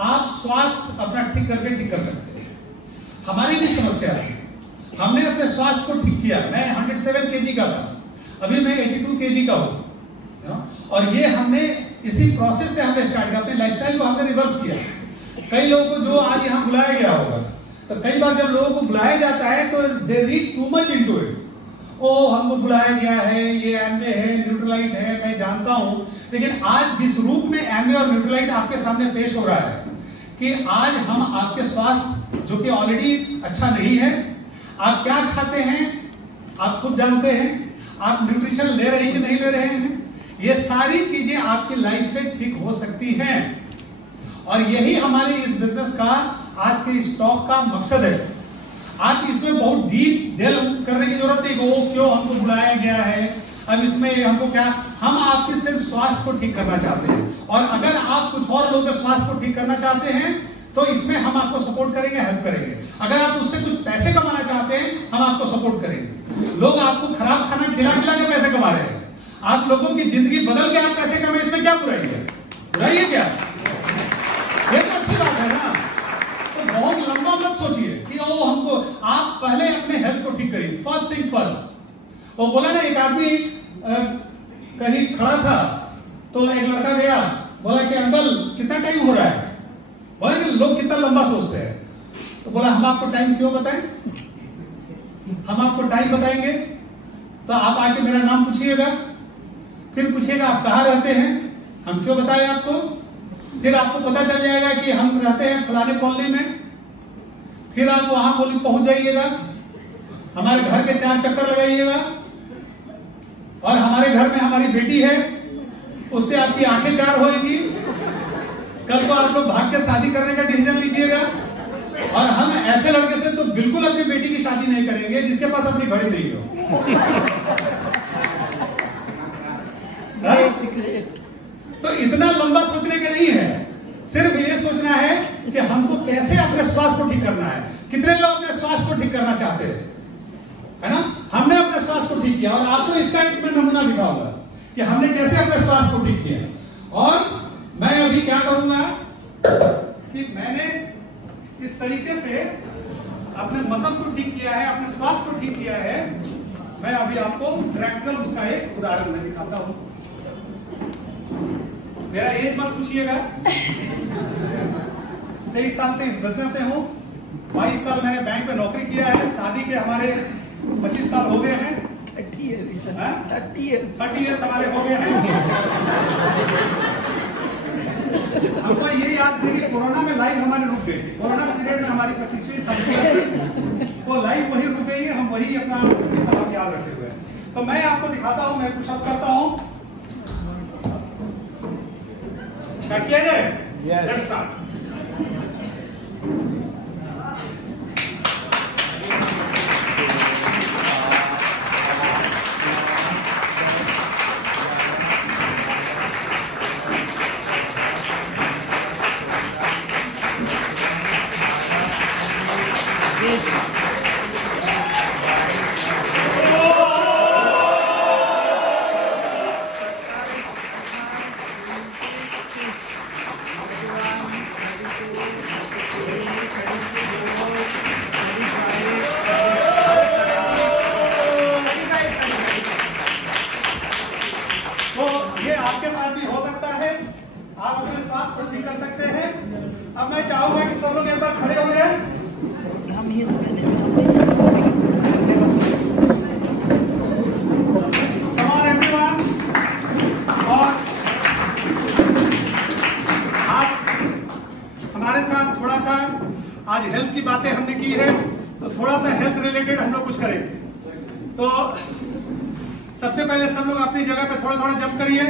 आप स्वास्थ्य अपना ठीक करके ठीक कर सकते हैं। हमारी भी समस्या है, हमने अपने स्वास्थ्य को ठीक किया। मैं 107 kg का था, अभी मैं 82 kg का हूँ। और ये हमने इसी प्रोसेस से हमने स्टार्ट किया, अपने लाइफस्टाइल को हमने रिवर्स किया। कई लोगों को जो आज यहाँ बुलाया गया होगा, तो कई बार जब लोगों को बुलाया जाता है तो they read too much into it. ओ हमको बुलाया गया है, ये एमवे है, न्यूट्रलाइट है, मैं जानता हूं। लेकिन आज जिस रूप में एमवे और न्यूट्रलाइट आपके सामने पेश हो रहा है कि आज हम आपके स्वास्थ्य जो कि ऑलरेडी अच्छा नहीं है, आप क्या खाते हैं आप खुद जानते हैं, आप न्यूट्रिशन ले रहे हैं कि नहीं ले रहे हैं, ये सारी चीजें आपकी लाइफ से ठीक हो सकती हैं। और यही हमारे इस बिजनेस का आज के स्टॉक का मकसद है। आप इसमें बहुत डीप डेल करने की जरूरत नहीं, वो क्यों हमको बुलाया गया है, अब इसमें हमको क्या, हम आपके सिर्फ स्वास्थ्य को ठीक करना चाहते हैं। और अगर आप कुछ और लोगों के स्वास्थ्य को ठीक करना चाहते हैं तो इसमें हम आपको सपोर्ट करेंगे, हेल्प करेंगे। अगर आप उससे कुछ पैसे कमाना चाहते हैं, हम आपको सपोर्ट करेंगे। लोग आपको खराब खाना खिला खिला के पैसे कमा रहे हैं, आप लोगों की जिंदगी बदल के आप पैसे कमाए, इसमें क्या बुराई है? बुराई है क्या? ये तो अच्छी बात है ना। तो बहुत लंबा मत सोचिए कि ओ हमको, आप पहले अपने हेल्थ को ठीक करिए, फर्स्ट थिंग फर्स्ट। वो बोला ना, एक आदमी कहीं खड़ा था तो एक लड़का गया, बोला कि अंकल कितना टाइम हो रहा है? बोला कि लोग कितना लंबा सोचते हैं। तो बोला हम आपको टाइम क्यों बताएं, हम आपको टाइम बताएंगे तो आप आके मेरा नाम पूछिएगा, फिर पूछिएगा आप कहाँ रहते हैं, हम क्यों बताएं आपको, फिर आपको पता चल जाएगा कि हम रहते हैं फलाने कॉलोनी में, फिर आप वहां बोली पहुंच जाइएगा, हमारे घर के 4 चक्कर लगाइएगा, और हमारे घर में हमारी बेटी है, उससे आपकी आंखें 4 होएगी। कल को आप लोग भाग के शादी करने का डिसीजन लीजिएगा। और हम ऐसे लड़के से तो बिल्कुल अपनी बेटी की शादी नहीं करेंगे जिसके पास अपनी घड़ी नहीं हो। तो इतना लंबा सोचने के नहीं है, सिर्फ ये सोचना है कि हमको कैसे अपने स्वास्थ्य को ठीक करना है। कितने लोग अपने स्वास्थ्य को ठीक करना चाहते हैं, है ना? हमने अपने स्वास्थ्य को ठीक किया और आपको इसका एक नमूना दिखाऊंगा कि हमने कैसे अपने स्वास्थ्य को ठीक किया। और मैं अभी क्या करूंगा कि मैंने इस तरीके से अपने मसल्स को ठीक किया है, अपने स्वास्थ्य को ठीक किया है। मैं अभी आपको प्रैक्टिकल उसका एक उदाहरण में दिखाता हूं। मेरा एज मत पूछिएगा, 23 साल से इस बिजनेस में हूं, 22 साल मैंने बैंक में नौकरी किया है, शादी के हमारे 25 साल हो गए हैं, 30 इयर्स हमारे हो गए हैं। हमको ये याद नहीं कि कोरोना में लाइफ हमारी रुक गई, कोरोना पीरियड में हमारी 25वीं साल वो लाइफ वही रुक गई है, हम वही अपना 25 साल याद रखे हुए हैं। तो मैं आपको दिखाता हूं, मैं पुशअप करता हूं, स्टार्ट किया जाए। Let's start. अब मैं चाहूंगा कि सब लोग एक बार खड़े हो जाए। Come on everyone। और आप हमारे साथ थोड़ा सा आज हेल्थ की बातें हमने की है, तो थोड़ा सा हेल्थ रिलेटेड हम लोग कुछ करेंगे। तो सबसे पहले सब लोग अपनी जगह पे थोड़ा थोड़ा जंप करिए।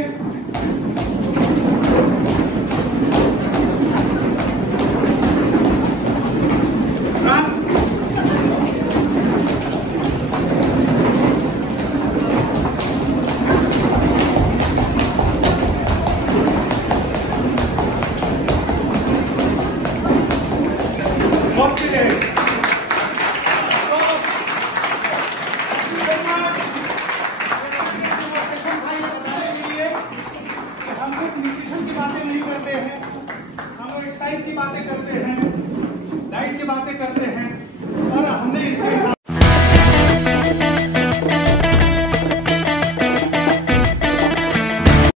एक्सरसाइज की बातें करते हैं, डाइट की बातें करते हैं।